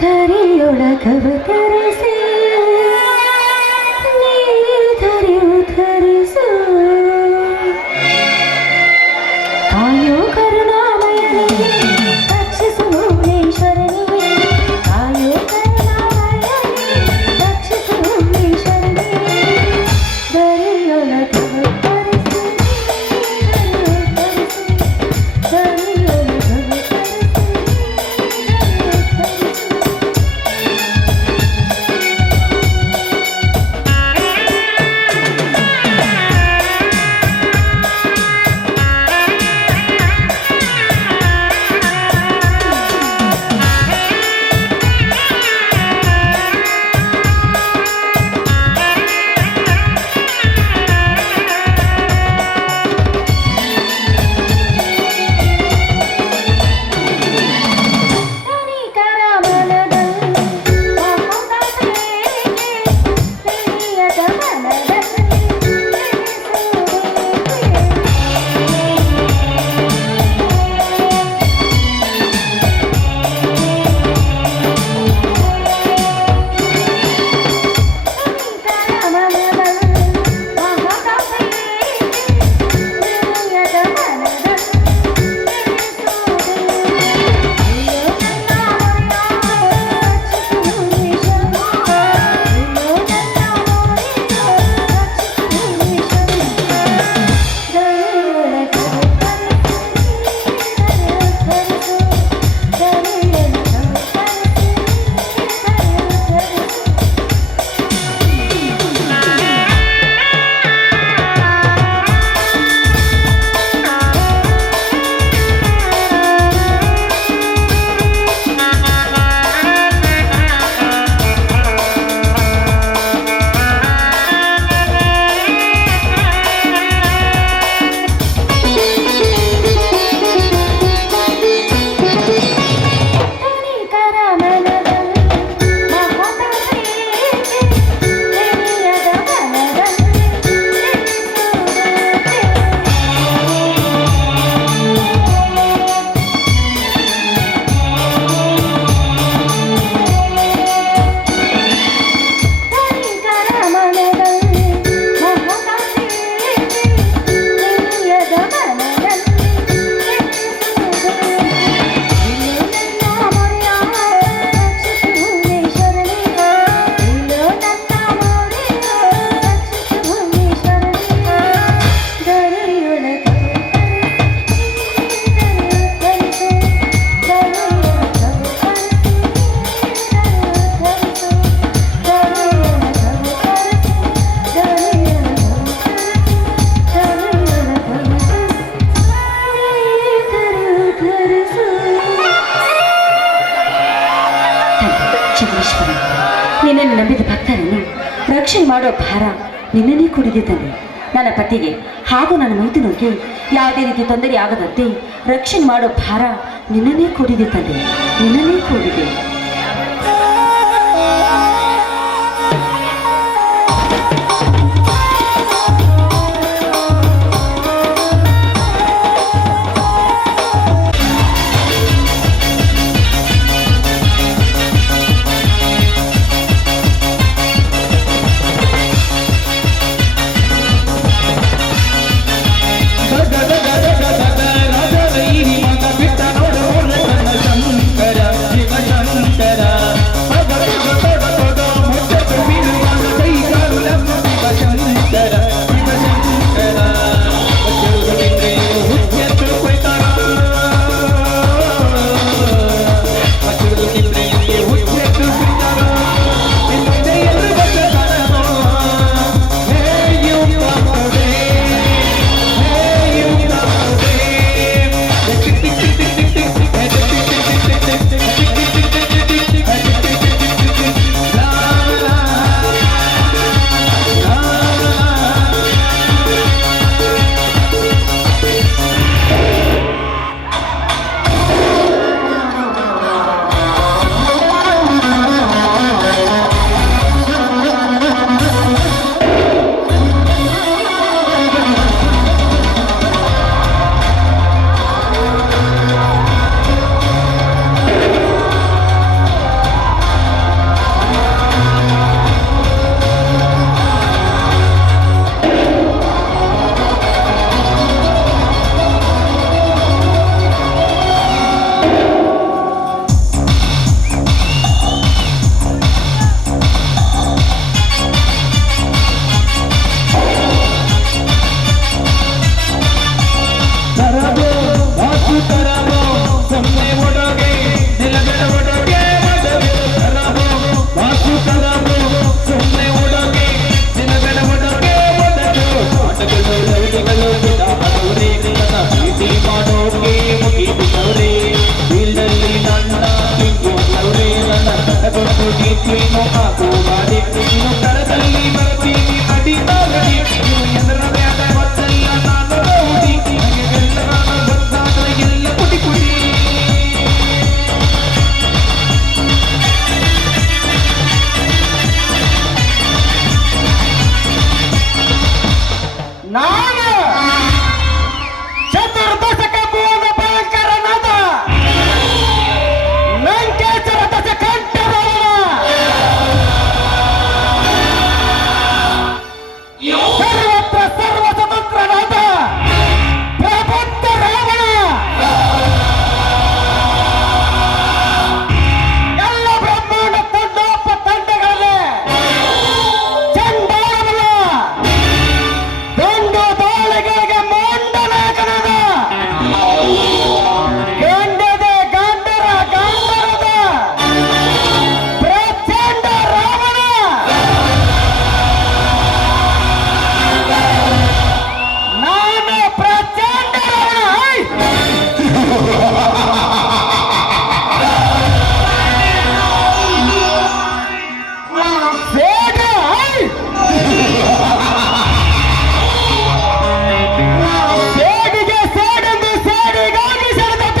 ಧರಿಯೊಳಗವ ತರಿಸಿ ನೀ ಧರಿಯು ಧರಿಸು ಕಾಯೋ ಕರುಣಾಮಯನಿಗೆ ರಕ್ಷಿಸು ಭುವನೇಶ್ವರನಿಗೆ ಕಾಯೋ ಕರುಣಾಮಯನಿಗೆ ರಕ್ಷಿಸು ಭುವನೇಶ್ವರನಿಗೆ ಧರಿಯೊಳಗವ ತರಿಸಿ ನಿನ್ನನ್ನು ನಂಬಿದ ಭಕ್ತರನ್ನು ರಕ್ಷಣೆ ಮಾಡೋ ಭಾರ ನಿನ್ನನ್ನೇ ಕೂಡಿದೆ. ನನ್ನ ಪತಿಗೆ ಹಾಗೂ ನನ್ನ ಮೈದುನಿಗೆ ಯಾವುದೇ ರೀತಿ ತೊಂದರೆ ಆಗದಂತೆ ರಕ್ಷಣೆ ಮಾಡೋ ಭಾರ ನಿನ್ನನ್ನೇ ಕೂಡಿದೆ ತಂದೆ, ನಿನ್ನನ್ನೇ ಕೂಡಿದೆ. ಶಂಕರ ಶಿವ ಶಂಕರ ಏನು ಆಗೋಬಾರಿ ನೀನು ಕರದಲ್ಲಿ ಬರ್ತೀನಿ ಅಡಿತಾಗಡಿ ನೀವು ಎದರ ಮೇಲೆ ಗೊತ್ತಲ್ಲ ನಾನು ರೌಡಿ ನನಗೆಲ್ಲ ನಾನು ಬಂದಾದ್ರೆ ಎಲ್ಲ ಕುಡಿ ಕುಡಿ ನಾನು ಚತುರ್ದಶಕ ಭುವನ ಭಯಂಕರನಾದ ಲಂಕೇಶ್ವರ ದಶಕಂಠರವನ ಸರ್ವತ್ರ ಸರ್ವ ಸ್ವತಂತ್ರನಾದ ಪ್ರಬುದ್ಧ ರಾವಣ ಎಲ್ಲ ಬ್ರಹ್ಮಾಂಡ ತಂಡೋಪ ತಂಡಗಳಲ್ಲಿ ಚಂಡಾಲವನ ಗಂಡು ಬಾಳಿಗಳಿಗೆ ಮಂಡನಾಯಕನಾದ ಗಂಡದೆ ಗಂಡರ ಗಂಡರದ ಪ್ರಚಂಡ ರಾವಣ ನಾನು ಪ್ರಚಂಡ ರಾವಣ ಸೇಡ ಸೇಡಿಗೆ ಸೇಡೆಂದು ಸೇಡಿಗಾಗಿ ಸೆಳೆದತ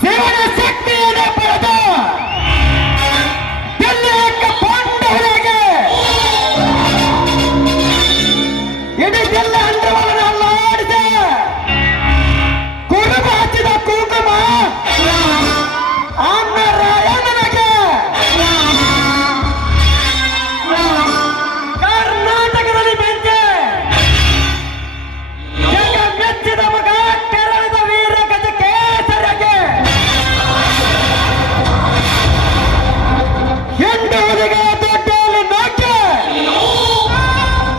ಶಿವನ ಶಕ್ತಿಯನ್ನು ಪಡೆದ ದಿಲ್ಲಿಯಕ್ಕ ಪಾಂಡವರಿಗೆ ಇಡೀ ಜಿಲ್ಲೆ ಅಂಡವನ್ನ ಅಲ್ಲಾಡಿಸಿ ಕುರುಬ ಹಚ್ಚಿದ ಕುಂಕುಮ ಅನ್ನರಾಯಣನಿಗೆ ಕರ್ನಾಟಕದಲ್ಲಿ ಬೆಂಕಿ ಜಗ ಮೆಚ್ಚಿದ ಮಗ ಕೆರಳಿದ ವೀರ ಗಜ ಕೇಸರಿಗೆ ಹೆಣ್ಣು ಹುಲಿಗಳ ದೊಡ್ಡಲ್ಲಿ ನೋಕೆ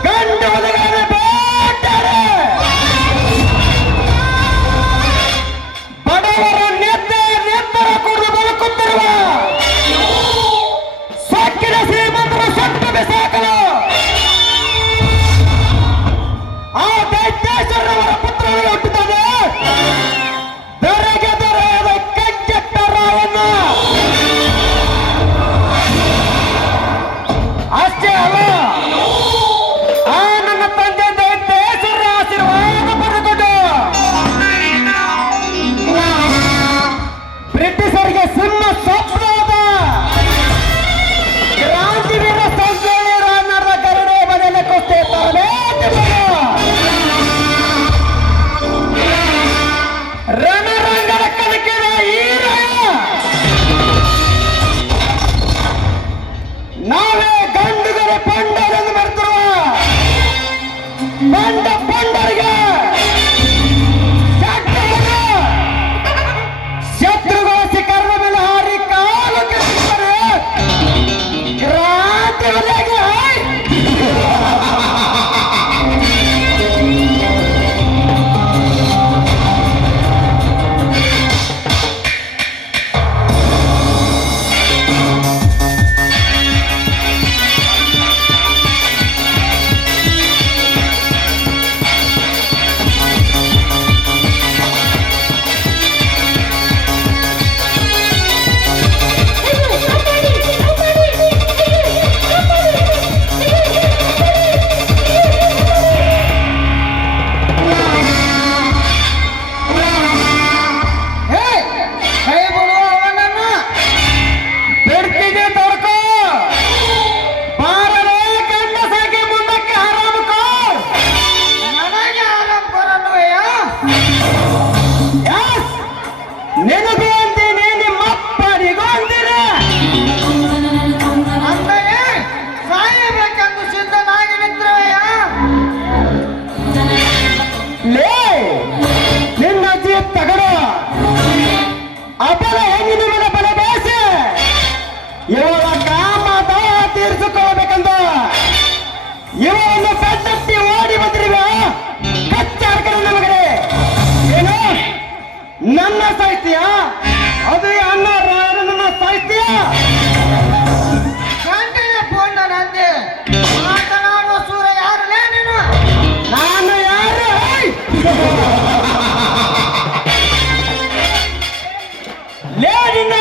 ಗಂಡು ಹುಲಿಗಳ ಬೇಟರೆ ಬಡವರ ನೆತ್ತರ ಕುಡಿದು ಬದುಕುತ್ತಿರುವ ಸೊಕ್ಕಿನ ಶ್ರೀಮಂತರ ಸೊಟ್ಟು ಬಿಸಾಕಲು ಆ ದೈತ್ಯೇಶ್ವರವರ ಪುತ್ರನಿಗೆ ಹುಟ್ಟುತ್ತಾನೆ ದೊರೆಗೆ ದೊರೆಯದ ಕಗ್ಗೆಟ್ಟ ರಾವಣ ಅಷ್ಟೇ ಅಲ್ಲ ಆ ನನ್ನ ತಂದೆ ದೈತ್ಯೇಶ್ವರ ಆಶೀರ್ವಾದ ಪಡೆದುಕೊಂಡು ಬ್ರಿಟಿಷರಿಗೆ ಸಿಂಹ ಸ್ವಪ್ನದ ಕ್ರಾಂತಿವೀರ ಸಂಗೊಳ್ಳಿ ರಾಯಣ್ಣರ ಗರುಡೆ ಮನೆಯಲ್ಲಿ ಕುಸ್ತಿ ತರಬೇತಿ ರಣರಂಗದ ಕನಕಿನ ಹೀರಯ್ಯ ನಾವೇ ಗಂಡುಗರ ಪಂಡರೆಂದು ಬರ್ತಿರುವ ಬಂಡ ಪಂಡರಿಗೆ ಶತ್ರುಗಳ ಶಿಖರದ ಮೇಲೆ ಹಾರಿ ಕಾಲು ಕೆತ್ತಿದ್ದಾರೆ ಕ್ರಾಂತಿ ವಲಯಗೆ ಸಾಯ್ತೀಯಾ? ಅದು ಅನ್ನ ರಾಯರನ್ನ ಸಾಯ್ತೀಯಾ? ಗಂಟೆಯ ಪೋಂಡ ನಂದೆ ಮಾತನಾಡುವ ಸೂರ ಯಾರಲೇ ನೀನು? ನಾನು ಯಾರು? ಲೇ ನಿನ್ನ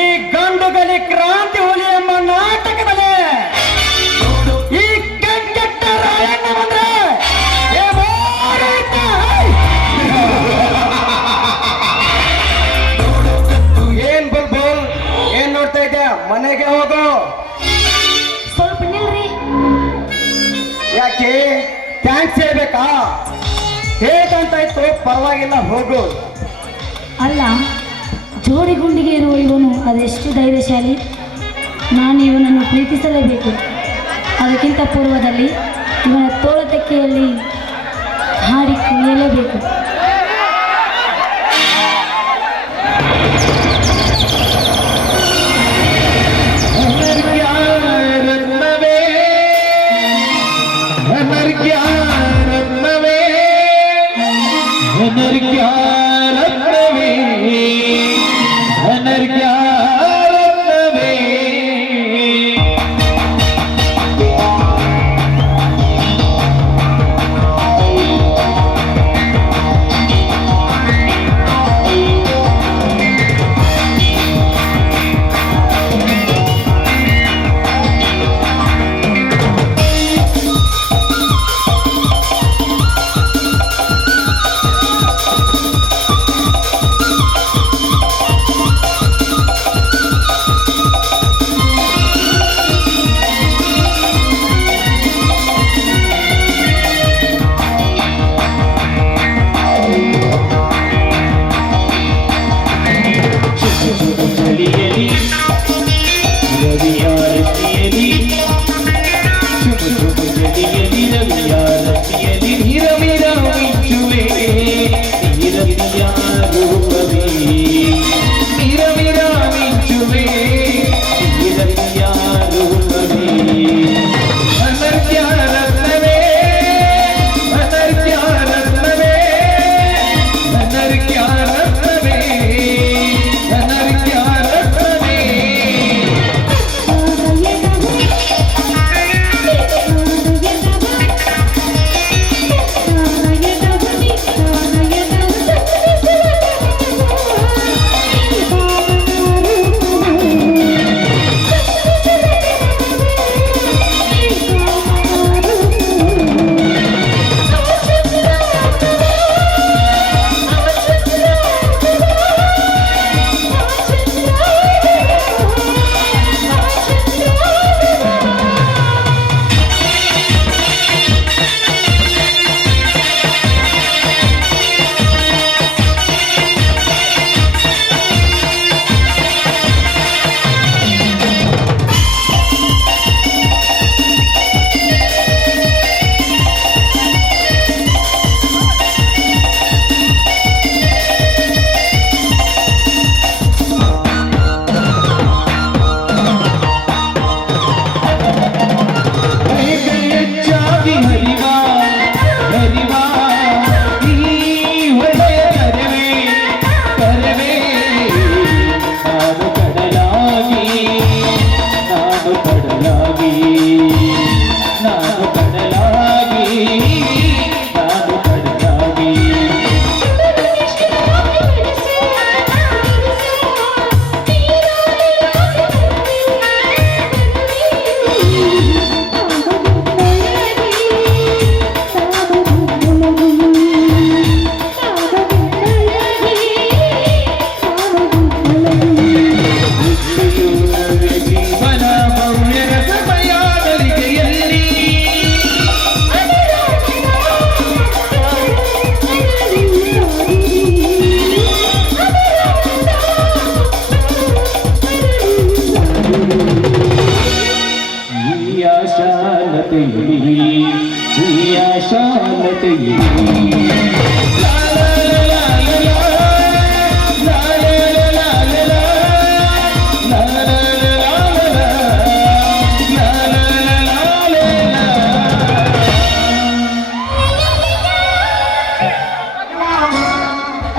ಈ ಗಂಡುಗಲಿ ಕ್ರಾಂತಿ ಹುಲಿ ಎಂಬ ನಾಟಕದಲ್ಲಿ ಈ ಕೆಟ್ಟ ರಾಯಣ್ಣ ಬಂದ್ರೆ ಏ ಬೋರೈತ! ಏನ್ ಬುಲ್ಬುಲ್ ಏನ್ ನೋಡ್ತಾ ಇದ್ದೆ? ಮನೆಗೆ ಹೋಗು. ಸ್ವಲ್ಪ ನಿಲ್ರಿ. ಯಾಕೆ ಥ್ಯಾಂಕ್ಸ್ ಹೇಳ್ಬೇಕಾ? ಹೇಗಂತ ಇತ್ತು, ಪರವಾಗಿಲ್ಲ ಹೋಗು. ಅಲ್ಲ, ಜೋಡಿ ಗುಂಡಿಗೆ ಇರುವ ಇವನು ಅದೆಷ್ಟು ಧೈರ್ಯಶಾಲಿ. ನಾನು ಇವನನ್ನು ಪ್ರೀತಿಸಲೇಬೇಕು. ಅದಕ್ಕಿಂತ ಪೂರ್ವದಲ್ಲಿ ಇವನ ತೋಳತೆಕ್ಕೆಯಲ್ಲಿ ಹಾಡಿ ಕುಣಿಯಲೇಬೇಕು.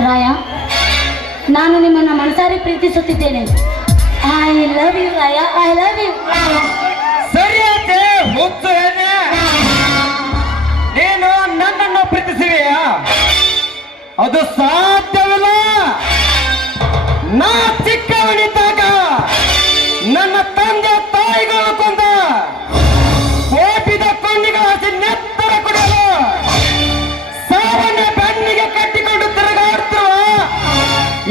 ರಾಯ, ನಾನು ನಿಮ್ಮನ್ನು ಮನಸಾರಿ ಪ್ರೀತಿಸುತ್ತಿದ್ದೇನೆ. I love you Raya, I love you. ಸರಿ ಆಯ್ತೆ, ಹುಚ್ಚು ಏನೇ? ನೀನು ನನ್ನನ್ನು ಪ್ರೀತಿಸುವೆಯಾ? ಅದು ಸಾಧ್ಯವಿಲ್ಲ. ನಾ ಚಿಕ್ಕವನಿದ್ದಾಗ ನನ್ನ ತಂದೆ ತಾಯಿಗಳು ಕೊಂದ ಕೋಪಿದ ಕೊಂಡಿಗಳ ನೆತ್ತರ ಕುಡಿಯಲು ಸಾವನ್ನೇ ಬೆನ್ನಿಗೆ ಕಟ್ಟಿಕೊಂಡು ತಿರುಗಾಡ್ತಿರುವ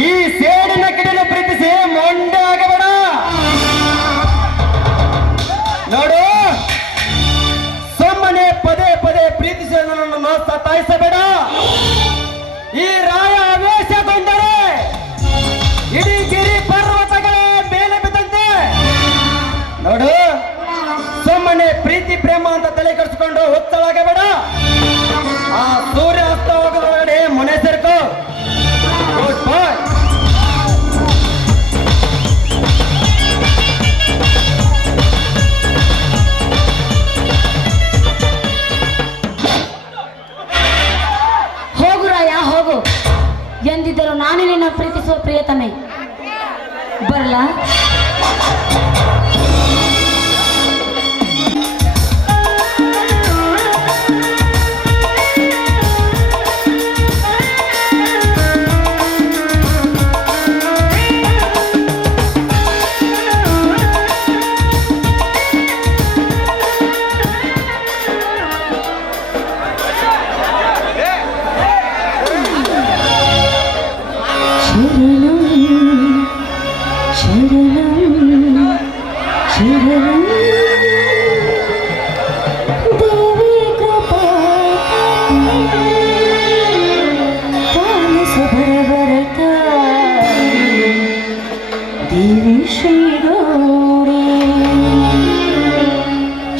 ಈ ಸೇಡಿನ ಕಿಡಿಯನ್ನು ಪ್ರೀತಿಸಿ ಮೊಂಡೆ ಆಗಬೇಡ. ನೋಡು, ಸುಮ್ಮನೆ ಪದೇ ಪದೇ ಪ್ರೀತಿಸಿ ನನ್ನನ್ನು ಸತಾಯಿಸಬೇಡ. ಈ ರಾಯ ಆವೇಶಗೊಂಡರೆ ಇಡೀ ಗಿರಿ ಪರ್ವತಗಳ ಮೇಲೆ ಬಿದ್ದಂತೆ. ನೋಡು, ಸುಮ್ಮನೆ ಪ್ರೀತಿ ಪ್ರೇಮ ಅಂತ ತಲೆ ಕೆಡಿಸ್ಕೊಂಡು ಒತ್ತಲಾಗಬೇಡ. ಆ ಸೂರ್ಯ ಅಸ್ತ ಹೋಗೋದ್ರೊಳಗಡೆ ಮನೆ ಸೇರ್ಕೋ. ಗುಡ್ ಬಾಯ್. ಹೋಗು ರಾಯ ಹೋಗು. ಎಂದಿದ್ದರೂ ನಾನೇ ನಿನ್ನ ಪ್ರೀತಿಸುವ ಪ್ರಿಯತಮೆ. ಬರಲಾ?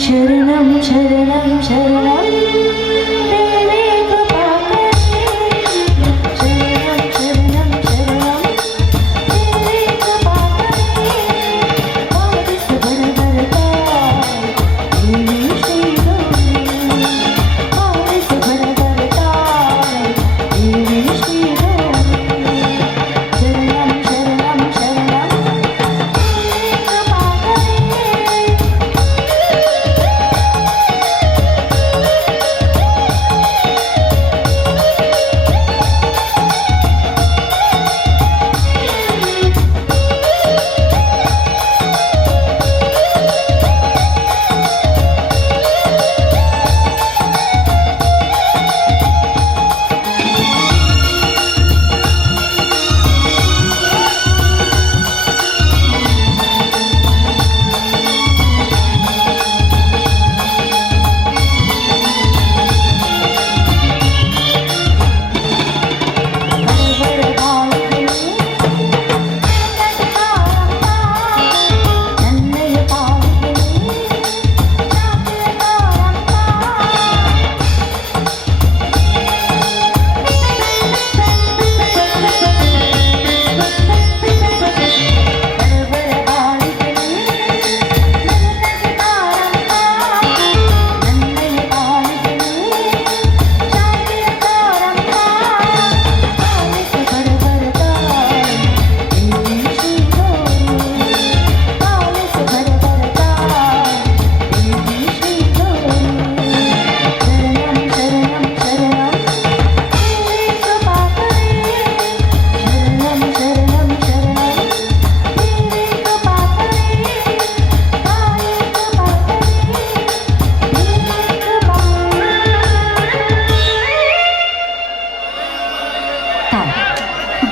ಶರಣಂ ಶರಣಂ ಶರಣಂ ದೇವಿ ಕೃಪಾಕರೇ. ಶರಣಂ ಶರಣಂ ಶರಣಂ ದೇವಿ ಕೃಪಾಕರೇ. ಪಾಲಿಸು ಬರಬರತ ದೇವಿ ಶ್ರೀ ಗೌರಿ. ಪಾಲಿಸು ಬರಬರತ ದೇವಿ ಶ್ರೀ ಗೌರಿ. ಶರಣಂ ಶರಣಂ ಶರಣಂ ದೇವಿ ಕೃಪಾಕರೇ.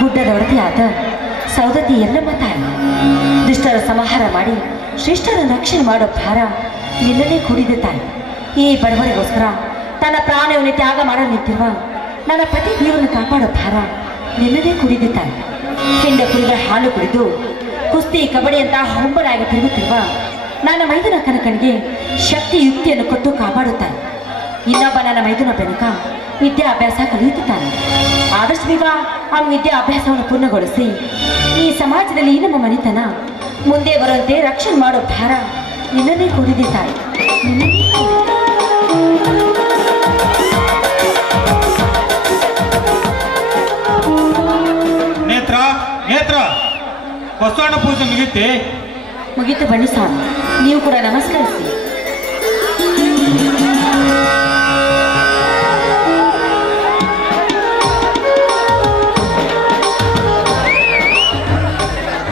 ಗುಡ್ಡದ ಒಡತಿಯಾದ ಸೌದತ್ತಿ ಎಲ್ಲಮ್ಮ ತಾಯಿ ದುಷ್ಟರ ಸಂಹಾರ ಮಾಡಿ ಶ್ರೇಷ್ಠರ ರಕ್ಷಣೆ ಮಾಡೋ ಭಾರ ನಿನ್ನನ್ನೇ ಕೂಡಿದೆ ತಾಯಿ. ಈ ಬಡವರಿಗೋಸ್ಕರ ತನ್ನ ಪ್ರಾಣವನ್ನು ತ್ಯಾಗ ಮಾಡಲು ನಿಂತಿರುವ ನನ್ನ ಪತಿ ದೇವರನ್ನು ಕಾಪಾಡೋ ಭಾರ ನಿನ್ನದೇ ಕೂಡಿದೆ ತಾಯಿ. ಕೆಂಡ ಕುರಿಗಳ ಹಾಲು ಕುಡಿದು ಕುಸ್ತಿ ಕಬಡ್ಡಿ ಅಂತ ಹೊಂಬರಾಗಿ ತಿರುಗುತ್ತಿರುವ ನನ್ನ ಮೈದುನ ಕನಕನಿಗೆ ಶಕ್ತಿ ಯುಕ್ತಿಯನ್ನು ಕೊಟ್ಟು ಕಾಪಾಡುತ್ತಾನೆ. ಇನ್ನೊಬ್ಬ ನನ್ನ ಮೈದುನ ಬೆನಕ ವಿದ್ಯಾಭ್ಯಾಸ ಕಲಿಯುತ್ತಾನೆ. ಆದಷ್ಟು ಬೇಗ ಆ ವಿದ್ಯಾಭ್ಯಾಸವನ್ನು ಪೂರ್ಣಗೊಳಿಸಿ ಈ ಸಮಾಜದಲ್ಲಿ ನಮ್ಮ ಮನೆತನ ಮುಂದೆ ಬರುವಂತೆ ರಕ್ಷಣೆ ಮಾಡೋ ಭಾರ ನಿನ್ನನ್ನೇ ಕೂಡಿದೆ ತಾಯಿ. ನೇತ್ರ ನೇತ್ರ ಬಸವಣ್ಣ ಪೂಜೆ ಮುಗಿತೆ ಮುಗಿತು ಬನ್ನಿ ಸ್ವಾಮಿ, ನೀವು ಕೂಡ ನಮಸ್ಕರಿಸಿ.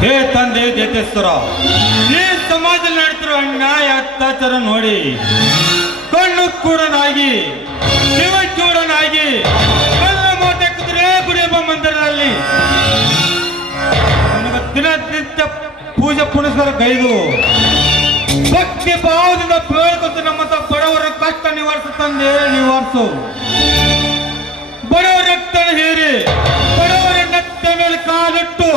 ಹೇ ತಂದೆ ಜೇತೇಶ್ವರ, ಈ ಸಮಾಜದಲ್ಲಿ ನಡೀತಿರೋ ಅನ್ಯಾಯ ಅತ್ಯಾಚಾರ ನೋಡಿ ಕಣ್ಣು ಕೂಡನಾಗಿ ಕಿವ ಚೂಡನಾಗಿ ಕಲ್ಲ ಮೋಟೆ ಕುದುರೆ ಗುಡಿಯಮ್ಮ ಮಂದಿರದಲ್ಲಿ ನನಗೆ ದಿನನಿತ್ಯ ಪೂಜೆ ಪುನಸ್ಕಾರ ಗೈದು ಭಕ್ತಿ ಭಾವದಿಂದ ಬೇಡ್ಕೊತ ನಮ್ಮಂತ ಬಡವರ ಕಷ್ಟ ನಿವಾರಿಸು ತಂದೆ, ನಿವಾರಿಸು. ಬಡವರ ರಕ್ತ ಹೀರಿ ಬಡವರ ನೆತ್ತ ಮೇಲೆ ಕಾಲಿಟ್ಟು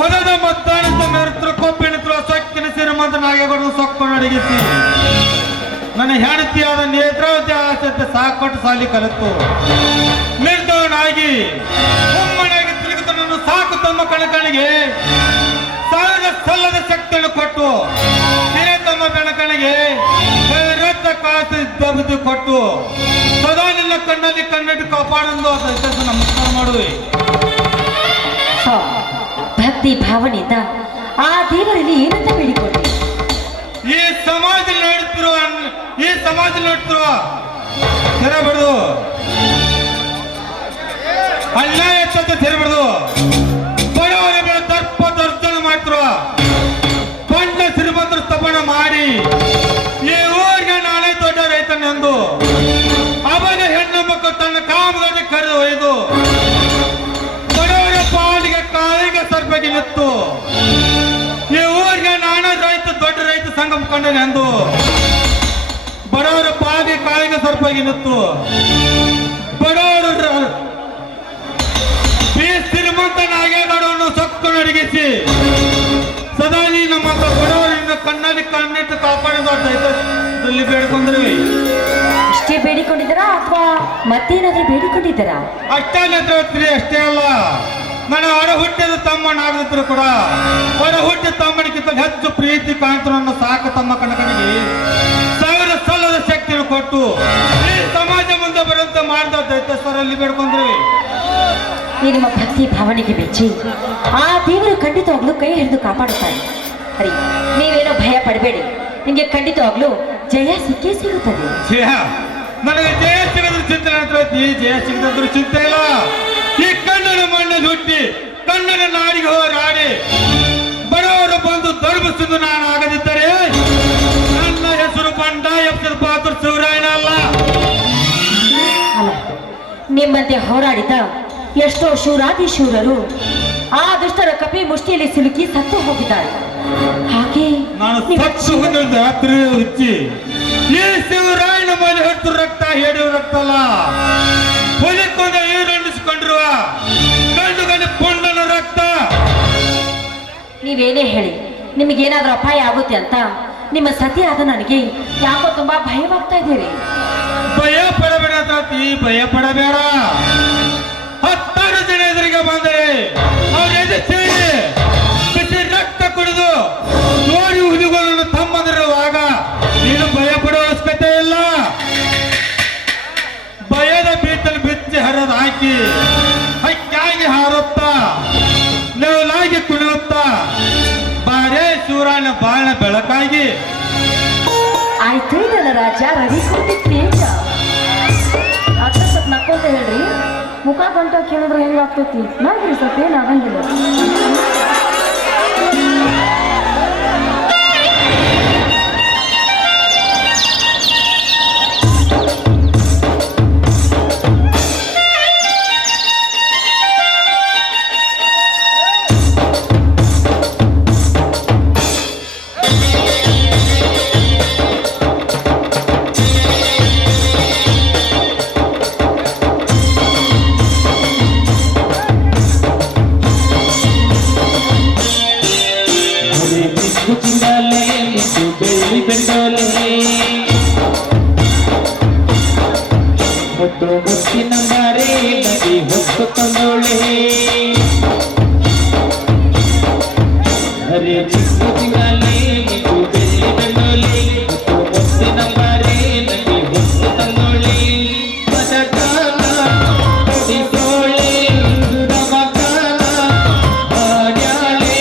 ಮದದ ಮದ್ದಾನಂತ ಮೆರುತ್ರ ಕೊಬ್ಬಿಣಿತ್ರ ಸೊಕ್ಕಿನ ಸಿರಿಮಂತ ನಾಗೇಗೌಡ ಸೊಕ್ಕು ನಡಗಿಸಿ ನನ್ನ ಹೆಂಡತಿಯಾದ ನೇತ್ರಾವತಿ ಆಸೆ ಸಾಕೊಟ್ಟು ಸಾಲಿ ಕಲಿತು ನಿರ್ದವನಾಗಿ ಒಮ್ಮನಾಗಿ ತಿರುಗುತ್ತ ನನ್ನ ಸಾಕು ತಮ್ಮ ಕಣಕಣಿಗೆ ಸಾವಿರ ಸಲ್ಲದ ಶಕ್ತಿಯನ್ನು ಕೊಟ್ಟು ಹಿರಿಯ ತಮ್ಮ ಬೆಣಕಣಿಗೆ ರಕ್ತ ಕಾಸು ದಬದು ಕೊಟ್ಟು ಸದಾ ನಿನ್ನ ಕಣ್ಣಲ್ಲಿ ಕಣ್ಣಿಟ್ಟು ಕಾಪಾಡಲು ನಮಸ್ಕಾರ ಮಾಡುವೆ. ಭಕ್ತಿ ಭಾವನೆಯಿಂದ ಆ ದೇವರಲ್ಲಿ ಏನಂತ ಬೇಡಿಕೊಂಡೆ? ಈ ಸಮಾಜದಲ್ಲಿ ನೋಡ್ತಿರುವ ತೆರೆ ಬಿಡುದು ಅನ್ಯಾಯ ತೆರೆ ಬಿಡುದು ಬಡವರ ಮೇಲೆ ದರ್ಪ ದರ್ಶನ ಮಾಡ್ತಿರುವ ಬಂಡ ಶ್ರೀಮಂತರ ಸ್ತಪನ ಮಾಡಿ ಈ ಊರಿಗೆ ನಾನೇ ದೊಡ್ಡ ರೈತನೆಂದು ಅವನ ಹೆಣ್ಣು ಮಕ್ಕಳು ತನ್ನ ಕಾಮಗಾರಿ ಕರೆದು ಒಯ್ದು ಬಡವರ ಪಾಲಿಗೆ ಕಾಲಿಗೆ ಸರ್ಪಗಿ ನಿತ್ತು ಈ ಊರಿಗೆ ನಾನೇ ರೈತ ದೊಡ್ಡ ರೈತ ಸಂಘ ಮುಖಂಡನೆಂದು ಬಡವರ ಪಾಲಿಗೆ ಕಾಲಿಗೆ ಸರ್ಪಗಿ ನಿತ್ತು ಬಡವರು ಈ ಶ್ರೀಮಂತ ನಾಗೇಗೌಡವನ್ನು ಸೊಕ್ಕು ನಡಗಿಸಿ ಸದಾ ನೀ ನಮ್ಮಂತ ಬಡವರಿಂದ ಕಣ್ಣಲ್ಲಿ ಕಣ್ಣಿಟ್ಟು ಕಾಪಾಡಿದಲ್ಲಿ ಬೇಡಿಕೊಂಡ್ರಿ. ಇಷ್ಟೇ ಬೇಡಿಕೊಂಡಿದ್ದಾರಾ ಅಥವಾ ಮತ್ತೇನಾದ್ರೂ ಬೇಡಿಕೊಂಡಿದ್ದಾರಾ? ಅಷ್ಟೇ ಅಷ್ಟೇ ಅಲ್ಲ, ನನ್ನ ಹೊರ ಹುಟ್ಟಿದ ತಮ್ಮನಾಗದಿದ್ರು ಕೂಡ ಹೊರ ಹುಟ್ಟಿದ ತಮ್ಮನಿಗಿಂತ ಹೆಚ್ಚು ಪ್ರೀತಿ ಕಾಣ್ತು ನನ್ನ ಸಾಕು ತಮ್ಮ ಕಣಕಣಿಗೆ ಸಾವಿರ ಸಲ್ಲದ ಶಕ್ತಿಯನ್ನು ಕೊಟ್ಟು ಈ ಸಮಾಜ ಮುಂದೆ ಬರುವಂತೆ ಮಾಡಿದ ದೈತ್ಯೇಶ್ವರಲ್ಲಿ ಬೇಡ್ಕೊಂಡ್ರಿ. ಈ ನಿಮ್ಮ ಭಕ್ತಿ ಭಾವನೆಗೆ ಮೆಚ್ಚಿ ಆ ದೇವರು ಖಂಡಿತವಾಗ್ಲೂ ಕೈ ಹಿಡಿದು ಕಾಪಾಡುತ್ತಾರೆ. ಸರಿ, ನೀವೇನೋ ಭಯ ಪಡಬೇಡಿ, ನಿಮಗೆ ಖಂಡಿತವಾಗ್ಲೂ ಜಯ ಸಿಕ್ಕೇ ಸಿಗುತ್ತದೆ. ಜಯ ನನಗೆ ಜಯ ಸಿಗದ್ರ ಚಿಂತೆ ಈ ಜಯ ಸಿಗದ್ರು ಚಿಂತೆ ಇಲ್ಲ. ಈ ಕಣ್ಣನ ಮಣ್ಣಲ್ಲಿ ಹುಟ್ಟಿ ಕಣ್ಣನ ನಾಡಿಗೆ ಹೋರಾಡಿ ಬಡವರು ಬಂದು ಧರ್ಮಿಸಿದ್ದು ನಾನು ಆಗದಿದ್ದರೆ ನನ್ನ ಹೆಸರು ಬಂಡ ಎಫ್ಸರ್ ಬಹದ್ದೂರ್ ಶಿವರಾಯನ ಅಲ್ಲ. ಅಲ್ಲ, ನಿಮ್ಮಂತೆ ಹೋರಾಡಿದ ಎಷ್ಟೋ ಶೂರಾದಿ ಶೂರರು ಆ ದುಷ್ಟರ ಕಪಿ ಮುಷ್ಟಿಯಲ್ಲಿ ಸಿಲುಕಿ ಸತ್ತು ಹೋಗಿದ್ದಾರೆ. ಹಾಗೆ ನಾನು ಸತ್ತು ಹೊಂದಿದ ರಾತ್ರಿ ಹುಚ್ಚಿ ಈ ಶಿವರಾಯನ ಮೇಲೆ ಹೊತ್ತು ರಕ್ತ ಹೇಳುವ ರಕ್ತ ಅಲ್ಲ, ಹೊಲಿಕೊಂಡ ಈರಂಡಿಸಿಕೊಂಡಿರುವ ಗಂಡು ಗಂಡು ಪುಂಡನ ರಕ್ತ. ನೀವೇನೇ ಹೇಳಿ, ನಿಮಗೇನಾದ್ರೂ ಅಪಾಯ ಆಗುತ್ತೆ ಅಂತ ನಿಮ್ಮ ಸತಿಯಾದ ನನಗೆ ಯಾಕೋ ತುಂಬಾ ಭಯವಾಗ್ತಾ ಇದ್ದೀರಿ. ಭಯ ಪಡಬೇಡ ತಾತಿ, ಭಯ ಪಡಬೇಡ. 10 ಜನ ಎದುರಿಗೆ ಬಂದರೆ ಅವ್ರ ಎದೆ ಸೇರಿ ಬಿಸಿ ರಕ್ತ ಕುಡಿದು ನೋಡಿ ಹುಲಿಗಳನ್ನು ತಮ್ಮದಿರುವಾಗ ನೀನು ಭಯ ಪಡುವ ಅವಶ್ಯಕತೆ ಇಲ್ಲ. ಭಯದ ಬೀತಲ್ಲಿ ಬಿಚ್ಚಿ ಹರಿದು ಹಾಕಿ ಹಕ್ಕಾಗಿ ಹಾರುತ್ತಾ ನೆವಲಾಗಿ ಕುಣಿಯುತ್ತಾ ಬಾರೇ ಶಿವರಾಯನ ಬಾಳಿನ ಬೆಳಕಾಗಿ. ಆಯ್ತು ನನ್ನ ರಾಜ ರವಿ ಕೊಟ್ಟಿದ್ದೇಕ ಅರ್ಥ ಸ್ವಲ್ಪ ನಕ್ಕೊಂತ ಹೇಳ್ರಿ, ಮುಖ ಗಂಟ ಕೇಳಿದ್ರೆ ಹೆಂಗಾಗ್ತೈತಿ? ನಾಗ್ರಿ ಸ್ವಲ್ಪ ಏನಾಗಂಗಿಲ್ಲ. ಮುತ್ತಿನ ಬಾರೆ ನದಿ ಹೊತ್ತು ತಂದೋಳೆ ಹರೇ ಚಿಕ್ಕ ತಿಂಗಾಲೆ ಇದು ಬೆಳ್ಳಿ ಬೆಂಡೋಲೆ ಮುತ್ತಿನ ಬಾರೆ ನದಿ ಹೊತ್ತು ತಂದೋಳೆ ಮದಕಾಲ ಹೊಡಿಸೋಳೆ ನಮಕಾಲ ಹಾಡ್ಯಾಳೆ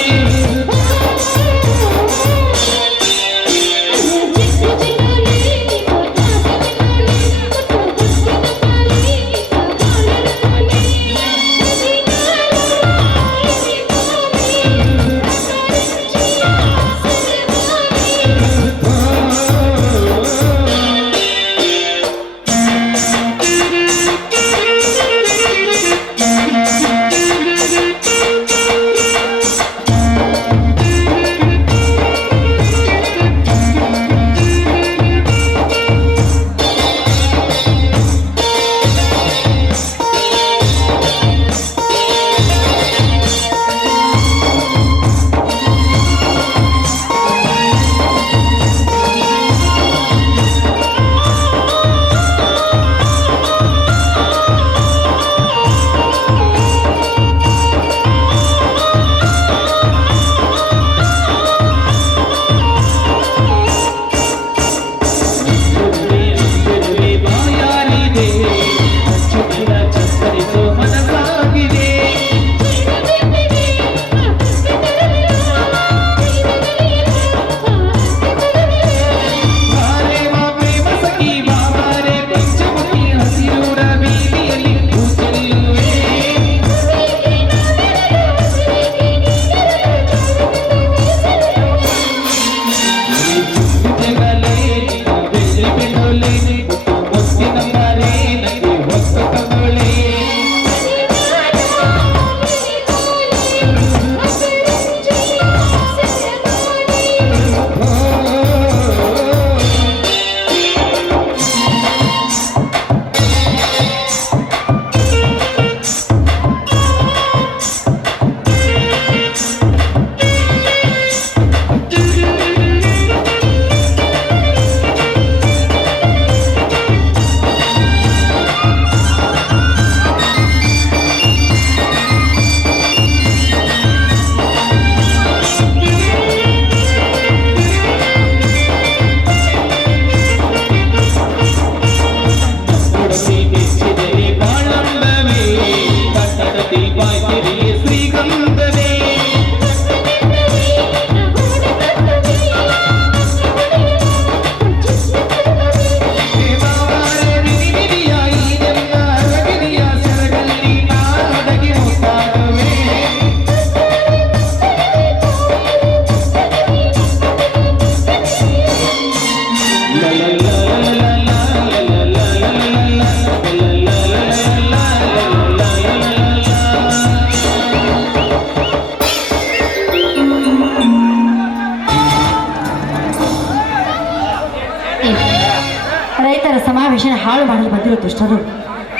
ಸಮಾವೇಶನ ಹಾಳು ಮಾಡಲು ಬಂದಿರೋ ದುಷ್ಟರು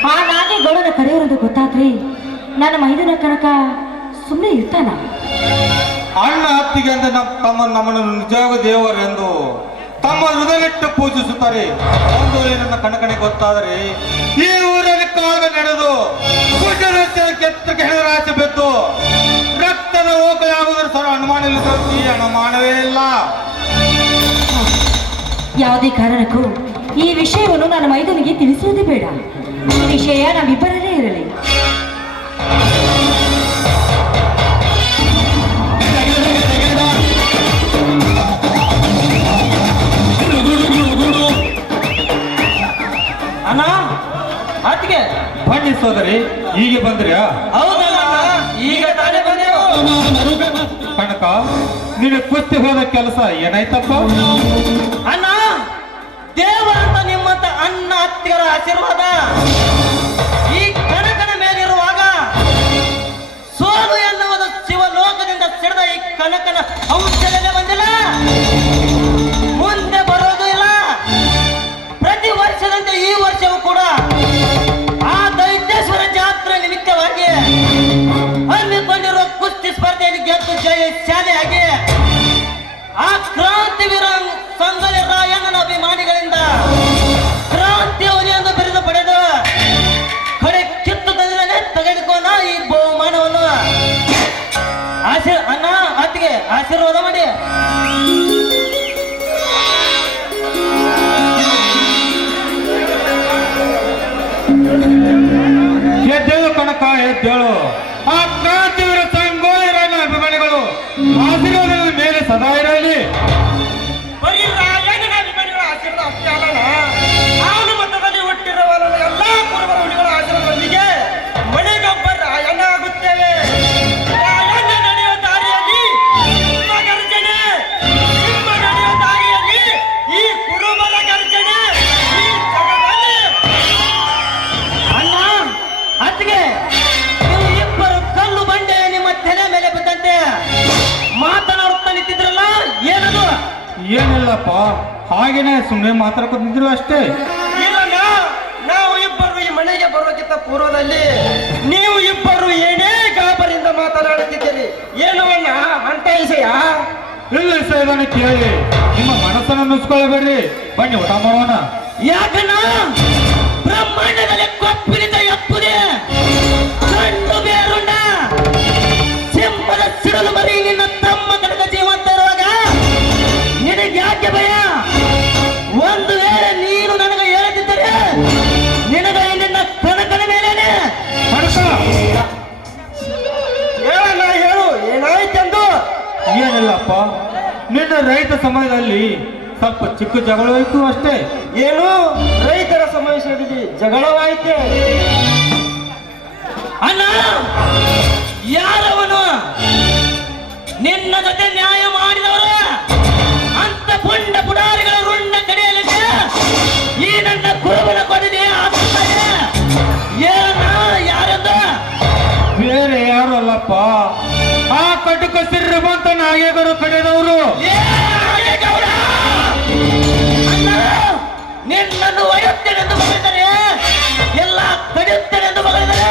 ಆ ನಾಗೇಗೌಡನ ಕಡೆಯವರೆಂದು ಗೊತ್ತಾದ್ರೆ ನನ್ನ ಮೈದುನ ಕನಕ ಸುಮ್ಮನೆ ಇರ್ತಾನ? ಅಣ್ಣ ಅತ್ತಿಗೆ ಅಂತ ನಮ್ಮನ್ನು ನಿಜವಾಗ ದೇವರೆಂದು ತಮ್ಮ ಹೃದಯವಿಟ್ಟು ಪೂಜಿಸುತ್ತಾರೆ. ಒಂದು ವೇಳೆ ನನ್ನ ಕಣಕಣೆ ಗೊತ್ತಾದರೆ ಈ ಊರಲ್ಲಿ ಕಾಲ ನಡೆದು ಕೆತ್ತಕ್ಕೆ ಹೆಣರಾಚೆ ಬಿದ್ದು ರಕ್ತದ ಓಕಲಾಗುವುದರ ಸರ ಅನುಮಾನ ಇಲ್ಲ. ಈ ಅನುಮಾನವೇ ಇಲ್ಲ. ಯಾವುದೇ ಕಾರಣಕ್ಕೂ ಈ ವಿಷಯವನ್ನು ನನ್ನ ಮೈದುನಿಗೆ ತಿಳಿಸುವುದೇ ಬೇಡ. ಈ ವಿಷಯ ನಮ್ಮಿಬ್ಬರಲ್ಲೇ ಇರಲಿ. ಅಣ್ಣ ಅತ್ತಿಗೆ ಬನ್ನಿ ಸೋದರಿ, ಹೀಗೆ ಬಂದ್ರ್ಯಾ? ಹೌದಲ್ಲ, ಈಗ ತಾನೇ ಬಂದೆವು. ಕನಕ, ನೀನು ಕುಸ್ತಿ ಹೋದ ಕೆಲಸ ಏನಾಯ್ತಪ್ಪ? ಅಣ್ಣ, ದೇವರಂತ ನಿಮ್ಮಂತ ಅಣ್ಣ ಅತ್ತಿಗರ ಆಶೀರ್ವಾದ ಈ ಕನಕನ ಮೇಲಿರುವಾಗ ಸೋಲು ಎನ್ನುವುದು ಶಿವಲೋಕದಿಂದ ಸಿಡಿದ ಈ ಕನಕನ ಔಷಧನೇ ಬಂದಿಲ್ಲ, ಮುಂದೆ ಬರೋದು ಇಲ್ಲ. ಪ್ರತಿ ವರ್ಷದಂತೆ ಈ ವರ್ಷವೂ ಕೂಡ ಆ ದೈತ್ಯೇಶ್ವರ ಜಾತ್ರೆ ನಿಮಿತ್ತವಾಗಿ ಹಮ್ಮಿಕೊಂಡಿರುವ ಕುಸ್ತಿ ಸ್ಪರ್ಧೆಯಲ್ಲಿ ಗೆದ್ದು ಜಯಶಾಲಿಯಾಗಿ ಆ ಕ್ರಾಂತಿವೀರ ಸಂಗೊಳ್ಳಿ ರಾಯಣ್ಣನ ಅಭಿಮಾನಿಗಳಿಂದ ಕ್ರಾಂತಿ ಅವಧಿಯನ್ನು ಬಿರುದು ಪಡೆದು ಕಡೆ ಕಿತ್ತು ತಂದಿದ್ದಾನೆ. ತೆಗೆದುಕೊಂಡ ಈ ಬಹುಮಾನವನ್ನು ಅಣ್ಣ ಅತ್ತಿಗೆ ಆಶೀರ್ವಾದ ಮಾಡಿ. ಎದ್ದೇಳು ಕನಕ, ಎದ್ದೇಳು. ಆ ಕ್ರಾಂತಿವೀರ ಸಂಗೊಳ್ಳಿ ರಾಯಣ್ಣ ಅಭಿಮಾನಿಗಳು ಆಶೀರ್ವಾದದ ಮೇಲೆ ಸದಾ ಇರಲಿ. ಬರೀ ರಾಯಣ್ಣನ ಅಭಿಮಾನಿಗಳ ಆಶೀರ್ವಾದ ಅಷ್ಟೇ ಅಲ್ಲ, ಆನು ಮತದಲ್ಲಿ ಹುಟ್ಟಿರುವ ಎಲ್ಲ ಕುರುಬರ ಹುಡುಗರ ಆಶೀರ್ವಾದದೊಂದಿಗೆ ಮನೆಗೊಬ್ಬ ರಾಯಣ್ಣ ಆಗುತ್ತೇವೆ. ರಾಯಣ್ಣ ನಡೆಯುವ ದಾರಿಯಲ್ಲಿ ಸಿಂಹ ಗರ್ಜನೆ, ಸಿಂಹ ನಡೆಯುವ ದಾರಿಯಲ್ಲಿ ಈ ಕುರುಬರ ಗರ್ಜನೆ. ಈ ಜಗದಲ್ಲಿ ಅಣ್ಣ ಅತ್ತಿಗೆ, ನೀವು ಇಬ್ಬರು ಕಲ್ಲು ಬಂಡೆ ನಿಮ್ಮ ತಲೆ ಮೇಲೆ ಬಿದ್ದಂತೆ ಮಾತನಾಡುತ್ತಾ ನಿಂತಿದ್ರಲ್ಲ, ಏನದು? ಏನಿಲ್ಲಪ್ಪ, ಹಾಗೇನೆ ಸುಮ್ಮನೆ ಮಾತಾಡ್ಕೊತಿದ್ರು ಅಷ್ಟೇ. ಇಲ್ಲ, ನಾವು ಇಬ್ಬರು ಈ ಮನೆಗೆ ಬರೋಕ್ಕಿಂತ ಪೂರ್ವದಲ್ಲಿ ನೀವು ಇಬ್ಬರು ಏನೇ ಗಾಬರಿಂದ ಮಾತನಾಡುತ್ತಿದ್ದೀರಿ. ಏನವನ್ನ ಅಂತ ವಿಷಯ? ಇಲ್ಲ ವಿಷಯದನ್ನ ಕೇಳಿ ನಿಮ್ಮ ಮನಸ್ಸನ್ನು ನುಸ್ಕೊಳ್ಬೇಡ್ರಿ. ಬನ್ನಿ ಊಟ ಮಾಡೋಣ. ಯಾಕಣ್ಣ ಬ್ರಹ್ಮಾಂಡದಲ್ಲಿ ಕೊಪ್ಪಿನಿಂದ ಎಪ್ಪುದೆ ಕಣ್ಣು ಬೇರುಂಡ ಸಿಂಹದ ಸಿಡಲು ಮರಿ ನಿನ್ನ ತಮ್ಮ ಕನಕ ಜೀವಂತ ಇರುವಾಗ ನಿನಗೆ ಯಾಕೆ ಭಯ? ಒಂದು ವೇಳೆ ನೀನು ನನಗೆ ಹೇಳದಿದ್ದರೆ ನಿನಗೆ ನಿನ್ನ ಕನಕನ ಮೇಲೇನೆ ಕನಕ, ಹೇಳಣ್ಣ, ಹೇಳು, ಏನಾಯ್ತೆಂದು? ಏನಿಲ್ಲಪ್ಪ, ನಿನ್ನ ರೈತ ಸಮಯದಲ್ಲಿ ಸ್ವಲ್ಪ ಚಿಕ್ಕ ಜಗಳವಾಯ್ತು ಅಷ್ಟೇ. ಏನು ರೈತರ ಸಮಾವೇಶದಲ್ಲಿ ಜಗಳವಾಯ್ತೆ? ಅಣ್ಣ, ಯಾರವನು? ನಿನ್ನ ಜೊತೆ ನ್ಯಾಯ ಮಾಡಿದವರು ಅಂತ ಪುಂಡ ಪುಡಾರಿಗಳ ರುಂಡ ಕಡೆಯಲ್ಲಿದೆ ಈ ನನ್ನ ಕುರುಬನ ಕೊಡಿದೆ ಏನ ಯಾರೆಂದು? ಬೇರೆ ಯಾರು ಅಲ್ಲಪ್ಪ, ಆ ಕಟುಕ ಸಿರಿಮಂತ ನಾಗೇಗೌಡ ಕಡೆದವರು. ಏ ನಾಗೇಗೌಡ! ಅಣ್ಣ, ನಿನ್ನನ್ನು ಒಯ್ಯುತ್ತೇನೆಂದು ಬಗಳಿದರೆ ಎಲ್ಲ ಕಡಿಯುತ್ತೇನೆಂದು ಬಗಳಿದರೆ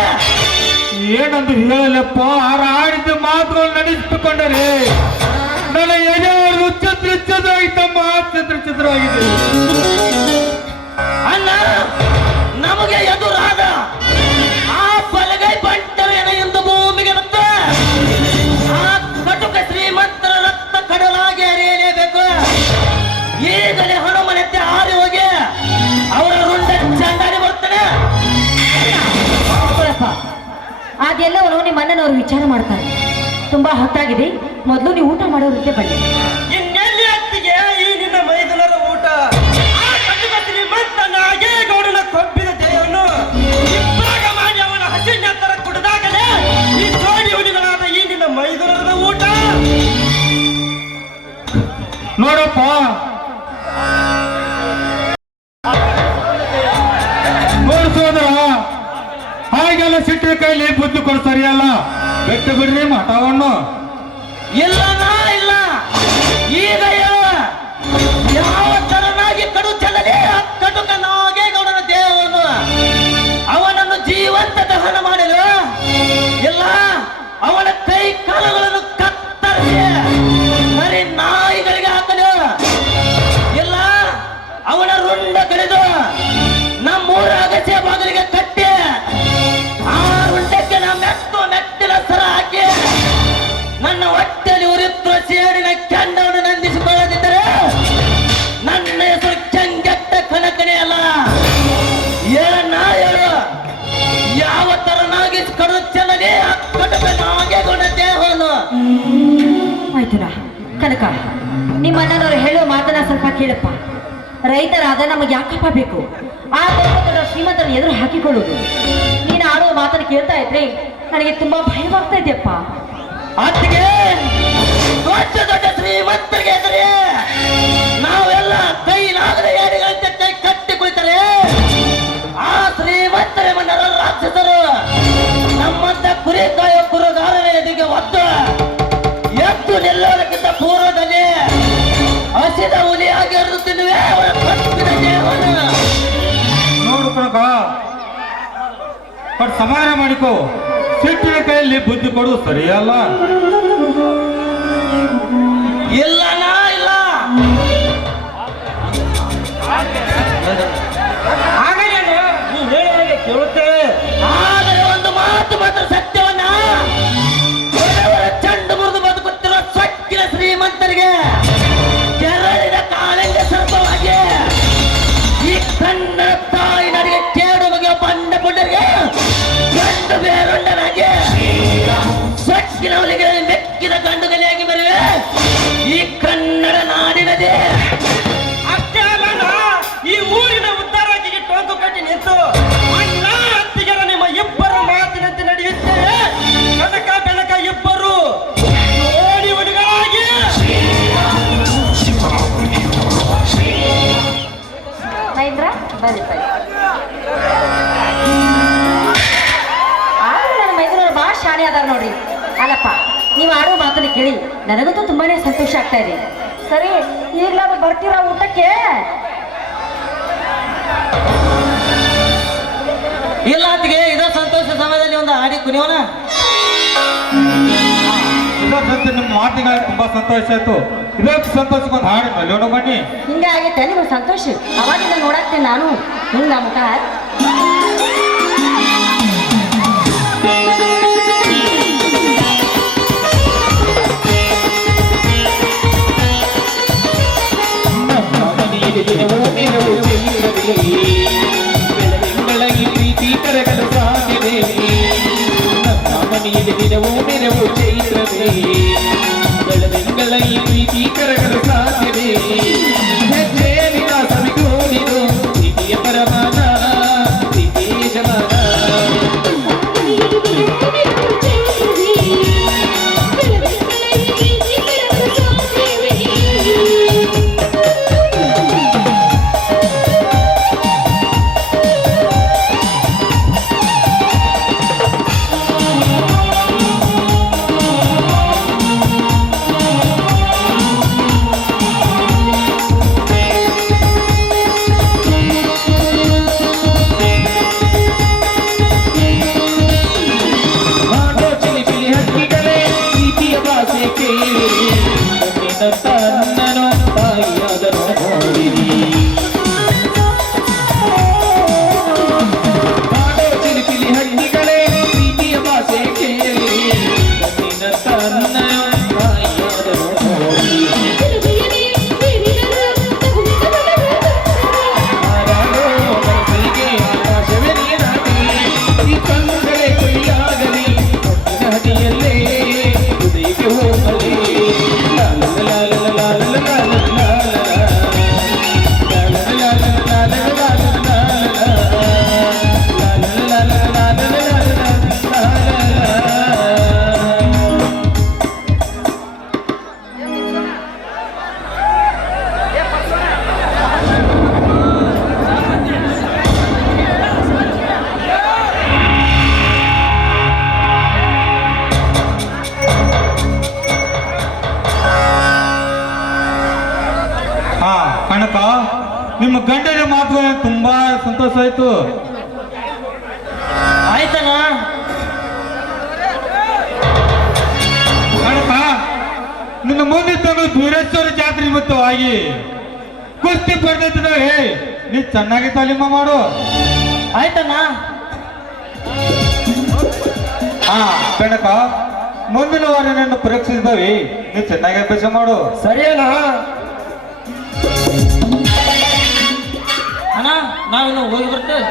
ಏನಂದು ಹೇಳಲಪ್ಪ, ಆಡಿದ ಮಾತುಗಳು ನಡೆಸಿಕೊಂಡರೆ ನನ್ನ ಎದೆಯವರು ಛದ್ರವಾಯಿತಮ್ಮ, ಛದ್ರವಾಗಿದೆ. ಅಣ್ಣ, ನಮಗೆ ಎದುರಾದ ಆ ಬಲಗೈ ಬಂಟರೇನ ಎಂದು ಭೂಮಿಗೆ ಮತ್ತು ಆ ಕಟುಕ ಶ್ರೀಮಂತರ ರಕ್ತ ಕಡಲಾಗಿ ಹರಿಯಲೇಬೇಕು. ಈಗಲೇ ಹನುಮನೆತ್ತೆ ಹಾರಿ ಹೋಗಿ ಅವರ ರುಂಡ ಚಂಡಾಡಿ ಬರ್ತಾನೆ. ಅದೆಲ್ಲವನ್ನು ನಿಮ್ಮ ಅಣ್ಣನವರು ವಿಚಾರ ಮಾಡ್ತಾರೆ. ತುಂಬಾ ಹೊತ್ತಾಗಿದೆ, ಮೊದಲು ನೀವು ಊಟ ಮಾಡೋದಕ್ಕೆ ಬನ್ನಿ. ಇನ್ನೆಲ್ಲಿ ಅತ್ತಿಗೆ ಈ ನಿನ್ನ ಮೈದುನರ ಊಟ? ಆ ಕಟುಕ ಶ್ರೀಮಂತ ನಾಗೇಗೌಡನ ಕೊಬ್ಬಿದ ದೇಹವನ್ನು ಇಬ್ಬಾಗ ಮಾಡಿ ಅವನ ಹಸಿ ನೆತ್ತರ ಕುಡಿದಾಗಲೇ ಈ ಜೋಡಿ ಹುಡುಗರಾದ ಈ ನಿನ್ನ ಮೈದುನರದ ಊಟ. ನೋಡಪ್ಪ, ನೋಡ್ಸೋದ್ರ ಹಾಗೆಲ್ಲ ಸಿಟ್ಟಿನ ಕೈಲಿ ಬುದ್ಧಿ ಕೊಡು ಸರಿಯಲ್ಲ. ಬಿಟ್ಟು ಬಿಡ್ರಿ ಮಠವನ್ನು. ಇಲ್ಲ ಇಲ್ಲ, ಈಗ ಯಾವ ತರನಾಗಿ ಕಡು ಚೆಲ್ಲದೆ ಕಟುಕ ನಾಗೇಗೌಡ ಕನಕ ನಿಮ್ಮ ಅಣ್ಣನವರು ಹೇಳುವ ಮಾತನ್ನ ಸ್ವಲ್ಪ ಕೇಳಪ್ಪ. ರೈತರಾದ ನಮಗೆ ಯಾಕಪ್ಪ ಬೇಕು ಆ ದೊಡ್ಡ ಶ್ರೀಮಂತನ ಎದುರು ಹಾಕಿಕೊಳ್ಳುವುದು? ನೀನು ಆಡುವ ಮಾತನ್ನು ಕೇಳ್ತಾ ಇದ್ರೆ ನನಗೆ ತುಂಬಾ ಭಯವಾಗ್ತಾ ಇದೆಯಪ್ಪ. ಅದಕ್ಕೆ ದೊಡ್ಡ ದೊಡ್ಡ ಶ್ರೀಮಂತರಿಗೆ ಎದುರೇ ನಾವೆಲ್ಲ ಕೈಲಾಗದ ಏಡಿಗಳಂತೆ ಕೈ ಕಟ್ಟಿ ಕುಳಿತರೆ ಆ ಶ್ರೀಮಂತರೇ ಮನ್ನರ ರಾಕ್ಷಸರು ನಮ್ಮಂತ ಕುರಿ ಕಾಯೋ ಕುರುಗಾರರ ಎದುರಿಗೆ ಒತ್ತು ಎದ್ದು ನಿಲ್ಲೋದಕ್ಕಿಂತ ಪೂರ್ವದಲ್ಲಿ ಹಸಿದ ಹುಲಿಯಾಗಿ ಹರಿದು ತಿನ್ನುವೆ ಅವರ ಕತ್ತಿನ ದೇಹವನ್ನು. ನೋಡು ಕಣಕ, ಬಟ್ ಸಮಾಧಾನ ಮಾಡಿಕೋ. ಸಿಟ್ಟಿನ ಕೈಯಲ್ಲಿ ಬುದ್ಧಿ ಕೊಡು ಸರಿಯಲ್ಲ. ಇಲ್ಲನಾ ಇಲ್ಲ ಹಾಗೇನು ನೀ ಹೇಳಿದಂಗೆ ಕೇಳುತ್ತೇವೆ. ಆದರೆ ಒಂದು ಮಾತು ಮಾತ್ರ ಸತ್ಯವನ್ನ ಬಡವರ ಚಂಡು ಮುರಿದು ಬದುಕುತ್ತಿರುವ ಸೊಕ್ಕಿನ ಶ್ರೀಮಂತರಿಗೆ ಕೆರಳಿದ ಕಾಳಿಂಗ ಸರ್ಪವಾಗಿ ಈ ಕನ್ನಡ ತಾಯಿ ನಡಿಗೆ ಕೇಡು ಬಗೆಯ ಬಂಡ ಪುಂಡರಿಗೆ ಗಂಡು ಬೇರೊಂಡನಾಗಿ ಸೊಕ್ಕಿನವರಿಗೆ ಮೆಕ್ಕಿದ ಗಂಡುಗಲಿಯಾಗಿ ಬರುವೆ ಈ ಕನ್ನಡ ನಾಡಿನದೇ. ಅಷ್ಟೇ ಅಲ್ಲ, ಈ ಊರಿನ ಉದ್ಧಾರಕ್ಕೆ ಟೋಕು ಕಟ್ಟಿ ನಿಂತು ಅಣ್ಣ ಅತ್ತಿಗೆರ ನಿಮ್ಮ ಇಬ್ಬರು ಮಾತಿನಂತೆ ನಡೆಯುತ್ತೇವೆ. ಕನಕ ಬೆನಕ ಇಬ್ಬರು ನೋಡಿ ಹುಡುಗರಾಗಿ ಮಹೇಂದ್ರ ಬನ್ನಿ ಆದ್ರೆ ನನ್ನ ಮೈದೂರವ್ರು ಭಾಳ ಶಾಣೆ ಅದಾರ ನೋಡ್ರಿ. ಅಲ್ಲಪ್ಪ ನೀವು ಆಡುವ ಮಾತನ್ನು ಕೇಳಿ ನನಗಂತೂ ತುಂಬಾನೇ ಸಂತೋಷ ಆಗ್ತಾ ಇದೆ. ಸರಿ, ಈಗಲಾದ್ರೂ ಬರ್ತೀರಾ ಊಟಕ್ಕೆ? ಇಲ್ಲ ಅತ್ತಿಗೆ, ಇದೇ ಸಂತೋಷ ಸಮಯದಲ್ಲಿ ಒಂದು ಹಾಡಿ ಕುಣಿಯೋಣ. ಇದಕ್ಕೆ ನಿಮ್ಮ ಮಾತಿಗೆ ತುಂಬಾ ಸಂತೋಷ ಆಯ್ತು. ಇದಕ್ಕೆ ಸಂತೋಷಕ್ಕೆ ಒಂದು ಹಾಡು ಮಲ್ಲೋಣ ಬನ್ನಿ. ಹಿಂಗೆ ಆಗೈತೆ ನಿಮ್ಗೆ ಸಂತೋಷ? ಅವಾಗಿಂದ ನೋಡಾಕ್ತೇನೆ ನಾನು ಹಿಂಗ ಮುಖ. ಬೆಳದಿಂಗಳಗಿ ಪ್ರೀತಿ ಕರಗಲು ಸಾಧ್ಯವೇ? ನಮ್ಮ ಮನೆಯಲ್ಲಿ ದಿನವೂ ಮೆರವು ಚೈತ್ರವೇ? ಬೆಳದಿಂಗಳಗಿ ಪ್ರೀತಿ ಕರಗಲು ಸಾಧ್ಯವೇ? ಹೆಜ್ಜೆ ವಿಕಾಸವಿಗೂಡಿದು ಪ್ರೀತಿಯ ಪರಮಾನ ಪ್ರೀತಿಯ ಯಜಮಾನ. ತನ್ನನು ತಾಯಿಯಾದನು ನೋಡಿರಿ. ಮಾಡೋ ಚಿಲಿಪಿಲಿ ಹಳ್ಳಿಗಳೇ ಪ್ರೀತಿಯ ಭಾಷೆ ಕೇಳಿ ತನ್ನನು ತಾಯಿಯಾದನು ನೋಡಿರಿ. ಹಾರಾಡೋ ಮನಸ್ಸಿಗೆ ಆಕಾಶವೇ ನೀನಾಗಿ ಈ ಕಣ್ಣುಗಳೇ ಕೊಯ್ಯಾಗಲಿ ನದಿಯಲ್ಲೇ ಹೃದಯಕ್ಕೆ ಹೋಗಲಿ. ಕಣಕ, ನಿಮ್ಮ ಗಂಡನ ಮಾತುಗಳು ತುಂಬಾ ಸಂತೋಷ ಆಯ್ತು. ಆಯ್ತಣ್ಣ. ಕಣಕ, ನಿನ್ನ ಮುಂದಿನ ತಿಂಗಳು ಬೀರೇಶ್ವರ ಜಾತ್ರೆ ನಿಮಿತ್ತವಾಗಿ ಕುಸ್ತಿ ಸ್ಪರ್ಧೆ ನೀ ಚೆನ್ನಾಗಿ ತಾಲೀಮ ಮಾಡು. ಆಯ್ತಣ್ಣ. ಕಣಕ, ಮುಂದಿನ ವಾರ ನನ್ನ ಪರೀಕ್ಷಿಸಿದವಿ, ನೀ ಚೆನ್ನಾಗಿ ಅಭ್ಯಾಸ ಮಾಡು. ಸರಿಯಣ್ಣ. ಅಣ್ಣ, ನಾವಿನ್ನು ಹೋಗಿ ಬರ್ತೇವೆ.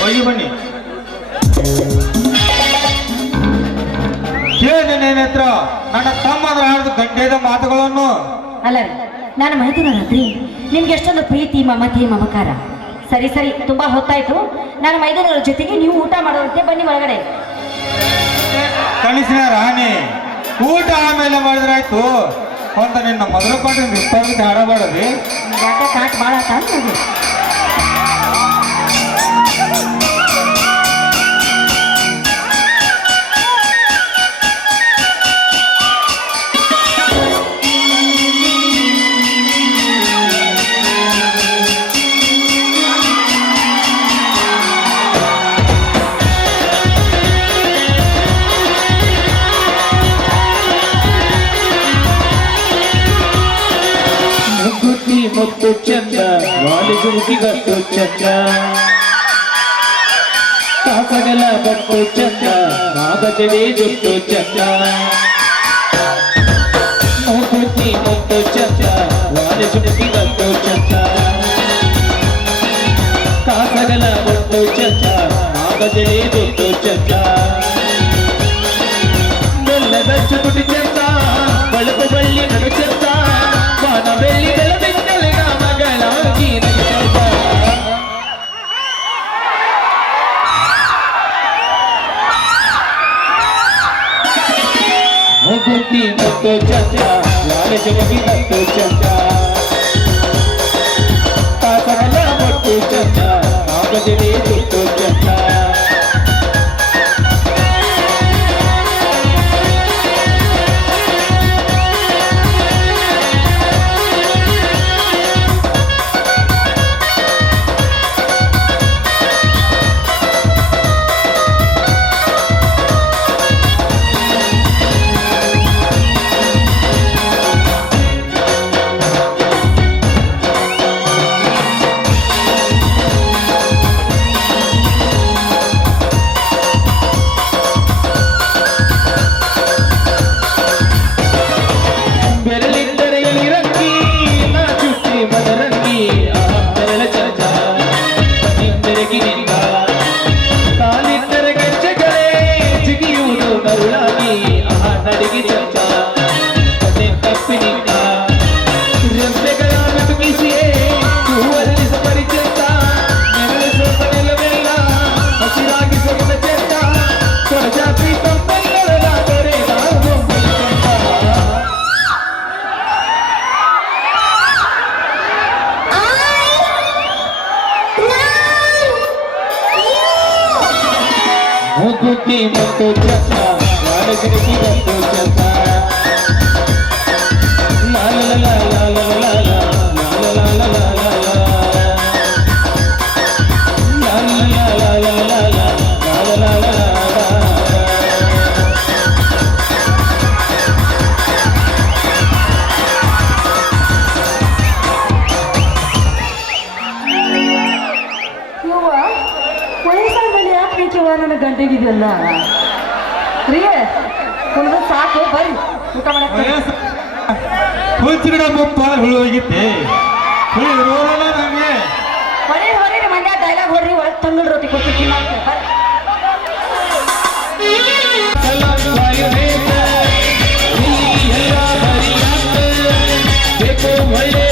ಹೋಗಿ ಬನ್ನಿ. ಕೇಳಿದೆ ನೇತ್ರ ನನ್ನ ತಮ್ಮಂದ್ರ ಆಡಿದ ಗಂಟೆದ ಮಾತುಗಳನ್ನು. ಅಲ್ಲ ರೀ, ನಾನು ಮೈದುನ ರಾತ್ರಿ ನಿಮ್ಗೆ ಎಷ್ಟೊಂದು ಪ್ರೀತಿ ಮಮತೆ ಮಮಕಾರ. ಸರಿ ಸರಿ, ತುಂಬಾ ಹೊತ್ತಾಯ್ತು. ನಾನು ಮೈದುನರ ಜೊತೆಗೆ ನೀವು ಊಟ ಮಾಡೋರಂತೆ, ಬನ್ನಿ ಒಳಗಡೆ. ಕಳಿಸಿನ ರಾಣಿ, ಊಟ ಆಮೇಲೆ ಮಾಡಿದ್ರಾಯ್ತು ಅಂತ ನಿನ್ನ ಮೊದಲು ಕೊಂಡು ವಿಸ್ತಾರಕ್ಕೆ ಆಡಬಾರದ್ರಿ. ಗಂಡ ಕಾಟ್ ಭಾಳ ಆತ. ಮುಗುತಿ ಮುತ್ತು ಚಂದ ವಾಲಿ ಜುಮುಕಿಗಟ್ಟು ಚಂದ ಕಾಸಗಲ ಬಟ್ಟು ಚಂದ ನಾಗಜಡೆ ಜುಟ್ಟು ಚಂದ ಮುಗುತಿ ಮುತ್ತು ಚಂದ ವಾಲಿ ಜುಮುಕಿಗಟ್ಟು ಚಂದ ಕಾಸಗಲ ಬಟ್ಟು ಚಂದ ನಾಗಜಡೆ ಜುಟ್ಟು ಚಂದ ಬೆಲ್ಲದ ಚುಟುಟಿ ಚಂದ ಬಳುಕು ಬಳ್ಳಿ ನಡು ಚಂದ ಬಾನ ಬೆಳ್ಳಿಗಳ ಬೆನ್ನಲಿನ ಮಗಳಾಗಿ ನಗಿಸಲ್ವ. ಮುಗುತಿ ಮುತ್ತು ಚಂದ ವಾಲೆ ಜಮಗಿ ನತ್ತು ಚಂದ ಕಾಸಗಲ ಮುಟ್ಟು ಚಂದ ನಾಗಜಡೆ ಜುಟ್ಟು ಚಂದ ಬೆರಳಿದ್ದರೆ ರಂಗಿ ನಾ ಚುಟ್ಟಿ ಮದರಂಗಿ ಬೆರಳ ಚಂದ ನಿಂದೆರಗಿನಿಂದ ಕಾಲಿದ್ದರೆ ಗಜ್ಜೆಗಳೇ ಜಿಗಿಯುವುದು ನರುಳಾಗಿ ನಡಿಗೆ ಚಂದ ತಪ್ಪಿನಿಂದ ರೆಂಬೆಗಳ ನಟುಕಿಸಿಯೇ ಹೂವಲ್ಲಿಸ ಪರಿಚಂದ ನೆರಳು ಸೊಪ್ಪನೆಲ್ಲವೆಲ್ಲ ಹಸಿರಾಗಿ ಸೊಗದ ಚಂದ ಕೊಡಜಾತಿ ತೊಂಬೈಗಳ ದೊರೆದ ಮುಗುತಿ ಮತ್ತು ಚಂದ ವಾಲಗಿರಿಸಿ ಮತ್ತು ಚಂದ ಲಾಲ ಲಾಲ ಲಾಲ ಲಾಲ ಲಾಲ ಲಾಲ ಲಾಲ ಲಾಲ ಲಾಲ ಲಾಲ ಯವ್ವ, ವಯಸ್ಸಾದ್ಮೇಲೆ ಯಾಕೆ ಬೇಕವ್ವ ನನ್ನ ಗಂಟೆಗಿದೆಯಲ್ಲ ರೀ? ಕುಡಿದು ಸಾಕು, ಬರ್ರಿ ಊಟ ಮಾಡಕ್ಕೆ. ಹುಚ್ಚಿಗಿಡ ಮುಪ್ಪ ಹುಳು ಹೋಗಿತ್ತೆ, ಹುಳಿ ಇರೋಲ್ಲ ನಂಗೆ. ಹೊರಿ ಹೊರಿ ಮಂಡ್ಯ ಡೈಲಾಗ್ ಹೊಡ್ರಿ, ಒಳಗೆ ತಂಗಲ್ ರೊಟ್ಟಿ ಕೊಡ್ತೀನಿ ಬರ್ರಿ. ಒಳ್ಳೆ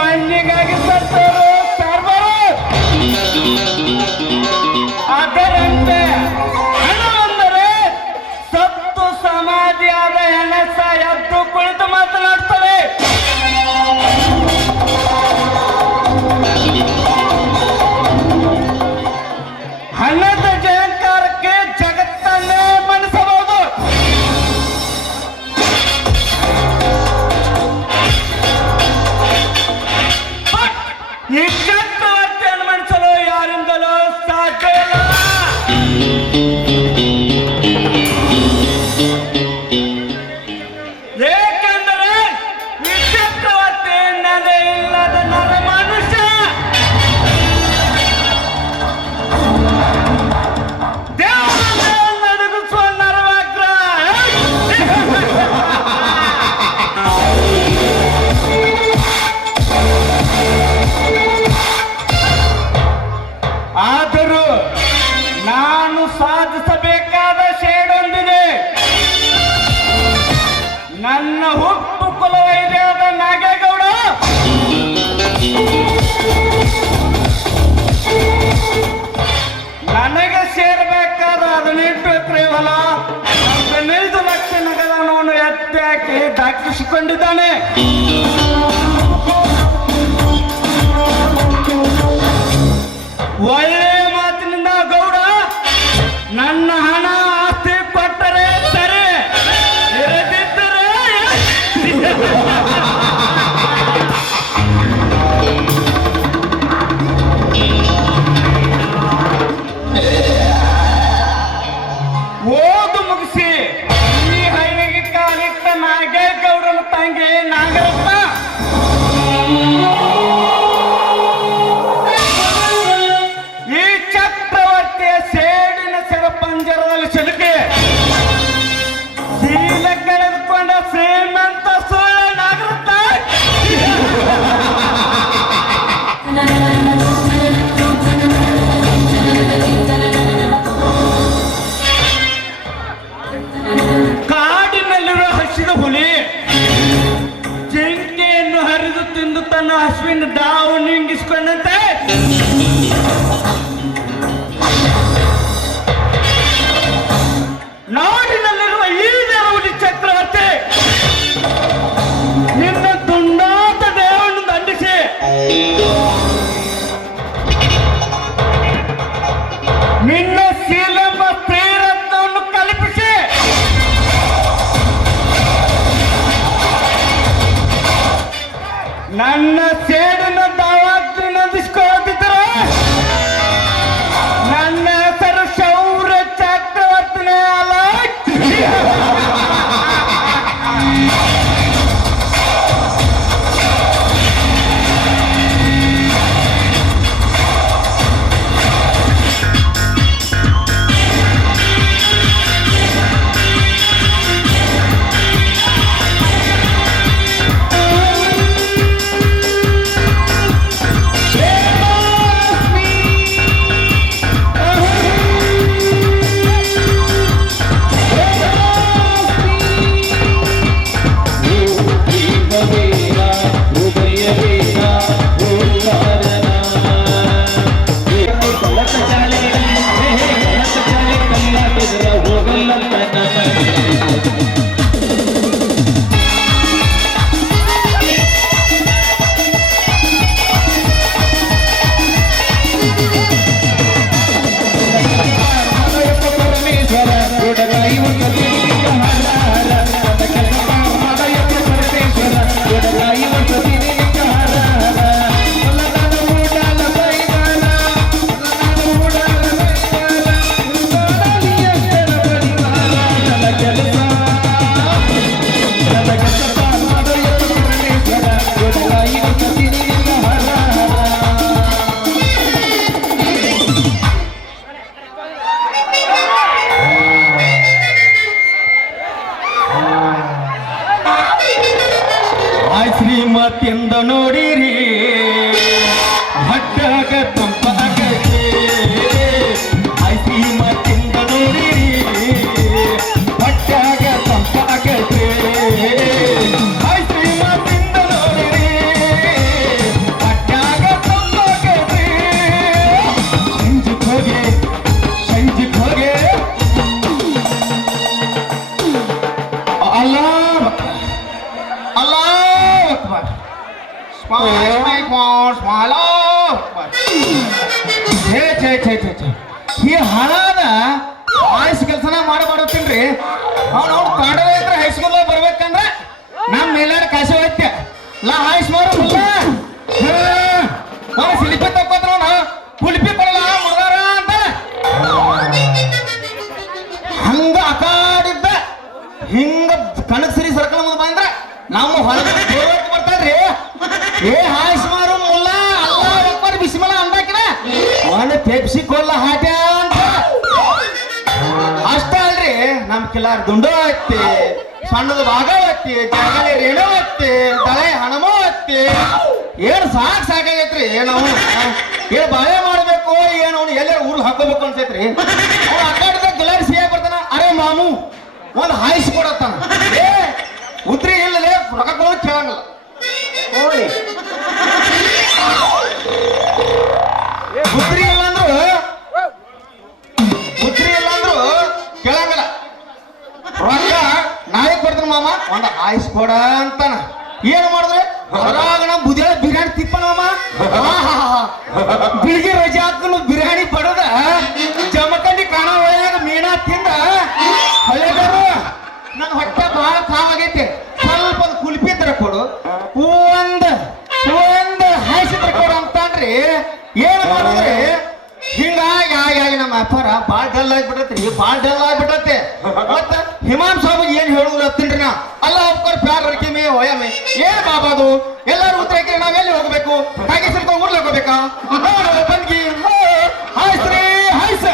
ಮಣ್ಣಿಗಾಗಿ ಸತ್ತರು ಸರ್ವರು ಅದರಂತೆ ಹಣವೆಂದರೆ ಸತ್ತು ಸಮಾಧಿಯಾದ ಹೆಣಸ ಎದ್ದು ಕುಳಿತು ಮಾತನಾಡ್ತವೆ. ಹಣದ ಜಯಂಕಾರಕ್ಕೆ ಜಗತ್ತನ್ನೇ ಮಣಿಸಬಹುದು. ಈ ಚಕ್ರವರ್ತಿಯನ್ನು ಮಣಿಸಲು ಯಾರಿಂದಲೂ ಸಾಧ್ಯ ಇಲ್ಲ. ಏಕೆಂದರೆ ಈ ಚಕ್ರವರ್ತಿ ನೆಲೆ ಇಲ್ಲದ ನರ ಮನುಷ್ಯ. ದೇವರನ್ನೇ ನಡುಗಿಸುವ ನರವಗ್ರ. ಆದರೂ ನಾನು ಸಾಧಿಸಬೇಕಾದ ಶೇಡೊಂದಿದೆ. ನನ್ನ ಹುಟ್ಟು ಕುಲವೈದ್ಯಾದ ನಾಗೇಗೌಡ ನನಗೆ ಸೇರಬೇಕಾದ 18 ಎಕರೆ ಹೊಲ 15 ಲಕ್ಷ ನಗದವನ್ನು ಎತ್ತಿ ಹಾಕಿ ದಾಖಲಿಸಿಕೊಂಡಿದ್ದಾನೆ. ಒಳ್ಳೆ ಮಾತಿನಿಂದ ಗೌಡ ನನ್ನ ಹಣ ಆಸ್ತಿ ಕೊಟ್ಟರೆ ಸರಿ, ಇರದಿದ್ದರೆ ಓದು ಮುಗಿಸಿ ಈ ಹಳ್ಳಿಗೆ ಕಾಲಿಟ್ಟ ನಾಗೇಗೌಡನ ತಂಗಿ ನಾಗರತ್ನ ಈ ಚಕ್ರವರ್ತಿಯ ಸೇಡಿನ ಸೆರಪಂಜರದಲ್ಲಿ ಸಿಲುಕಿ ಶೀಲ ಕಳೆದುಕೊಂಡ ಶ್ರೀಮಂತ ಸೋಳ ನಾಗರತ್ನ ಕಾಡಿನಲ್ಲಿರುವ ಹಸಿದ ಹುಲಿ ಜಿಂಕೆಯನ್ನು ಹರಿದು ತಿಂದು ತನ್ನ ಹಸುವಿನ ಡಾವು ನೀಗಿಸಿಕೊಂಡಂತೆ ನಾಡಿನಲ್ಲಿರುವ ಈ ದೇವಡಿ ಚಕ್ರವರ್ತಿ ನಿನ್ನ ದುಂಡಾತ ದೇವವನ್ನು ದಂಡಿಸಿ ನಿನ್ನ ಶೀಲೆಂಬ ಪ್ರೇರತ್ನವನ್ನು ಕಲ್ಪಿಸಿ ನನ್ನ ಸೇಡಿನ ದಾವಾಗ್ತಿ ನಂದಿಸ್ಕೊಳ್ಳುತ್ತಿದ್ದರೆ ನನ್ನ ಹೆಸರು ಶೌರ್ಯ ಚಕ್ರವರ್ತಿನೇ ಅಲ್ಲ. ಶ್ರೀಮತಿಯಿಂದ ನೋಡಿರಿ ಹೊಟ್ಟಾಗ ತಂಪಾಗತ್ತೆ. ಶ್ರೀಮತಿಯಿಂದ ನೋಡಿರಿ ಹೊಟ್ಟಾಗ ತಂಪಾಗತ್ತೆ. ಶ್ರೀಮತಿಯಿಂದ ನೋಡಿರಿ ಈ ಹಣದ ಆಯ್ಸ್ ಕೆಲಸನ ಮಾಡಬಾರತ್ತೀನ್ರಿ. ಅವ್ನು ಕಾಡದ ಇದ್ರೆ ಹೈಸ್ಕೂಲ್ ಬರ್ಬೇಕಂದ್ರೆ ನಮ್ಮ ಮೇಲಾರ ಕಾಸು ಹೋಯ್ತೆ ಲಾ ಹಾಯ್ಸ್ ಮಾರಲ್ಲ ಸಿಲಿಪಿ ತಕ್ಕೋದ್ರ ಕುಲಿಪಿ ಕೊಡಲ್ಲ ಮುಗಾರ ಅಂತ ಹಂಗ ಅಕಾಡಿದ್ದ ಹಿಂಗ ಕನಕ ಸಿರಿ ಸರ್ಕಲ್ ಮುಂದೆ ಬಂದ್ರೆ ನಮ್ಮ ಹೊರಗೆ ಬರ್ತಾರ್ರಿ. ಏ ಹಾಯ್ಸ್ ಮಾರು ಮುಲ್ಲ ಅಲ್ಲ ಒಬ್ಬರು ಬಿಸಿಮಲ ಅಂದಾಕಿನ ಒಂದು ಪೆಪ್ಸಿ ಕೊಲ್ಲ ಹಾಟ ಅಂತ ಅಷ್ಟ ಅಲ್ರಿ. ನಮ್ ಕಿಲಾರ್ ದುಂಡು ಹತ್ತಿ ಸಣ್ಣದ ಭಾಗ ಹತ್ತಿ ಜಗಲಿ ರೇಣು ಹತ್ತಿ ತಲೆ ಹಣಮೋ ಹತ್ತಿ ಏನ್ ಸಾಕಾಗೈತ್ರಿ. ನಾವು ಏನ್ ಬಾಳೆ ಮಾಡ್ಬೇಕು ಏನು ಅವ್ನು ಎಲ್ಲೇ ಊರ್ಲ್ ಹಾಕೋಬೇಕು ಅನ್ಸೈತ್ರಿ. ಅವ್ನು ಅಡ್ಡಾಡಿದ ಗಿಲಾರಿ ಸಿಯಾಗಿ ಬರ್ತಾನ. ಅರೆ ಮಾಮು ಒಂದು ಹಾಯಿಸಿ ಕೊಡತ್ತಾನ. ಏ ಉದ್ರಿ ಇಲ್ಲದೆ ರೊಕ್ಕ ಕೊಡೋದು ಕೇಳಂಗಿಲ್ಲ. ಓಯ್ ಉದ್ರಿ ಇಲ್ಲಂದ್ರು ಕೇಳಂಗಿಲ್ಲ. ರೊಕ್ಕ ನಾಳೆ ಕೊಡ್ತಾನ ಮಾಮ ಒಂದು ಹಾಯಿಸಿ ಕೊಡ ಅಂತಾನ. ಏನ್ ಮಾಡಿದ್ರೆ ಹೊರಾಗ ನಮ್ಮ ಬುದಿಯ ಬಿರಿಯಾನಿ ತಿಪ್ಪನ ಮಾಮ ಬಿಳಿಗೆ ರಜೆ ಹಾಕೊಂಡು ಬಿರಿಯಾನಿ ಪಡೆದ ಜಮಖಂಡಿ ಕಾಣ ಒಳಗ ಮೀನಾ ತಿಂದ ಹಳೆಗಾರು ನನ್ನ ಹೊಟ್ಟೆ ಬಹಳ ಕಾವಾಗೈತೆ. ಸ್ವಲ್ಪ ಒಂದು ಕುಲ್ಪಿ ತರ ಕೊಡು ಒಂದ್ ಹಾಯಿಸಿದ್ರ ಕೊಡು ಅಂತಾನ್ರಿ. ಏನ್ ಮಾಡಿದ್ರಿ ಹಿಂಗಾಗಿ ಆಗಿ ನಮ್ಮ ವ್ಯಾಪಾರ ಬಾಳ್ ಡಲ್ ಆಗ್ಬಿಟ್ಟತ್ರಿ. ಬಾಳ್ ಡಲ್ ಆಗ್ಬಿಟ್ಟತ್ತೆ. ಮತ್ತ ಹಿಮಾನ್ ಸಾಬ್ ಏನ್ ಹೇಳುದು ಹತ್ತಿನ್ರಿ ನಾ ಅಲ್ಲ ಒಪ್ಕರ್ ಪ್ಯಾರ್ ಹೊರಕೆ ಮೇ ಹೊಯ ಮೇ ಏನ್ ಬಾಬಾದು ಎಲ್ಲಾರು ಉತ್ತರಕ್ಕೆ ನಾವೆಲ್ಲಿ ಹೋಗ್ಬೇಕು ಕಾಗೆ ಸರ್ಕೊಂಡು ಊರ್ಲಿ ಹೋಗ್ಬೇಕಾ ಬಂದ್ಗಿ ಹಾಯ್ಸ್ರಿ ಹಾಯ್ಸ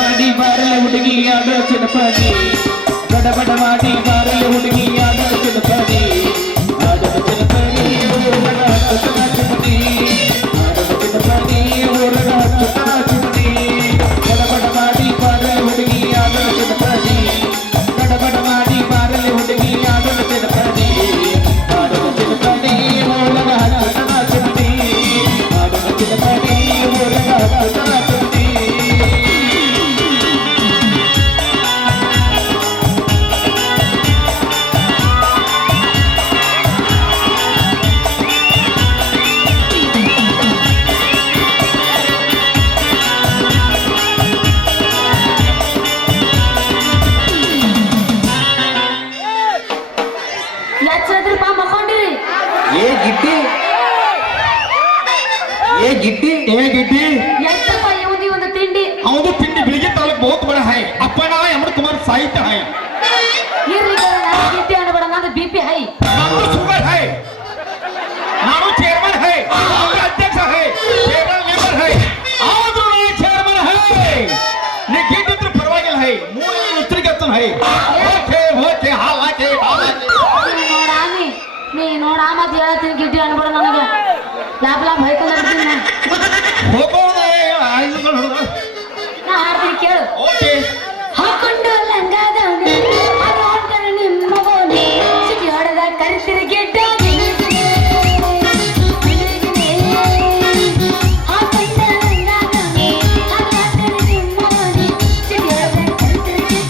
ಮಾಡಿ ಬಾರಲೆ ಹುಡುಗಿ ಆದ ಚಿನ್ನಪದಿ ಗಡಬಡ ಮಾಡಿ ಬಾರಲೆ ಹುಡುಗಿ ಆದ ಚಿನ್ನಪದಿ ಆದ ಚಿನ್ನಪದಿ ಗಡಬಡ ಮಾಡಿ ಬಾರಲೆ ಹುಡುಗಿ ಆದ ಚಿನ್ನಪದಿ ಗಡಬಡ ಮಾಡಿ ಬಾರಲೆ ಹುಡುಗಿ ಆದ ಚಿನ್ನಪದಿ ಆದ ಚಿನ್ನಪದಿ ಒಳಗ ಹಚ್ಚನ ಚಿನ್ನಪದಿ ಆದ ಚಿನ್ನಪದಿ ಒಳಗ ಹಚ್ಚನ ಚಿನ್ನಪದಿ. ಲಕ್ಷದ್ರಪ್ಪ ಮಕ್ಕೊಂಡಿರಿ. ಏ ಗಿಡ್ಡಿ ಎಷ್ಟಪ್ಪ ಇವಂದಿ ಒಂದು ತಿಂಡಿ ಅವನು ತಿಂಡಿ ಬೆಳಿಗ್ಗೆ ತಾಲೂಕ್ ಬಹುತ್ ಬಡ ಹೈ ಅಪ್ಪನ ಅಮರ್ ಕುಮಾರ್ ಸಾಹಿತ್ಯ ಹೈ ಇರ್ಲಿ ಗಿಡ್ಡಿ ಅನ್ಬೇಡ ನಂದು BP ಹೈ. ನಾನು ಶುಗರ್ ಹೈ ನಾನು ಚೇರ್ಮನ್ ಹೈ ನಾನು ಅಧ್ಯಕ್ಷ ಹೈ ಚೇರ್ಮನ್ ಮೆಂಬರ್ ಹೈ ಆದ್ರೂ ನಾನು ಚೇರ್ಮನ್ ಹೈ ನೀ ಗಿಡ್ಡಿದ್ರು ಪರವಾಗಿಲ್ಲ ಹೈ ಮೂರು ಉತ್ತರಿಗೆ ಹತ್ತನ ಹೈ ಓಕೆ ಹಾಲಾಕೆ ನೀ ನೋಡ ಮತ್ತೆ ಹೇಳ್ತೀನಿ ಗಿಡ್ಡಿ ಅನ್ಬೇಡ ನನಗೆ ಲಾಭ ಹೊಯ್ಕೊಂಡ್ಬಿಡ್ತೀನಿ ನಾ ಹಾಡ್ತೀನಿ ಕೇಳು. ಓಕೆ ಹಾಕೊಂಡು ಲಂಗಾದವನು ಹಾಡ್ತಾನೆ ನಿಮ್ಮ ಮಗನೇ ಸಿಟಿ ಹೊಡೆದ ಕರಿತಿರಿ ಗಿಡ್ಡ ಹಾಕೊಂಡ ಲಂಗಾದವನು ಹಾಡ್ತಾನೆ ನಿಮ್ಮ ಮಗನೇ ಸಿಟಿ ಹೊಡೆದ ಕರಿತಿರಿ ಗಿಡ್ಡ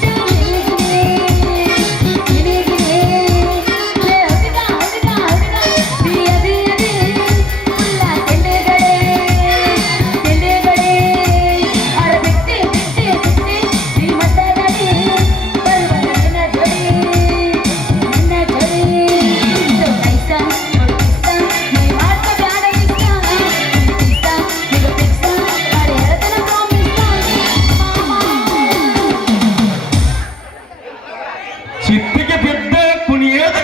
ಚಿತ್ತಿಗೆ ಬಿದ್ದ ಕುಣಿಯದ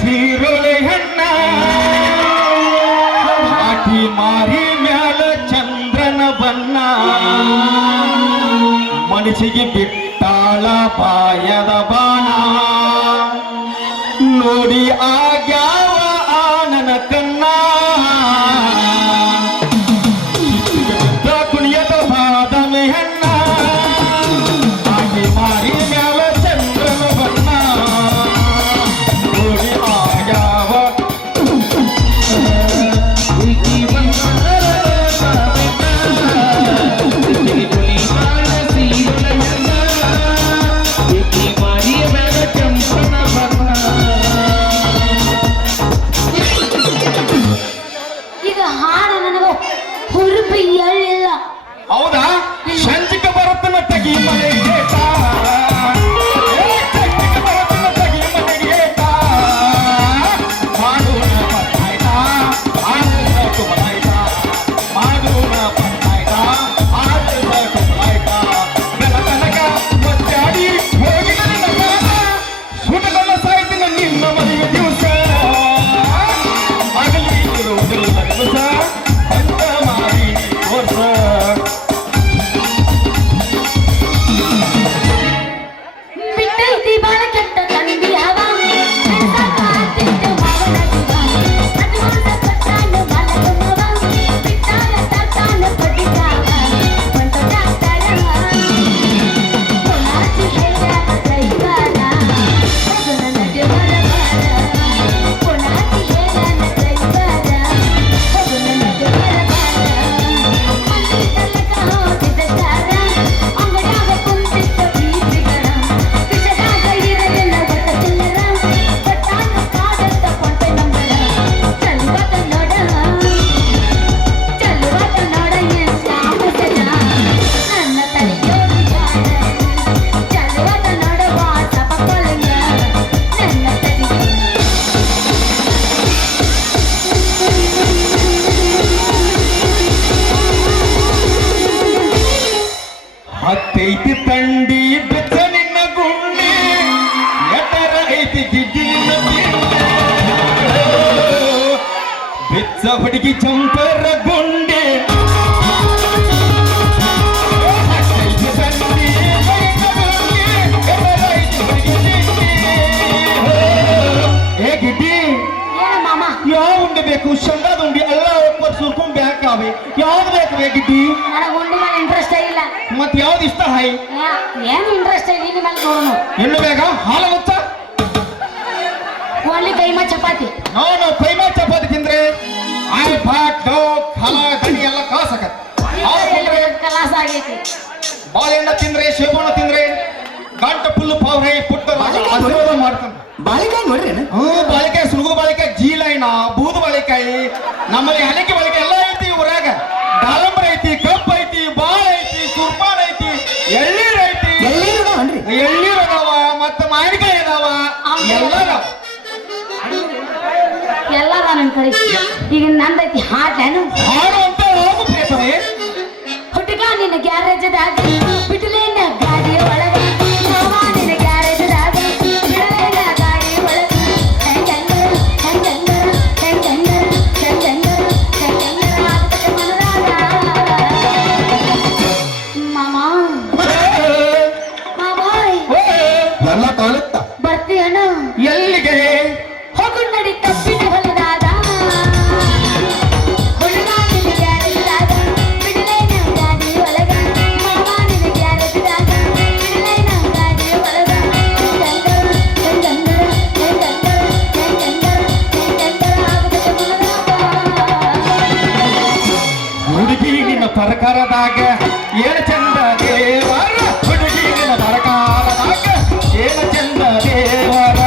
ಸೀರೊಳೆ ಹೆಣ್ಣ ಹಾಕಿ ಮಾರಿ ಮ್ಯಾಲ ಚಂದ್ರನ ಬಣ್ಣ ಮನಸ್ಸಿಗೆ ಬಿಟ್ಟಾಳ ಬಾಯದ ಬಾಣ ನೋಡಿ ಆಗ್ಯಾವ ಆನನ ಕಣ್ಣ ಚಿತ್ತಿಗೆ ಬಿದ್ದ ಕುಣಿಯದ ಬಾದಮೆ ಹೆಣ್ಣ ಹಾಕಿ ಮಾರಿ ಮ್ಯಾಲ ಚಂದ್ರನ ಬಣ್ಣ ನೋಡಿ ಆಗ್ಯಾವ ಮಾರಿಯ ಮೇಲೆ ಚಂಪನ ಬಣ್ಣ ಎಟ್ಟೈತಿ ತಂಡಿ ಬೆಚ್ಚ ನಿನ್ನ ಗುಂಡಿ ಎತ್ತರ ಐತಿ ಗಿಡ್ಡಿ ನಿನ್ನ ತಿಂಡಿ ಬೆಚ್ಚ ಹುಡುಗಿ ಚಂಪರ ಗುಂಡಿ ಎಟ್ಟೈತಿ ತಂಡಿ ಬೆಚ್ಚ ಗುಂಡಿ, ಎತ್ತರ ಐತಿ ಹುಡುಗಿ ತಿಂಡಿ. ಏ ಗಿಡ್ಡಿ ಏನ ಮಾಮ ಯಾವ ಉಂಡೆ ಬೇಕು? ಶಂಗದ ಉಂಡಿ ಎಲ್ಲ ಒಬ್ಬರು ಸುರ್ಕೊಂಡ್ ಬ್ಯಾಕ್ ಅವೆ. ಯಾವ್ದು ಬೇಕು ಬೇ ಗಿಡ್ಡಿ? ನನಗೆ ಉಂಡಿ ಮೇಲೆ ಇಂಟ್ರೆಸ್ಟ್ ಇಲ್ಲ. ಮತ್ ಯಾವ್ದು ಇಷ್ಟ ಹೈ? ಏನು ಇಂಟ್ರೆಸ್ಟ್ ಇಲ್ಲ ನಿನ್ನ ಮೇಲೆ ನೋಡೋಣ. ಎಣ್ಣು ಬೇಗ ಹಾಲು ಗೊತ್ತ? ಓನ್ಲಿ ಕೈಮಾ ಚಪಾತಿ. ನಾನು ಕೈಮಾ ಚಪಾತಿ ತಿಂದ್ರೆ ಆಯ್ ಭಾಟ್ ಖಾಲ ಗಣಿ ಎಲ್ಲ ಕಾಸಕತ್. ಕಲಾಸ ಆಗೈತಿ. ಬಾಳೆಹಣ್ಣ ತಿಂದ್ರೆ ಸೇಬಣ್ಣ ತಿಂದ್ರೆ ಗಂಟ ಫುಲ್ ಪೌರೈ ಪುಟ್ಟ ಆಶೀರ್ವಾದ ಮಾಡ್ತಾನೆ. ಬಾಳಿಕಾಯಿ ನೋಡ್ರಿ ಬಾಳಿಕಾಯಿ ಸುಣಗು ಬಾಳಿಕಾಯಿ ಜೀಲೈನ ಬೂದು ಬಾಳಿಕಾಯಿ ನಮ್ಮಲ್ಲಿ ಹಲಕೆ ಬಾಳಿಕಾಯಿ ಎಲ್ಲ ಐತಿ ಊರಾಗ. ದಾಳಂಬ್ರ ಐತಿ, ಕಬ್ಬ್ ಐತಿ, ಬಾಳ ಐತಿ, ಸುರ್ಪಾನ್ ಐತಿ, ಎಳ್ಳೀರ್ ಐತಿ, ಎಳ್ಳೀರ್ ಅದಾವ, ಮತ್ತ ಮಾವಿನಕಾಯಿ ಅದಾವ, ಎಲ್ಲ ಅದಾವ. ಎಲ್ಲ ನನ್ನ ಕಡೆ. ಈಗ ನಂದೈತಿ ಹಾಡ್ಲೇನು ಹಾಡು ಅಂತ ಹೋಗು ಪ್ರೇತವೇ. ಹುಡುಗ ನಿನ್ನ ಗ್ಯಾರೇಜದಾಗ ಬಿಡಲೇನ ಗಾಡಿ ಒಳಗ ಮಾವ ನಿನ್ನ ಗ್ಯಾರೇಜದಾಗ ಬಿಡಲೇನ ಗಾಡಿ ಒಳಗ ಹೆಂಗಂದರ ಹೆಂಗಂದರ ಹೆಂಗಂದರ ಹೆಂಗಂದರ ಹೆಂಗಂದರ ಆಗ್ತದೆ ಮನದಾಗ ಮಾಮ ಮಾವಾಯ್ ಎಲ್ಲ ಕಾಣುತ್ತ ಬರ್ತೀಯಣ್ಣ ಎಲ್ಲಿಗೆ? ಹೋಗು ನಡಿ ಕಬ್ಬಿನ ಹೊಲದಾಗ ಹುಡುಗ ನಿನ್ನ ಗ್ಯಾರೇಜದಾಗ ಬಿಡಲೇನ ಗಾಡಿ ಒಳಗ ಮಾವ ನಿನ್ನ ಗ್ಯಾರೇಜದಾಗ ಬಿಡಲೇನ ಗಾಡಿ ಒಳಗ ಹೆಂಗಂದರ ಹೆಂಗಂದರ ಹೆಂಗಂದರ ಹೆಂಗಂದರ ಹೆಂಗಂದರ ಆಗ್ತದೆ ಮನದಾಗ ಹುಡುಗಿ ನಿನ್ನ ಪರಕಾರದಾಗ ಏನ ಚಂದ ದೇವರ. ಹುಡುಗಿ ನಿನ್ನ ಪರಕಾರದಾಗ ಏನ ಚಂದ ದೇವರ.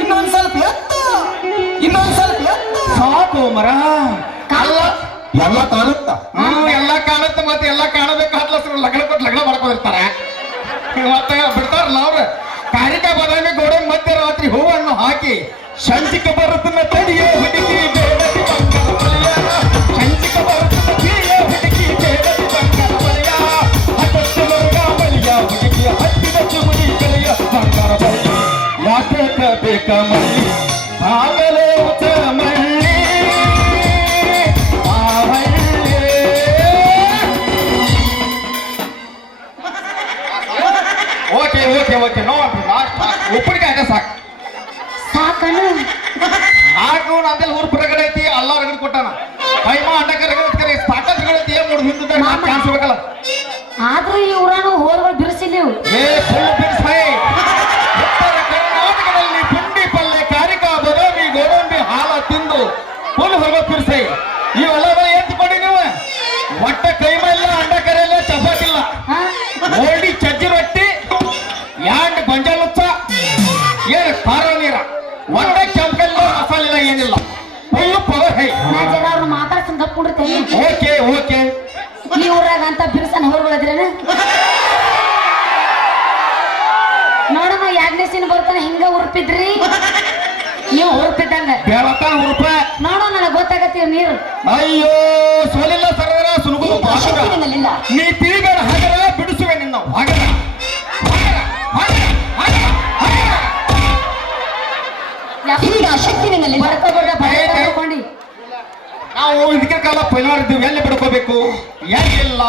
ಇನ್ನೊಂದ್ ಸ್ವಲ್ಪ ಎತ್ತು, ಇನ್ನೊಂದ್ ಸ್ವಲ್ಪ ಎತ್ತು. ಸಾಕು ಮರ. ಅಲ್ಲ ಎಲ್ಲ ಕಾಣುತ್ತ ಎಲ್ಲ ಕಾಣುತ್ತೆ. ಮತ್ತೆ ಎಲ್ಲ ಕಾಣಬೇಕಾದ್ಲ ಲಗ್ನ ಕೊಟ್ಟು ಲಗ್ನ ಮಾಡ್ಕೊಂಡಿರ್ತಾರೆ. ಮತ್ತೆ ಬಿಡ್ತಾರಲ್ಲ ಅವ್ರು. ಕಾರಿಕ ಬಾದಾಮಿ ಗೋಡೆ ಮಧ್ಯರಾತ್ರಿ ಹೂವನ್ನು ಹಾಕಿ ಸಂಚಿಕ ಬರುತ್ತನ್ನ ತಡಿಯೋ ಹುಡುಗಿ ಬೇಡದಿ ಬಂಗಾರ ಬಲಿಯ. ಸಂಚಿಕ ಬರುತ್ತನ್ನ ತಡಿಯೋ ಹುಡುಗಿ ಬೇಡದಿ ಬಂಗಾರ ಬಲಿಯ. ಹತ್ತತ್ತು ಲೋಗ ಬಲಿಯ ಹುಡುಗಿ ಹತ್ತಿದ ಚುಮುಡಿ ಕಲಿಯ ಬಂಗಾರ ಬಲಿಯ. ಯಾತಕ ಬೇಕ ಮಲ್ಲಿ ಆಗಲೇ ಉಚ ಮಳ್ಳಿ ಓಕೆ ಓಕೆ ಓಕೆ ನೋ ಉಪ್ಪಿನಕಾಯಿ ಹಾಕ ಸಾಕು ಸಾಕನು ಸಾಕು. ನಂದಲ್ಲಿ ಊರ್ ಹೊರಗಡೆ ಐತಿ ಎಲ್ಲ ರಗಡ್ ಕೊಟ್ಟಾನ. ಕೈಮಾ ಅಂಡಕ ರಗಡ ಸಾಕತ್ ರಗಡೈತಿ. ಏನ್ ನೋಡಿ ಹಿಂದೆ ಚಾನ್ಸ್ ಬೇಕಲ್ಲ. ಆದ್ರೂ ಈ ಊರನು ಹೋರ್ಗಳು ಬಿಡಿಸಿಲ್ಲ ಇವು. ಏ ಫುಲ್ ಬಿಡ್ಸ್ ಹೈ. ಉತ್ತರ ಕರ್ನಾಟಕದಲ್ಲಿ ಪುಂಡಿ ಪಲ್ಲೆ ಕಾರಿಕ ಬಾದಾಮಿ ಗೋಡಂಬಿ ಹಾಲ ತಿಂದು ಫುಲ್ ಹೊರಗ ಬಿರ್ಸೈ. ಇವೆಲ್ಲ ಎತ್ತು ಕೊಡಿ ನೀವು. ಒಟ್ಟ ಕೈಮ ಇಲ್ಲ, ಅಂಡಕರೆ ಇಲ್ಲ, ಚಪಾತಿ ಇಲ್ಲ, ಓಲ್ಡಿ ಚಜ್ಜಿ ರೊಟ್ಟಿ, ಯಾಂಡ್ ಗೊಂಜಾಲ್ ಉಚ್ಚ, ಏನು ಖಾರ ನೀರ, ಒಟ್ಟ ಕೆಂಪಲ್ಲ, ಮಸಾಲೆ ಇಲ್ಲ, ಏನಿಲ್ಲ. Full power high. ನಾ ಜರ ಅವ್ರು ಮಾತಾಡ್ಸನ್ ತಪ್ಪಿಡ್ತೇನೆ. Okay okay. ಈ ಊರಾಗ ಅಂತ ಬಿರ್ಸನ್ ಹೊರಗಳಿದ್ರೇನ ನೋಡಮ್ಮ. ಯಾಗ್ನೇ ಸೀನ್ ಬರ್ತಾನೆ ಹಿಂಗ ಉರುಪಿದ್ರಿ ನೀವು ಉರುಪಿದ್ದಂಗ ಬೇಡತ್ತ ಹುರುಪ. ನೋಡೋ ನನಗೆ ಗೊತ್ತಾಗತ್ತೀವಿ ನೀರು. ಅಯ್ಯೋ ಸೋಲಿಲ್ಲ ಸರದರ ಸುಲಭ ನೀ ತಿಳಿಬೇಡ. ಹಾಗರ ಬಿಡಿಸುವೆ ನಿನ್ನ ಹಾಗರ ಹಾಗರ ಹಾಗರ ಹಾಗರ ಹಾಗರ. ಈಗ ಶಕ್ತಿ ನಿನ್ನಲ್ಲಿ ಬರ್ಕೊಂಡು ನಾವು ಇದಕ್ಕೆ ಕಾಲ ಪೈಲಾರ್ ಇದ್ದೀವಿ. ಎಲ್ಲಿ ಬಿಡ್ಕೋಬೇಕು, ಎಲ್ಲಿಲ್ಲ,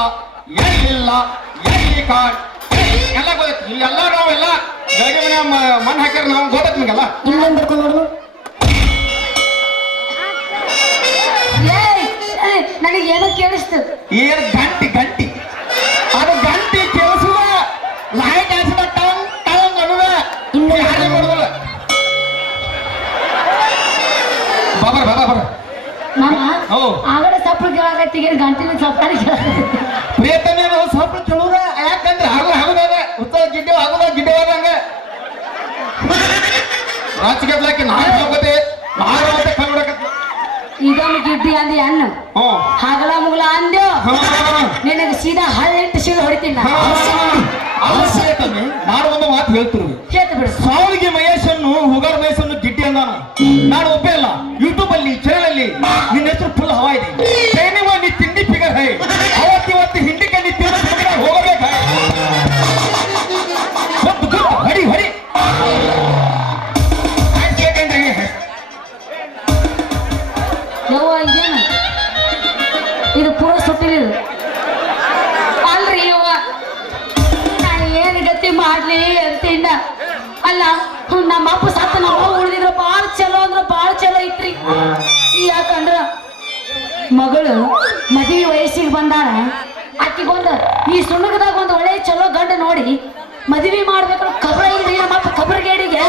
ಎಲ್ಲಿಲ್ಲ, ಎಲ್ಲಿ ಕಾಡ್ ಎಲ್ಲ ಗೊತ್ತೈತಿ. ಇಲ್ಲೆಲ್ಲ ನಾವೆಲ್ಲ ಬೆಳಗ್ಗೆ ಮನೆ ಮಣ್ಣು ಹಾಕ್ಯಾರ. ನಾವು ಗೊತ್ತೈತಿ ನಿಮಗೆಲ್ಲ. ಇನ್ನೊಂದು ಬರ್ಕೊಂಡು ನೋಡು. ನನಗೆ ಏನೋ ಕೇಳಿಸ್ತು. ಏನು ಗಂಟಿ ಗಂಟಿ ಅದು ಗಂಟಿ ಕೇಳಿಸುವ ಲೈಟ್ ಹಾಸಿದ ಟಂಗ್ ಟಂಗ್ ಅನ್ನುವ ಇನ್ನು ಯಾರೇ ಮಾಡೋದಿಲ್ಲ. ಬಾಬರ್ ಬಾಬಾ ಬರ ಮಾಮ ಓ ಆಗಡೆ ಸಪ್ಪಳು ಕೇಳಾಕತ್ತಿ ಗಂಟಿನ ಸಪ್ಪಾಡಿ ಕೇಳಾಕತ್ತಿ. ಪ್ರಿಯತಮೇನು ಸ್ವಲ್ಪ ಕೇಳೋದ. ಯಾಕಂದ್ರೆ ಆಗೋ ಆಗೋದ ಉತ್ತರ ಗಿಡ್ಡೆ ಆಗೋದ ಗಿಡ್ಡೆ ಆದಂಗ ರಾಜಕೀಯಕ್ಕೆ ನಾನು ಹೋಗತ್ತೆ ನಾಗವತ್ತೆ ಕನ್ನಡಕತ್ತೆ ಇದೊಂದು ಗಿಡ್ಡಿ ಅಂದಿ ಅಣ್ಣ ಹಗಲ ಮುಗಲ ಅಂದ್ಯೋ ನಿನಗೆ ಸೀದಾ ಹಳ್ಳಿಟ್ಟು ಸೀದಾ ಹೊಡಿತೀನಿ ನಾನು ಒಂದು ಮಾತು ಹೇಳ್ತಿರುವೆ ಹೇಳ್ತ ಬಿಡು ಸಾವಿಗೆ ಮಹೇಶನ್ನು ಹುಗಾರ್ ಮಹೇಶನ್ನು ಗಿಡ್ಡಿ ಅಂದಾನು ನಾನು ಒಪ್ಪೇ ಅಲ್ಲ ಯೂಟ್ಯೂಬ್ ಅಲ್ಲಿ ಚಾನೆಲ್ ಅಲ್ಲಿ ನಿನ್ನ ಹೆಸರು ಫುಲ್ ಹವಾ ಇದೆ ಟ್ರೈನಿಂಗ್ ನೀ ತಿಂಡಿ ಫಿಗರ್ ಹೈ ಅವತ್ತಿವತ್ತು ಹಿಂಡಿಕೆ ನೀ ತಿನ್ನ ಹೋಗಬೇಕ ಹಡಿ ಹಡಿ ಯವ್ವ ಇದೇನು ಇದು ಪೂರ ಸುಟ್ಟಿಲ್ಲ ಅಲ್ರಿ ಯವ್ವ ನಾನು ಏನು ಗತಿ ಮಾಡ್ಲಿ ಅಂತಿಂದ ಅಲ್ಲ ನಮ್ಮ ಅಪ್ಪ ಸತ್ತ ನಮ್ಮ ಉಳಿದಿದ್ರು ಭಾಳ ಚಲೋ ಅಂದ್ರೆ ಭಾಳ ಚಲೋ ಐತ್ರಿ ಯಾಕಂದ್ರ ಮಗಳು ಮದುವೆ ವಯಸ್ಸಿಗೆ ಬಂದಾಳ ಆಕಿಗೊಂದು ಈ ಸುಣ್ಣಗದಾಗ ಒಂದು ಒಳ್ಳೆ ಚಲೋ ಗಂಡ ನೋಡಿ ಮದುವೆ ಮಾಡ್ಬೇಕಂದ್ರೆ ಕಬ್ರ ಇಲ್ರಿ ನಮ್ಮ ಅಪ್ಪ ಕಬ್ರಗೇಡಿಗೆ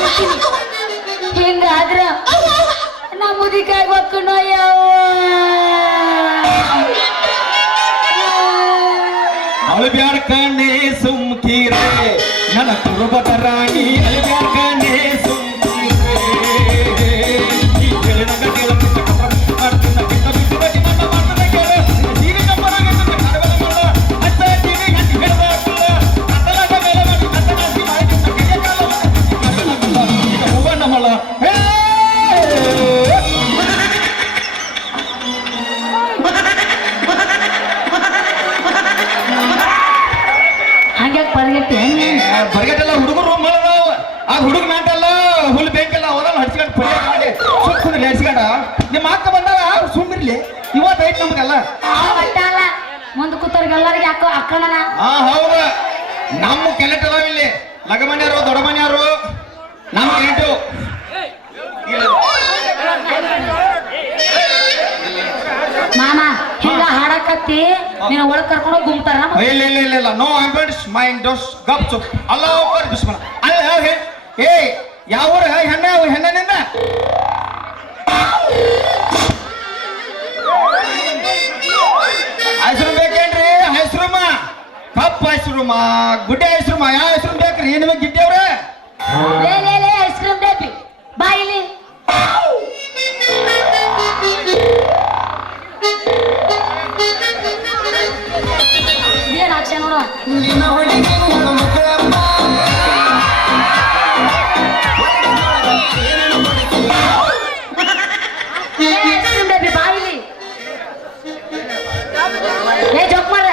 ಹಿಂಗಾದ್ರ ನಾ ಮುದಿಕಾಗಿ ಹೊಕ್ಕನೋ ಅಳಬ್ಯಾಡ ಕಣ್ಣೆ ಸುಮ್ಕೀರೆ ನನ್ನ ಕುರುಬದ ರಾಣಿ ಅಳಬ್ಯಾಡ ಕಣ್ಣೆ ಸುಮ್ಕೀರೆ ಈ ಕೆಳನಗ ಕೆಳಪಿಟ್ಟ ಕಪ್ಪ ಮಾಡ್ತಿದ್ದ ಕಿತ್ತ ಬಿಟ್ಟು ಬಡಿ ಮಣ್ಣ ಮಾಡ್ತದ ಕೇಳ ಸೀರೆ ಕಪ್ಪರಾಗ ಕಡವಲ ಮಾಡ ಅಚ್ಚ ಟಿವಿ ಗಂಟಿ ಹೇಳದ ಕತ್ತಲಾಗ ಮೇಲೆ ಮಾಡಿ ಕತ್ತಲಾಸಿ ಮಾಡಿ ಕೈಯ ಕಾಲ ಈಗ ಹೂವಣ್ಣ ಮಳ ಹೇ ಹಂಗ್ಯಾಕೆ ಪರಿಗೆಟ್ಟಿ ಬರ್ಗಟ್ಟೆಲ್ಲ ಹುಡುಗರು ಮಾಡದಾವ ಆ ಹುಡುಗ ನಾಟಲ್ಲ ಹುಲ್ ಬೇಕಲ್ಲ ಅವದನ್ನ ಹಡ್ಸ್ಕೊಂಡು ಪಲ್ಯ ಮಾಡಿ ಸುಮ್ಮನೆ ಹಡ್ಸ್ಕೊಂಡ ನಿಮ್ಮ ಅಕ್ಕ ಬಂದಾಗ ಸುಮ್ಮಿರ್ಲಿ ಇವತ್ತು ಐತ್ ನಮಗಲ್ಲ ಅಲ್ಲ ಮುಂದೆ ಕೂತವ್ರಿಗೆ ಎಲ್ಲರಿಗೆ ಯಾಕೋ ಅಕ್ಕಣ ಹಾ ಹೌದು ನಮ್ಮ ಕೆಲೆಟ್ ಅದಾವ ಇಲ್ಲಿ ಲಗಮನ್ಯಾರು ದೊಡ್ಡ ಮನ್ಯಾರು ನಮ್ಮ ಕೆಲೆಟು ಮಾಮ ಹಿಂಗ ಹಾಡಕತ್ತಿ ನೀನು ಒಳಗ್ ಕರ್ಕೊಂಡು ಹೋಗಿ ಗುಮ್ತಾರ ಇಲ್ಲ ಇಲ್ಲ ಇಲ್ಲ ಇಲ್ಲ ನೋ ಆಂಬಿಯನ್ಸ್ ಮೈಂಡ್ ಡೋಸ್ ಗಪ್ ಚುಪ್ ಅಲ್ಲ ಬಿಸ್ಮನ ಅಲ್ಲ ಏ ಯಾವ ಊರ ಹೆಣ್ಣಿಂದ ಹೆಸರು ಬೇಕೇನ್ರಿ ಹೆಸರುಮ ಕಪ್ ಹೆಸರುಮ ಗುಡ್ಡೆ ಹೆಸರುಮ ಯಾವ ಹೆಸರು ಬೇಕ್ರಿ ನಿಮಗೆ ಗಿಡ್ಡೆವ್ರ ಲೇ ಐಸ್ ಕ್ರೀಮ್ ಬೇಬಿ ಬಾ ಇಲ್ಲಿ ಏನ್ ಅಕ್ಷಯ ನೋಡು ಐಸ್ ಕ್ರೀಮ್ ಬೇಬಿ ಬಾ ಇಲ್ಲಿ ಏ ಜೋಕ್ ಮಾಡ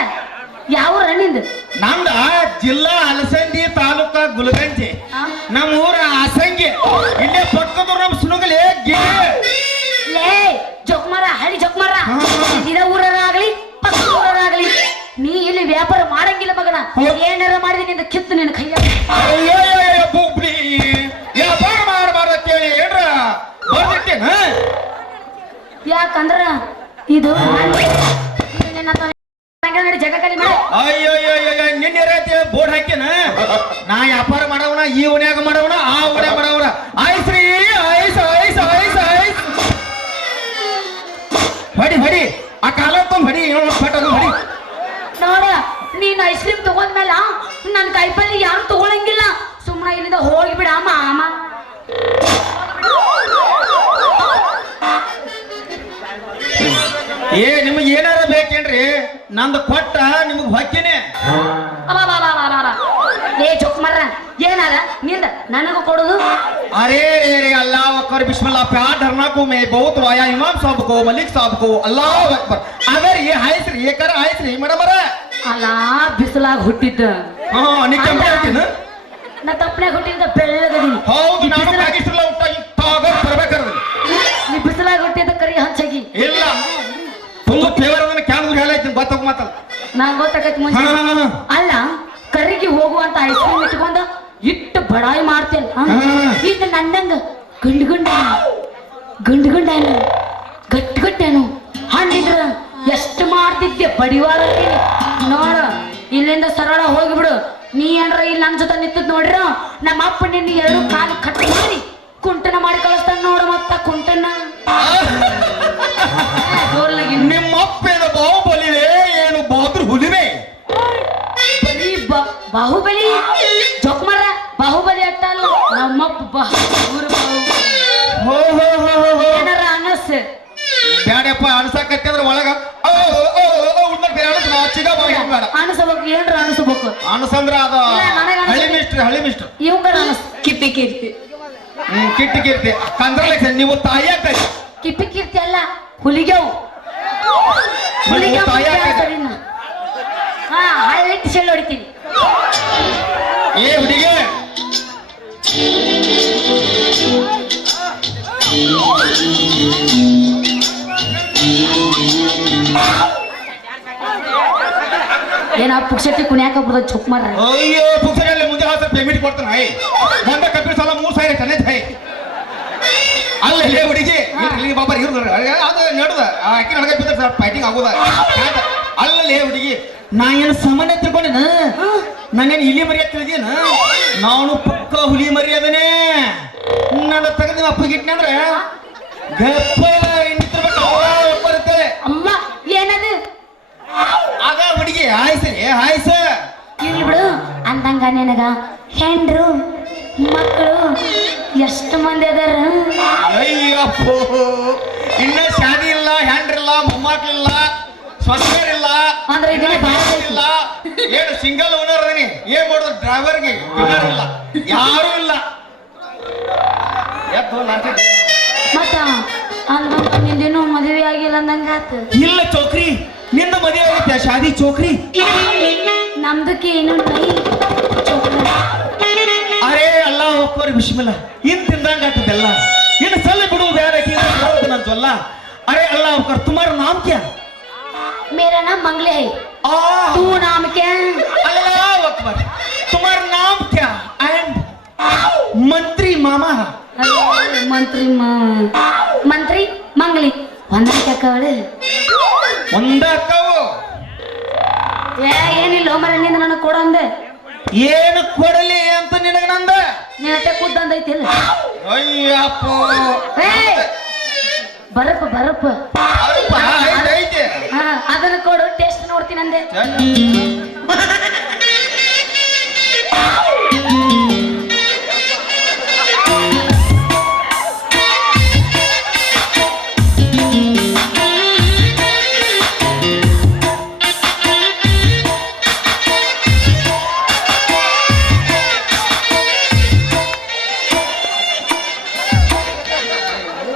ಯಾವ ನಿಂದು ನಮ್ದ ಜಿಲ್ಲಾ ಅಲಸಂದಿ ತಾಲೂಕ ಗುಲಗಂಜಿ ನಮ್ಮ ಊರ ಅಸಂಗಿ ಇಲ್ಲೇ ಪಕ್ಕದವ್ರು ನಮ್ಮ ಸುಣಗಲಿ ಲೇ ಜೋಕ್ಮಾರ ಹಳಿ ಜೋಕ್ಮಾರ ಇದ ಊರಾಗಲಿ ಪಕ್ಕ ಊರಾಗಲಿ ನೀ ಇಲ್ಲಿ ವ್ಯಾಪಾರ ಮಾಡಂಗಿಲ್ಲ ಮಗನ ಏನಾರ ಮಾಡಿದ ನಿಂದ ಕಿತ್ತು ನಿನ್ನ ಕೈಯ ಬುಬ್ಳಿ ವ್ಯಾಪಾರ ಮಾಡಬಾರ್ದ ಕೇಳಿ ಏನ್ರ ಬರ್ದಿಟ್ಟೇನ ಯಾಕಂದ್ರ ಇದು ಜಗ ಕಲಿ ಮಾಡ ಅಯ್ಯೋ ನಿನ್ನೆ ರಾತ್ರಿ ಬೋರ್ಡ್ ಹಾಕ್ಯನ ನಾ ವ್ಯಾಪಾರ ಮಾಡವನ ಈ ಓಣ್ಯಾಗ ಮಾಡವನ ಆ ಓಣ್ಯಾಗ ಮಾಡವನ ಆಯ್ಸ್ರಿ ಐಸ್ ಐಸ್ ಐಸ್ ಐಸ್ ಹೊಡಿ ಹೊಡಿ ಆ ಕಾಲ ತುಂಬ ಹೊಡಿ ಪಟ್ಟದು ಹೊಡಿ ನೋಡ ನೀನ್ ಐಸ್ ಕ್ರೀಮ್ ತಗೊಂಡ್ಮೇಲ ನನ್ ಕೈಪಲ್ಲಿ ಯಾರು ತಗೊಳಂಗಿಲ್ಲ ಸುಮ್ಮನೆ ಇಲ್ಲಿಂದ ಹೋಗಿಬಿಡ ಮಾಮ ಏ ನಿಮಗೆ ಏನಾರ ಬೇಕೇನ್ರಿ ನಂದು ಕೊಟ್ಟ ನಿಮಗ್ ಹೊಕ್ಕಿನಿ ಏ ಚೊಕ್ ಮರ್ರ ಏನಾರ ನಿಂದ ನನಗೂ ಕೊಡುದು अरे रे अल्लाह अकबर बिस्मिल्लाह प्यार डरना को मैं बहुत वाया इमाम साहब को मलिक साहब को अल्लाह अकबर अगर ये हाइस ये कर हाइस री ಮೇಡಮ್ ಅವರ ಅಲ್ಲ ಬಿಸಿಲಾಗ ಹುಟ್ಟಿದ್ದ ಹಾ ನೀ ಕೆಂಪು ಹೇಳ್ತೀನಿ ನಾ ತಪ್ಪನೆ ಹುಟ್ಟಿದ್ದ ಬೆಳ್ಳಗದೀನಿ ಹೌದು ನಾನು ಪಾಕಿಸ್ತಾನ ಊಟ ಇತ್ತಾಗ ತರಬೇಕಾದ್ರೆ ನೀ ಬಿಸಿಲಾಗ ಹುಟ್ಟಿದ್ದ ಕರಿ ಹಂಚಗಿ ಇಲ್ಲ ತುಂಬ ಫೇವರ್ ಅದನ್ನ ಕ್ಯಾನ್ ಹೇಳೈತೀನಿ ಗೊತ್ತಾಗ ಮಾತಲ್ಲ ನಾನ್ ಗೊತ್ತಾಗೈತಿ ಮುಂಚೆ ಅಲ್ಲ ಕರಿಗೆ ಹೋಗುವಂತ ಐಸ್ ಕ್ರೀಮ್ ಇಟ್ಕೊಂಡ ಇಟ್ಟು ಬಡಾಯಿ ಮಾಡ್ತೇನೆ ಇನ್ನು ನನ್ನಂಗ ಗಂಡು ಗಂಡೇನು ಗಟ್ಟೇನು ಹಣ್ಣಿದ್ರ ಎಷ್ಟು ಮಾಡ್ತಿದ್ದೆ ಬಡಿವಾರ ನೋಡ ಇಲ್ಲಿಂದ ಸರಳ ಹೋಗಿಬಿಡು ನೀ ಏನ್ರ ಇಲ್ಲಿ ನನ್ನ ಜೊತೆ ನಿಂತದ್ ನೋಡ್ರ ನಮ್ಮ ಅಪ್ಪ ನಿನ್ನ ಎರಡು ಕಾಲು ಕಟ್ ಮಾಡಿ ಕುಂಟನ ಮಾಡಿ ಕಳಿಸ್ತಾನ ನೋಡ ಮತ್ತ ಕುಂಟನ ನಿಮ್ಮ ಅಪ್ಪೇನು ಬಾಹುಬಲಿವೆ ಏನು ಬಾದ್ರ ಹುಲಿವೆ ಬರೀ ಬಾಹುಬಲಿ ಬ್ಯಾಡಪ್ಪ ಅನ್ಸಾಕತ್ತಿ ಅಂದ್ರೆ ಒಳಗ ಉಣ್ಣಕ್ ಬೇರೆ ಅನ್ಸ ಚಿಗ ಬೇಡ ಅನಿಸ್ಬೇಕು ಏನ್ರ ಅನಿಸ್ಬೇಕು ಅನ್ಸಂದ್ರ ಅದ ಇಲ್ಲ, ನನಗ್ ಅನ್ಸ- ಹಳಿ ಮಿಸ್ಟ್ರ್ ಇವಂಗ ಅನಿಸ್ ಕಿಪ್ಪಿ ಕೀರ್ತಿ ಕಿಟ್ಟಿ ಕಿರ್ತಿ ಕಂದ್ರಲ್ಲ ನೀವು ತಾಯಿ ಆಗ್ತದೆ ಕಿಪ್ಪಿ ಕೀರ್ತಿ ಅಲ್ಲ ಹುಲಿಗೆವು ಹುಲಿಗೆವು ತಾಯಿ ಮತ್ತೆ ಆಗ್ತದೆ ಸರಿನಾ? ಹಾ ಹೈಲೈಟ್ ಶೆಲ್ ಹೊಡಿತೀನಿ ಏ ಹುಡುಗಿ ಏನ ಪುಕ್ಷಟಿ ಕುಣ್ಯಾಕ ಬಿಡೋದು ಚುಪ್ ಮಾಡ್ರಿ ಅಯ್ಯೋ ಪುಕ್ಸರಲ್ಲಿ ಮುಂದೆ ಹಾಸ ಪೇಮೆಂಟ್ ಕೊಡ್ತಾನ ಒಂದ ಕಪ್ಪಿನ ಸಾಲ 3,000 ತಾನೆ ತಾಯಿ ಅಲ್ಲ ಲೇ ಹುಡುಗಿ ಇಲ್ಲಿ ಬಾಬಾ ಇವ್ರು ಅದು ನಡ್ದ ಆಕಿ ನನಗೆ ಬಿದ್ದ ಸರ್ ಫೈಟಿಂಗ್ ಆಗೋದ ಅಲ್ಲ ಲೇ ಹುಡುಗಿ ನಾ ಏನು ಸಾಮಾನ್ಯ ತಿಳ್ಕೊಂಡೇನ ನಾನೇನು ಇಲಿ ಮರಿ ತಿಳಿದೇನ ನಾನು ಪಕ್ಕ ಹುಲಿ ಮರಿ ಅದನೇ ನನ್ನ ತೆಗೆದು ಅಪ್ಪಗಿಟ್ನೆ ಅಂದ್ರೆ ಗಪ್ಪ ನಿಂತಿರ್ಬೇಕು ಬರುತ್ತೆ ಅಮ್ಮ ಏನದು ಆಗ ಹುಡುಗಿ ಹಾಯ್ಸರಿ ಹಾಯ್ಸ ಇರ್ಲಿ ಬಿಡು ಅಂದಂಗ ನಿನಗ ಹೆಂಡ್ರು ಮಕ್ಕಳು ಎಷ್ಟು ಮಂದಿ ಅದಾರ ಅಯ್ಯಪ್ಪೋ ಇನ್ನ ಶಾದಿ ಇಲ್ಲ ಹೆಂಡ್ರಿಲ್ಲ ಮೊಮ್ಮಕ್ಳಿಲ್ಲ ಸ್ವಸ್ಥರಿಲ್ಲ ಅಂದ್ರೆ ಇದನ್ನ ಬಾಳ ಇಲ್ಲ ಏನು ಸಿಂಗಲ್ ಓನರ್ ಅದೀನಿ ಏನ್ ಮಾಡೋದು ಡ್ರೈವರ್ಗೆ ಇಲ್ಲ ಯಾರು ಇಲ್ಲ ಮತ್ತ ಅಂದಂಗ ನಿಂದೇನು ಮದುವೆ ಆಗಿಲ್ಲ ಅಂದಂಗ ಆತ ಇಲ್ಲ ಚೌಕ್ರಿ ನಿಂದ ಮದುವೆ ಆಗುತ್ತೆ ಶಾದಿ ಚೌಕ್ರಿ ನಮ್ದಕ್ಕೆ ಏನು ನೈ ಅರೇ ಅಲ್ಲ ಹೋಗ್ಕೋರಿ ಬಿಸ್ಮಿಲ್ಲ ಇನ್ ತಿಂದಂಗ ಆಗ್ತದೆಲ್ಲ ಇನ್ನು ಸಲ್ಲ ಬಿಡು ಬೇರೆ ನಾನು ಜೊಲ್ಲ ಅರೆ ಅಲ್ಲ ಹೋಗ್ಕೋರ್ ತುಮಾರ ನಾಮ್ ಕ್ಯಾ मेरा नाम मंगले है आ तू नाम क्या अल्लाह अकबर तुम्हारा नाम क्या एंड मंत्री मामा अरे, मंत्री मंगली ಒಂದಕ್ಕೆ ಕವಳೆ ಒಂದಕ್ಕವು ಏನಿಲ್ಲ ಮರ ನಿಂದ ನನಗೆ ಕೊಡು ಅಂದೆ ಏನು ಕೊಡಲಿ ಅಂತ ನಿನಗ ನಂದ ನಿನ್ನತ್ತೆ ಕುದ್ದಂದೈತಿಲ್ಲ ಅಯ್ಯಪ್ಪ ಬರಪ್ಪ ಐತೆ ಹಾ ಅದನ್ನ ಕೊಡು ಟೇಸ್ಟ್ ನೋಡ್ತೀನಿ ಅಂದೆ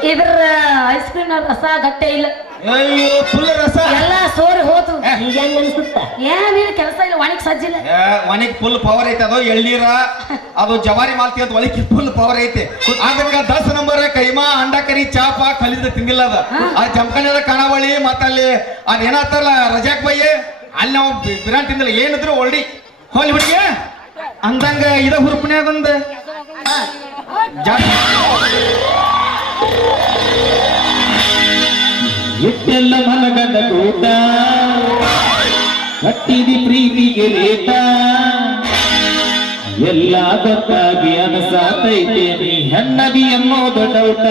ಇದ್ರ ಐಸ್ ಕ್ರೀಮ್ ರಸ ಗಟ್ಟೆ ಇಲ್ಲ ಅಯ್ಯೋ ಫುಲ್ ರಸ ಎಲ್ಲ ಸೋರಿ ಹೋತು ಈಗ ಹೆಂಗ್ ಅನ್ಸುತ್ತ ಏನೇನು ಕೆಲಸ ಇಲ್ಲ ಒಣಗ್ ಸಜ್ಜಿಲ್ಲ ಮನೆಗ್ ಫುಲ್ ಪವರ್ ಐತೆ ಅದು ಎಳ್ನೀರ ಅದು ಜವಾರಿ ಮಾಲ್ತಿ ಅಂತ ಒಳಗೆ ಫುಲ್ ಪವರ್ ಐತೆ ಅದಕ್ಕ 10 ನಂಬರ್ ಕೈಮಾ ಅಂಡ ಕರಿ ಚಾಪ ಕಲಿದ ತಿಂದಿಲ್ಲ ಅದ ಆ ಜಮಖಾನದ ಕಣವಳಿ ಮತ್ತಲ್ಲಿ ಅದೇನಾತಲ್ಲ ರಜಾಕ್ ಬಯ್ಯ ಅಲ್ಲಿ ನಾವು ಬಿರಾನ್ ತಿಂದಿಲ್ಲ ಏನಿದ್ರು ಒಳ್ಳಿ ಹೋಲಿ ಹುಡುಗಿ ಅಂದಂಗ ಇದ ಹುರುಪನ್ಯಾಗೊಂದ ಎಷ್ಟೆಲ್ಲ ಮನಗಂಡ ಕೂಟ ಕಟ್ಟಿದಿ ಪ್ರೀತಿಗೆ ರೇಟ ಎಲ್ಲ ಗೊತ್ತಾಗಿ ಅನಸಾತೈತೆ ನೀ ಹೆಣ್ಣದಿ ಅನ್ನೋದು ಡೌಟ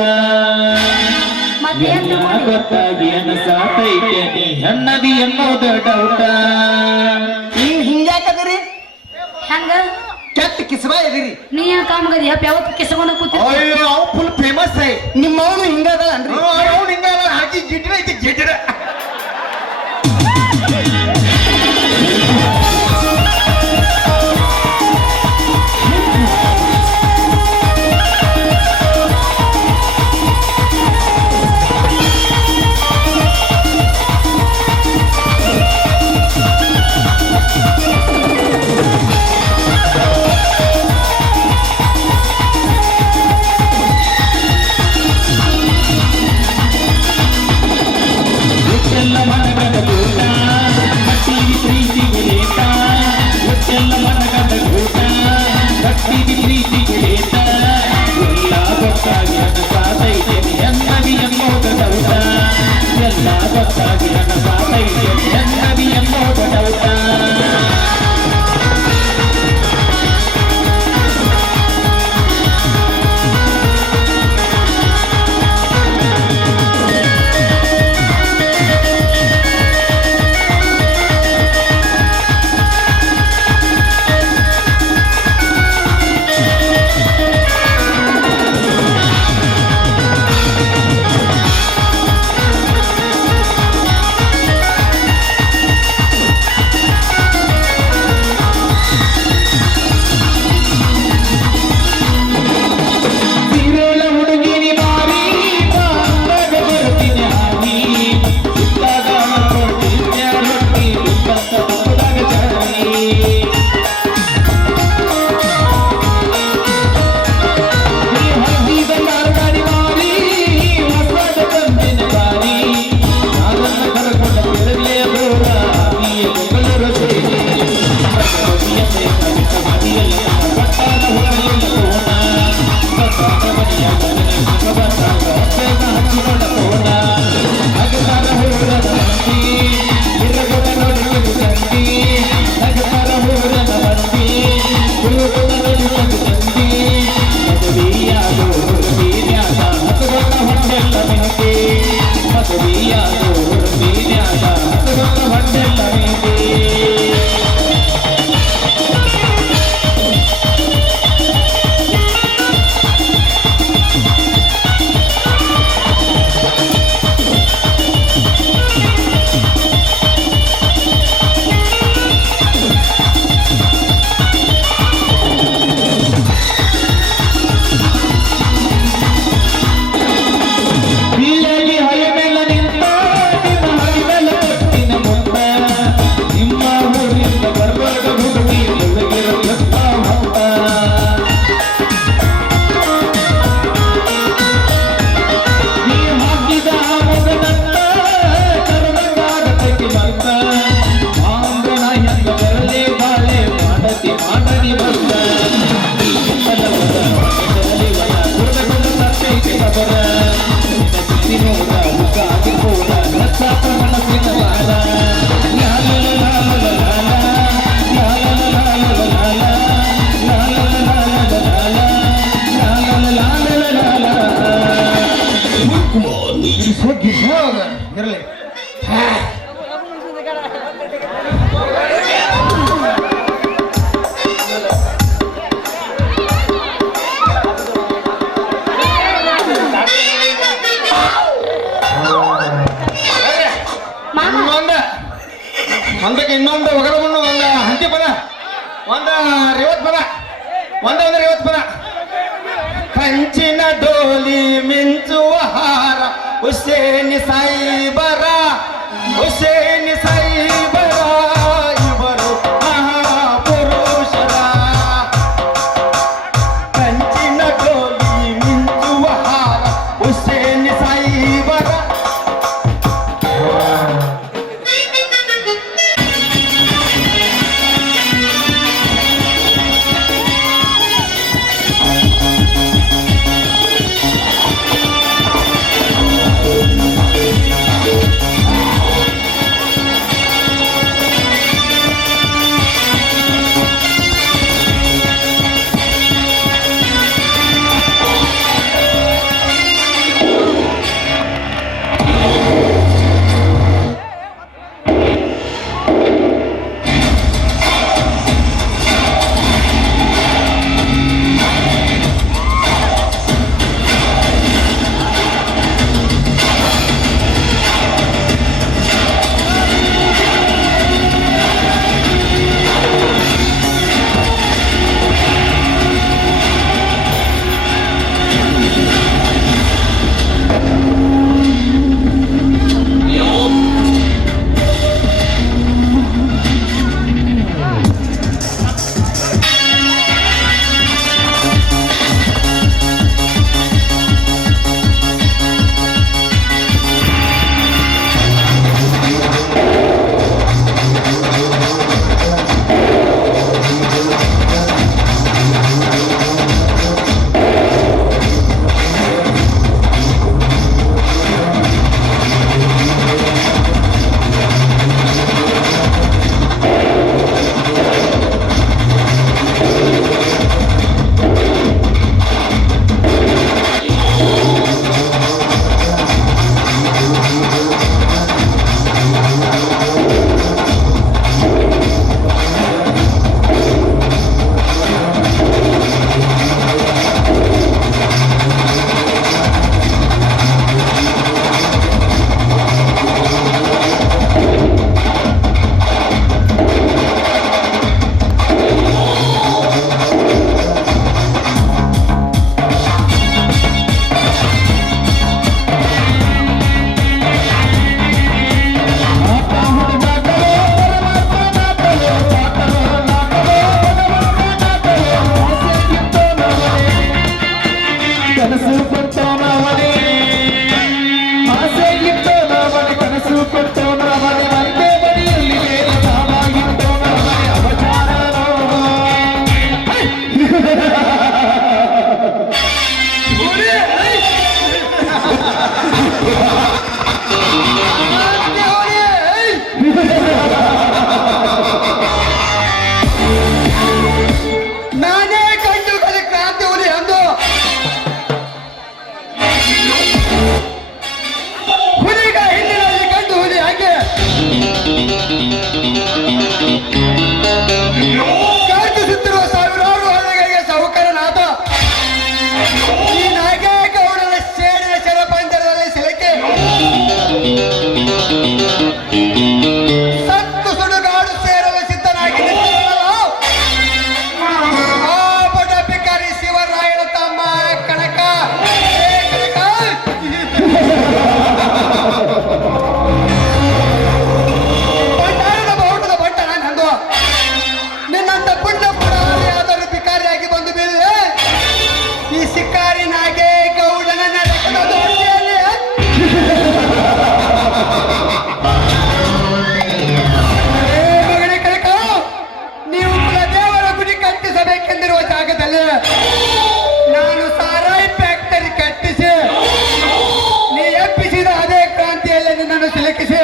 ಎಲ್ಲ ಗೊತ್ತಾಗಿ ಅನಸಾತೈತೆ ನೀ ಹೆಣ್ಣದಿ ಅನ್ನೋದು ಡೌಟ ನೀವ್ ಹಿಂಗ್ಯಾಕದಿರಿ ಹಂಗ ಕೆಟ್ಟ ಕಿಸ್ಬಾ ಇದೀರಿ ನೀ ಏನ್ ಕಾಮಗದಿ ಯಾವತ್ತು ಕಿಸ್ಕೊಂಡ ಕೂತಿ ಅಯ್ಯೋ ಅವ್ ಫುಲ್ ಫೇಮಸ್ ಐ ನಿಮ್ಮ ಅವನು ಹಿಂಗದ ಅನ್ರಿ ಅವ್ನು ಹಿಂಗಲ್ಲ ಹಾಕಿ ಜಿಡ್ಡ ಐತಿ ಜಿಡ್ಡ ಎಷ್ಟೆಲ್ಲ ಮನಗಂಡ ಕೂಟ ಕಟ್ಟಿದಿ ಪ್ರೀತಿಗೆ ರೇಟ ಎಷ್ಟೆಲ್ಲ ಮನಗಂಡ ಕೂಟ ಕಟ್ಟಿದಿ ಪ್ರೀತಿಗೆ ರೇಟ ಎಲ್ಲ ಗೊತ್ತಾಗಿ ಅನಸಾತೈತೆ ಎನ್ನದಿ ಅನ್ನೋದ ಡೌಟ ಎಲ್ಲ ಗೊತ್ತಾಗಿ ಅನಸಾತೈತೆ ಎನ್ನದಿ ಅನ್ನೋದ ಡೌಟ ಮದುವೆಯಾದ ಹುಡುಗಿನ್ಯಾಗ ಹಸಗಲ್ಲ ಹೊಟ್ಟೆಲ್ಲ ಐತಿ. ಹೀಯಾಗಿ ಹೈ ಮೇಲೆ ನಿಂತ ನಿಮ್ಮ ಹೈ ಮೇಲೆ ಕೊಟ್ಟಿನ ಮುತ್ತ ನಿಮ್ಮ ಊರಿಂದ ಬರ್ಬಾರ್ದ ಹುಡುಗಿ ಹುಡುಗಿರತ್ತ ಹೊತ್ತ. ನೀ ಹಾಕಿದ ಮಗನನ್ನ ಕರ್ಮಗಾಗತೈತಿ ಮತ್ತ ಆಂಧ್ರನ ಹೆಂಗ ಬರಲಿ ಬಾಳೆ ಮಾಡತಿ ಮಾಡನಿ ಬಂದ ಇರಲಿ ಇನ್ನೊಂದು ಒಗರ ಮಣ್ಣು ಒಂದು ಹಂತಿ ಪದ ಒಂದು ರೇವತ್ ಪದ ಒಂದು ರೇವತ್ ಪದ. ಕಂಚಿನ ಡೋಲಿ ಮಿಂಚುವ ಹಾರ ಹುಸೇನಿ ಸಾಯಿಬರ ಹುಸೇನಿ ಸಾಯಿಬರ ಇವರು ಮಹಾಪುರುಷರ. ಕಂಚಿನ ಡೋಲಿ ಮಿಂಚುವ ಹಾರ ಹುಸೇನಿ ಸಾಯಿಬರ. ಮೇಲೆ ನಾನು ಸಾರಾಯಿ ಫ್ಯಾಕ್ಟರಿ ಕಟ್ಟಿಸಿ ನೀ ಎಬ್ಬಿಸಿದ ಅದೇ ಕ್ರಾಂತಿಯಲ್ಲಿ ನಿನ್ನನ್ನು ಸಿಲುಕಿಸಿ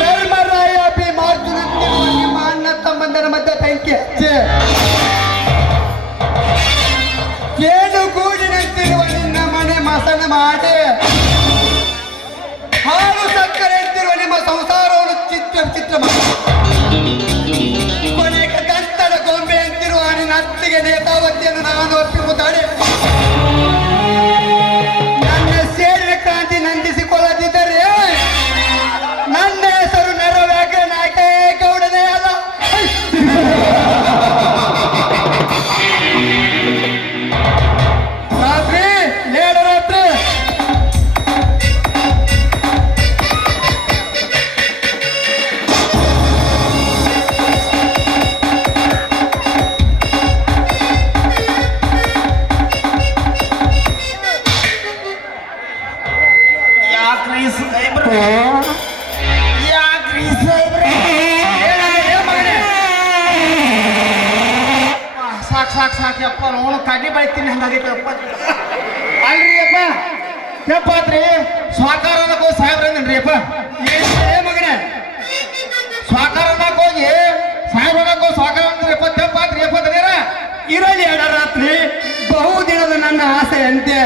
ಧರ್ಮರಾಯ ಭೀಮಾರ್ಜುನಂತಿರುವ ನಿಮ್ಮ ಅಣ್ಣ ತಮ್ಮಂದರ ಮಧ್ಯೆ ಬೆಂಕಿ ಹಚ್ಚಿ ಗೂಡಿನಂತಿರುವ ನಿನ್ನ ಮನೆ ಮಸಣ ಮಾಡಿ ಹಾಲು ಸಕ್ಕರೆ ಅಂತಿರುವ ನಿಮ್ಮ ಸಂಸಾರವನ್ನು ಚಿತ್ರ ಮಾಡಿ ಕೊನೆಗೆ ಗಂಟಲ ಗೊಂಬೆ ಅಂತಿರುವ ನಿನ್ನ ಅತ್ತಿಗೆ ನೇತಾವತಿಯನ್ನು ನಾನು ಒಪ್ಪಿರುತ್ತಾಳೆ ನನ್ನ ಸೇರಿನ ಕ್ರಾಂತಿ ನಂದಿಸಿಕೊಳ್ಳದಿದ್ದರೆ ನನ್ನ ಹೆಸರು ನೆರವೇಗ ನಾಯಕೇಗೌಡನೇ ಅಲ್ಲ. ರಾತ್ರಿ ಲೇಡ ರಾತ್ರಿ ಯಾಕ್ರಿ ಸಾಹೇಬ್ರೆ ಯಾಕ್ರಿ ಸಾಹೇಬ್ರೆ ಸಾಕ್ ನೋಡು ಕಡ್ಡಿ ಬೆಳಿತೀನಿ ಹಂಗಾಗೈತೆ ಅಪ್ಪ ಅಲ್ರಿ ಅಪ್ಪ ಯಪ್ಪಾತ್ರಿ ಸ್ವಾಕಾರ ಅನ್ನಕ್ ಹೋಗಿ ಸಾಹೇಬ್ರ ಅಂದ್ರಿ ಅಪ್ಪ ಮಗನೇ ಸ್ವಾಕಾರ ಅನ್ನಕ್ ಹೋಗಿ ಸಾಹೇಬ್ರ ಅನ್ನಕ್ ಹೋಗಿ ಸ್ವಾಕಾರ ಅಂದ್ರಿ ಅಪ್ಪ ತೆಪ್ಪಾತ್ರಿ ಅಪ್ಪ ತಗೀರ ಇರಲಿ ರಾತ್ರಿ ಬಹುದಿನದ ನನ್ನ ಆಸೆ ಅಂತೆ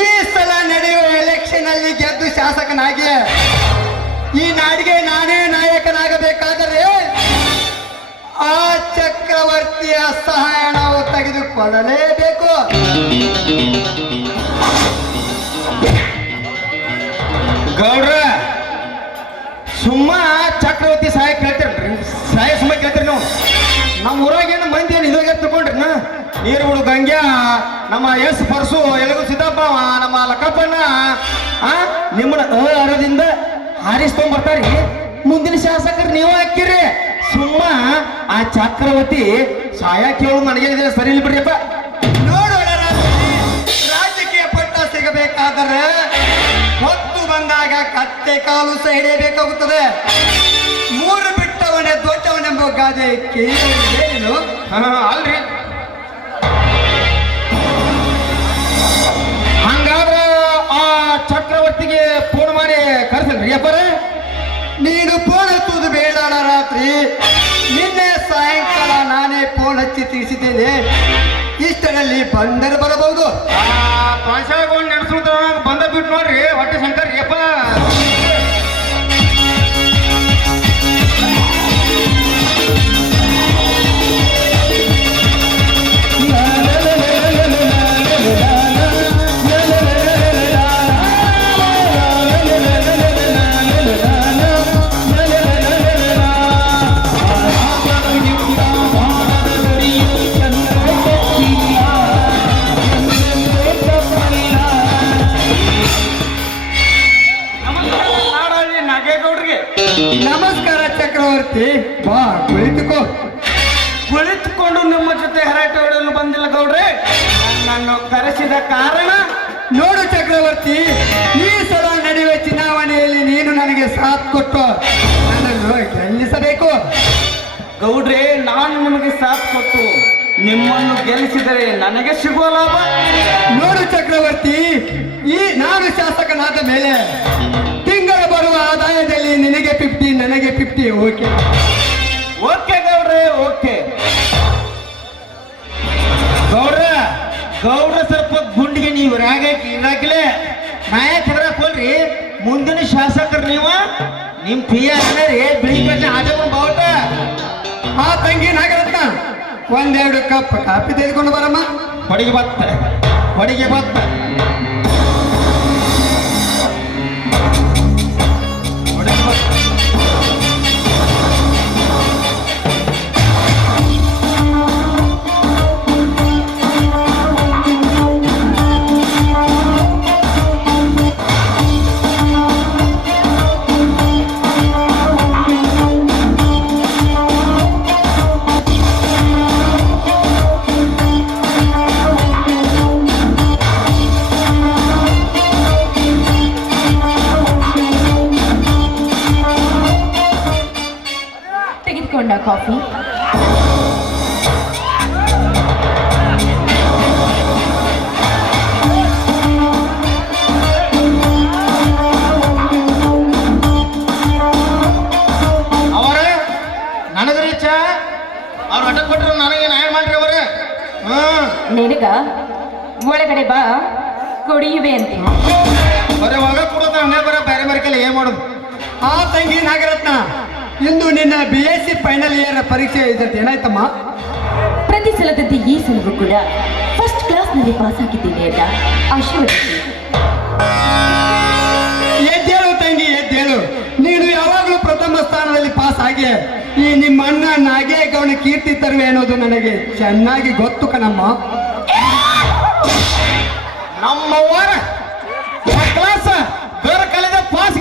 ಈ ಸಲ ನಡೆಯುವ ಎಲೆಕ್ಷನ್ ಅಲ್ಲಿ ಗೆದ್ದು ಶಾಸಕನಾಗಿ ಈ ನಾಡಿಗೆ ನಾನೇ ನಾಯಕನಾಗಬೇಕಾದರೆ ಆ ಚಕ್ರವರ್ತಿಯ ಸಹಾಯ ನಾವು ತೆಗೆದುಕೊಳ್ಳಲೇಬೇಕು. ಗೌಡ್ರ ಸುಮ್ಮ ಚಕ್ರವರ್ತಿ ಸಹಾಯ ಕೇಳ್ತೀರಲ್ರಿ ಸಹಾಯ ಸುಮ್ಮ ಕೇಳ್ತೀರಿ ನೀವು ನಮ್ಮ ಊರಾಗ ಏನು ಮಂದಿ ಏನು ಇದಾಗ ತಗೊಂಡ್ರಿ ನೀರುಗಳು ಗಂಗ್ಯಾ ನಮ್ಮ ಎಸ್ ಪರ್ಸು ಎಲಗು ಸಿದ್ದಪ್ಪ ನಮ್ಮ ಲಕ್ಕಪ್ಪಣ್ಣ ನಿಮ್ಮನ್ನ ಅರದಿಂದ ಹಾರಿಸ್ಕೊಂಡ್ಬರ್ತಾರಿ ಮುಂದಿನ ಶಾಸಕರು ನೀವು ಹಾಕಿರಿ ಸುಮ್ಮ ಆ ಚಕ್ರವರ್ತಿ ಸಹಾಯ ಕೇಳೋದು ನನಗೇನಿದೆ ಸರಿ ಇಲ್ಲ ಬಿಡ್ರಿಪ್ಪ. ನೋಡೋಣ ರಾಜಕೀಯ ಪಟ್ಟ ಸಿಗಬೇಕಾದರೆ ಹೊತ್ತು ಬಂದಾಗ ಕತ್ತೆ ಕಾಲು ಸಹ ಹಿಡಿಯಬೇಕಾಗುತ್ತದೆ. ಮೂರು ಬಿಟ್ಟವನೇ ದೊಡ್ಡವನೆಂಬ ಗಾದೆ ಕೇಳಿದೇನು? ಅಲ್ರಿ ಹಂಗಾದ್ರೆ ಆ ಚಕ್ರವರ್ತಿಗೆ ಫೋನ್ ಮಾಡಿ ಕರ್ಸಲ್ರಿ ಅಪ್ಪರ ನೀನು ಫೋನ್ ಹಚ್ಚುವುದು ಬೇಡ ರಾತ್ರಿ. ನಿನ್ನೆ ಸಾಯಂಕಾಲ ನಾನೇ ಫೋನ್ ಹಚ್ಚಿ ತಿಳಿಸಿದ್ದೇನೆ. ಇಷ್ಟರಲ್ಲಿ ಬಂದರೆ ಬರಬಹುದು. ಪಾಶಾಗೊಂಡು ನೆನೆಸ್ಕೊಂತ ಬಂದ ಬಿಟ್ಟು ನೋಡ್ರಿ ಹೊಟ್ಟೆ ಶಂಕರ್ ಅಪ್ಪ ನಮಸ್ಕಾರ ಚಕ್ರವರ್ತಿ, ಬಾ ಕುಳಿತುಕೋ. ಕುಳಿತುಕೊಂಡು ನಮ್ಮ ಜೊತೆ ಹರಟೆ ಹೊಡೆಯಲು ಬಂದಿಲ್ಲ ಗೌಡ್ರೆ. ನನ್ನನ್ನು ಕರೆಸಿದ ಕಾರಣ ನೋಡು ಚಕ್ರವರ್ತಿ, ಈ ಸಲ ನಡೆಯುವ ಚುನಾವಣೆಯಲ್ಲಿ ನೀನು ನನಗೆ ಸಾಥ್ ಕೊಟ್ಟು ನನ್ನನ್ನು ಗೆಲ್ಲಿಸಬೇಕು. ಗೌಡ್ರೆ, ನಾನು ನಿಮಗೆ ಸಾಥ್ ಕೊಟ್ಟು ನಿಮ್ಮನ್ನು ಗೆಲ್ಲಿಸಿದರೆ ನನಗೆ ಸಿಗುವ ಲಾಭ. ನೋಡು ಚಕ್ರವರ್ತಿ, ನಾನು ಶಾಸಕನಾದ ಮೇಲೆ ತಿಂಗಳ ಬರುವ ಆದಾಯದಲ್ಲಿ ನಿನಗೆ 50 ನನಗೆ 50. ಓಕೆ ಓಕೆ ಗೌಡ್ರೆ, ಓಕೆ ಗೌಡ್ರ ಸ್ವಲ್ಪ ಗುಂಡಿಗೆ ನೀವು ರಾಗಕ್ಕೆ ಇರಾಕಲೇ ನಾಯಕ ಹೆದರಕೊಳ್ರಿ. ಮುಂದಿನ ಶಾಸಕರು ನೀವು ನಿಮ್ ಪಿಯ ರೀ ಬಿಳಿ ಕಟ್ಟಿ ಹಾಜ ಬಾವುಟ. ಆ ತಂಗಿ ನಾಗರತ್ನ, ಒಂದೆರಡು ಕಪ್ ಕಾಫಿ ತೆಗೆದುಕೊಂಡು ಬರಮ್ಮ. ಹೊಡಿಗೆ ಬತ್ತ ಕಾಫಿ ಅವರ ನನಗೆ ರೀಚ ಅವ್ರು ಅಡ್ಡ ಕೊಟ್ಟರು ನನಗೇನು ಆಯ್ ಮಾಡ್ರಿ ಅವ್ರ ನಿನಗ ಒಳಗಡೆ ಬಾ ಕುಡಿಯುವೆ ಅಂತ ಬರೀ ಒಳಗ ಕೊಡೋದು ಹಂಗೆ ಬರೋ ಬೇರೆ ಬೇರೆ ಕೈಲಿ ಏನ್ ಮಾಡೋದು ಆ ತಂಗಿ ನಾಗರತ್ನ, ಇಂದು ನಿನ್ನ BSc ಫೈನಲ್ ಇಯರ್ ಪರೀಕ್ಷೆ ಇದ್ದದ್ದು ಏನಾಯ್ತಮ್ಮ? ಪ್ರತಿ ಸಲದಂತೆ ಈ ಸಲವೂ ಕೂಡ ಫಸ್ಟ್ ಕ್ಲಾಸ್ನಲ್ಲಿ ಪಾಸ್ ಆಗಿದ್ದೀನಿ ಅಂತ ಆಶೀರ್ವದಿಸಿ. ಎದ್ದೇಳು ತಂಗಿ, ಎದ್ದೇಳು. ನೀನು ಯಾವಾಗಲೂ ಪ್ರಥಮ ಸ್ಥಾನದಲ್ಲಿ ಪಾಸ್ ಆಗಿ ಈ ನಿಮ್ಮ ಅಣ್ಣ ನಾಗೇಗೌಡ ಕೀರ್ತಿ ತರುವೆ ಅನ್ನೋದು ನನಗೆ ಚೆನ್ನಾಗಿ ಗೊತ್ತು ಕಣಮ್ಮ. ನಮ್ಮವ್ವರ ಕ್ಲಾಸ್ ಬೇರೆ ಕಲಿದ ಪಾಸ್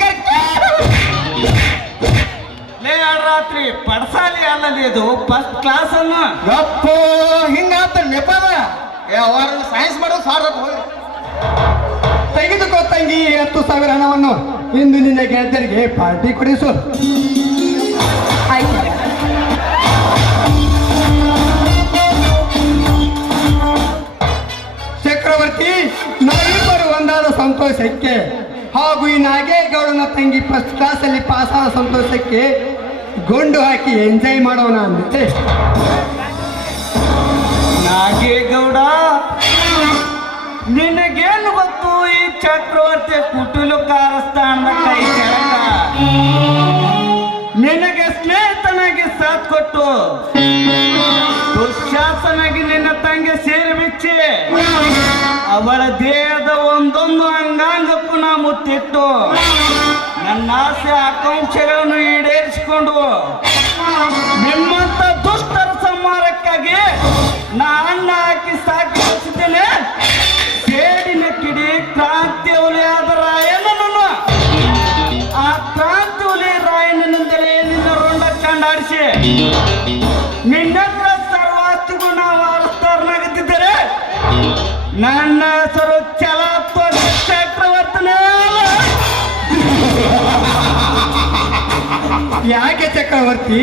ಲೇ ರಾತ್ರಿ ಪಡ್ಸಾಲಿ ಅಲ್ಲಲ್ಲಿ ಇದು ಫಸ್ಟ್ ಕ್ಲಾಸ್ ಅನ್ನು ಯಪ್ಪ ಹಿಂಗಾತ ನೆಪದ ಅವ್ರ ಸೈನ್ಸ್ ಮಾಡೋದು ಸಾರ್ ಹೋಗ್ರಿ ತೆಗೆದುಕೋ ತಂಗಿ 10,000 ಹಣವನ್ನು. ಇಂದು ನಿನ್ನ ಗೆಳತಿಯರಿಗೆ ಪಾರ್ಟಿ ಕೊಡಿಸು. ಆಯ್ತು. ಚಕ್ರವರ್ತಿ, ನಾವಿಬ್ಬರು ಒಂದಾದ ಸಂತೋಷಕ್ಕೆ ಹಾಗೂ ಈ ನಾಗೇಗೌಡನ ತಂಗಿ ಫಸ್ಟ್ ಕ್ಲಾಸಲ್ಲಿ ಪಾಸ್ ಆದ ಸಂತೋಷಕ್ಕೆ ಗುಂಡು ಹಾಕಿ ಎಂಜಾಯ್ ಮಾಡೋಣ ಅಂತೆ. ನಾಗೇಗೌಡ, ನಿನಗೇನು ಗೊತ್ತು ಈ ಚಕ್ರವರ್ತಿ ಕುಟುಲು ಕಾರಸ್ಥಾನದ ಕೈ ಕೆಳಕ ನಿನಗೆ ಸ್ನೇಹಿತನಾಗಿ ಸಾಥ್ ಕೊಟ್ಟು ದುಶ್ಯಾಸನಾಗಿ ನಿನ್ನ ತಂಗಿ ಸೇರಿ ಬಿಚ್ಚಿ ಅವಳ ದೇಹದ ಒಂದೊಂದು ಅಂಗಾಂಗಕ್ಕೂ ನಾ ಮುತ್ತಿಟ್ಟು ನನ್ನ ಆಸೆ ಆಕಾಂಕ್ಷೆಗಳನ್ನು ಈಡೇರಿಸಿಕೊಂಡು ನಿಮ್ಮಂತ ದುಷ್ಟರ ಸಂಹಾರಕ್ಕಾಗಿ ನಾ ಅನ್ನ ಹಾಕಿ ಸಾಕಿ ಬೆಳೆಸಿದ್ದೇನೆ. ಸೇಡಿನ ಕಿಡಿ ಕ್ರಾಂತಿ ಹುಲಿಯಾದ ರಾಯನನ್ನು ಆ ಕ್ರಾಂತಿ ಹುಲಿ ರಾಯನಿಂದಲೇ ನಿನ್ನ ರುಂಡ ಕಂಡಾಡಿಸಿ ನಿನ್ನೆಲ್ಲ ಸರ್ವಾಸ್ತಿಗೂ ನಾವು ವಾರಸ್ತಾರನಾಗುತ್ತಿದ್ದರೆ ನನ್ನ ಹೆಸರು ಚಲಾತ್ಮಕ ಚಕ್ರವರ್ತಿನೇ ಅಲ್ಲ. ಯಾಕೆ ಚಕ್ರವರ್ತಿ,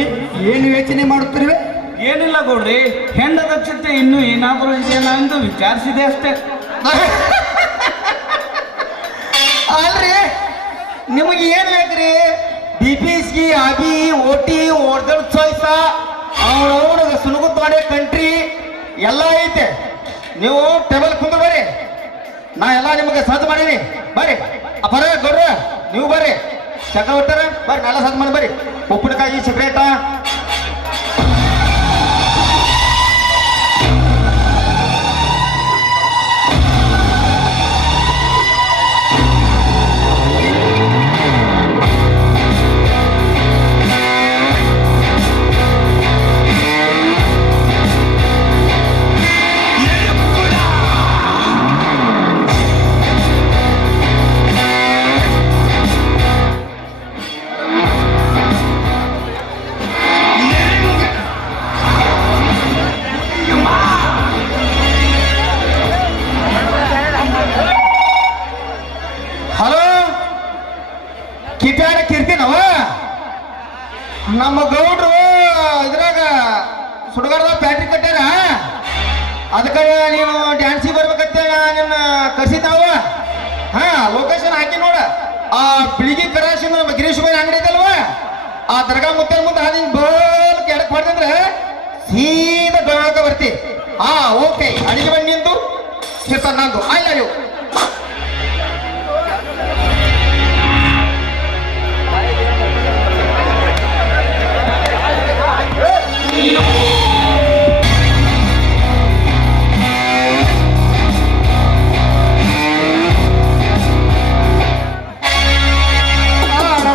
ಏನು ಯೋಚನೆ ಮಾಡುತ್ತಿರುವೆ? ಏನಿಲ್ಲ ಗೌಡ್ರಿ, ಹೆಂಡದ ಚಿಂತೆ ಇನ್ನೂ ಏನಾದರೂ ಇದೆಯಾ ಎಂದು ವಿಚಾರಿಸಿದೆ ಅಷ್ಟೇ. ಅಲ್ರಿ ನಿಮಗೆ ಏನ್ ಬೇಕ್ರಿ? BPSC ಅಬಿ ಓಟಿ ಓರ್ದಲ್ ಚಾಯ್ಸ ಅವನವನ ಸುನುಗು ತೊಡೆ ಕಂಟ್ರಿ ಎಲ್ಲ ಐತೆ. ನೀವು ಟೇಬಲ್ ಕುಂದು ಬರ್ರಿ, ನಾ ಎಲ್ಲ ನಿಮಗೆ ಸಜ್ಜು ಮಾಡೀನಿ. ಬರ್ರಿ ಅಪರ ಗೌಡ್ರ, ನೀವು ಬರ್ರಿ. ಚಕ್ರವರ್ತರ ಬರ್ರಿ, ನಾಳೆ ಸಜ್ಜು ಮಾಡಿ ಬರ್ರಿ. ಉಪ್ಪಿನಕಾಯಿ, ಸಿಗರೇಟ. ಕಿಟಾಡ ಕಿರ್ತೀನವ ನಮ್ಮ ಗೌಡ್ರು ಇದ್ರಾಗ ಸುಡುಗಾಡದ ಬ್ಯಾಟ್ರಿ ಕಟ್ಟಾರ. ಅದಕ್ಕೆ ನೀನು ಡ್ಯಾನ್ಸಿಗೆ ಬರ್ಬೇಕಂತೇಳಿ ನಿನ್ನ ಕರ್ಸಿದ್ದಾವ. ಹಾ, ಲೊಕೇಶನ್ ಹಾಕಿ ನೋಡ. ಆ ಬಿಳಿಗಿ ಕರಾಶಿ ನಮ್ಮ ಗಿರೀಶ್ ಬಾಯಿ ಅಂಗಡಿ ಇದಲ್ವ, ಆ ದರ್ಗಾ ಮುತ್ತೇನ ಮುಂದೆ ಹಾದಿನ ಬಲ್ ಕೆಡಕ್ ಹೊಡೆದಂದ್ರೆ ಸೀದಾ ಬೆಳಕ ಬರ್ತಿ. ಹಾ, ಓಕೆ. ಅಡಿಗೆ ಬನ್ನಿ ನಿಂದು ಚಿರ್ತ ನಂದು. I love you.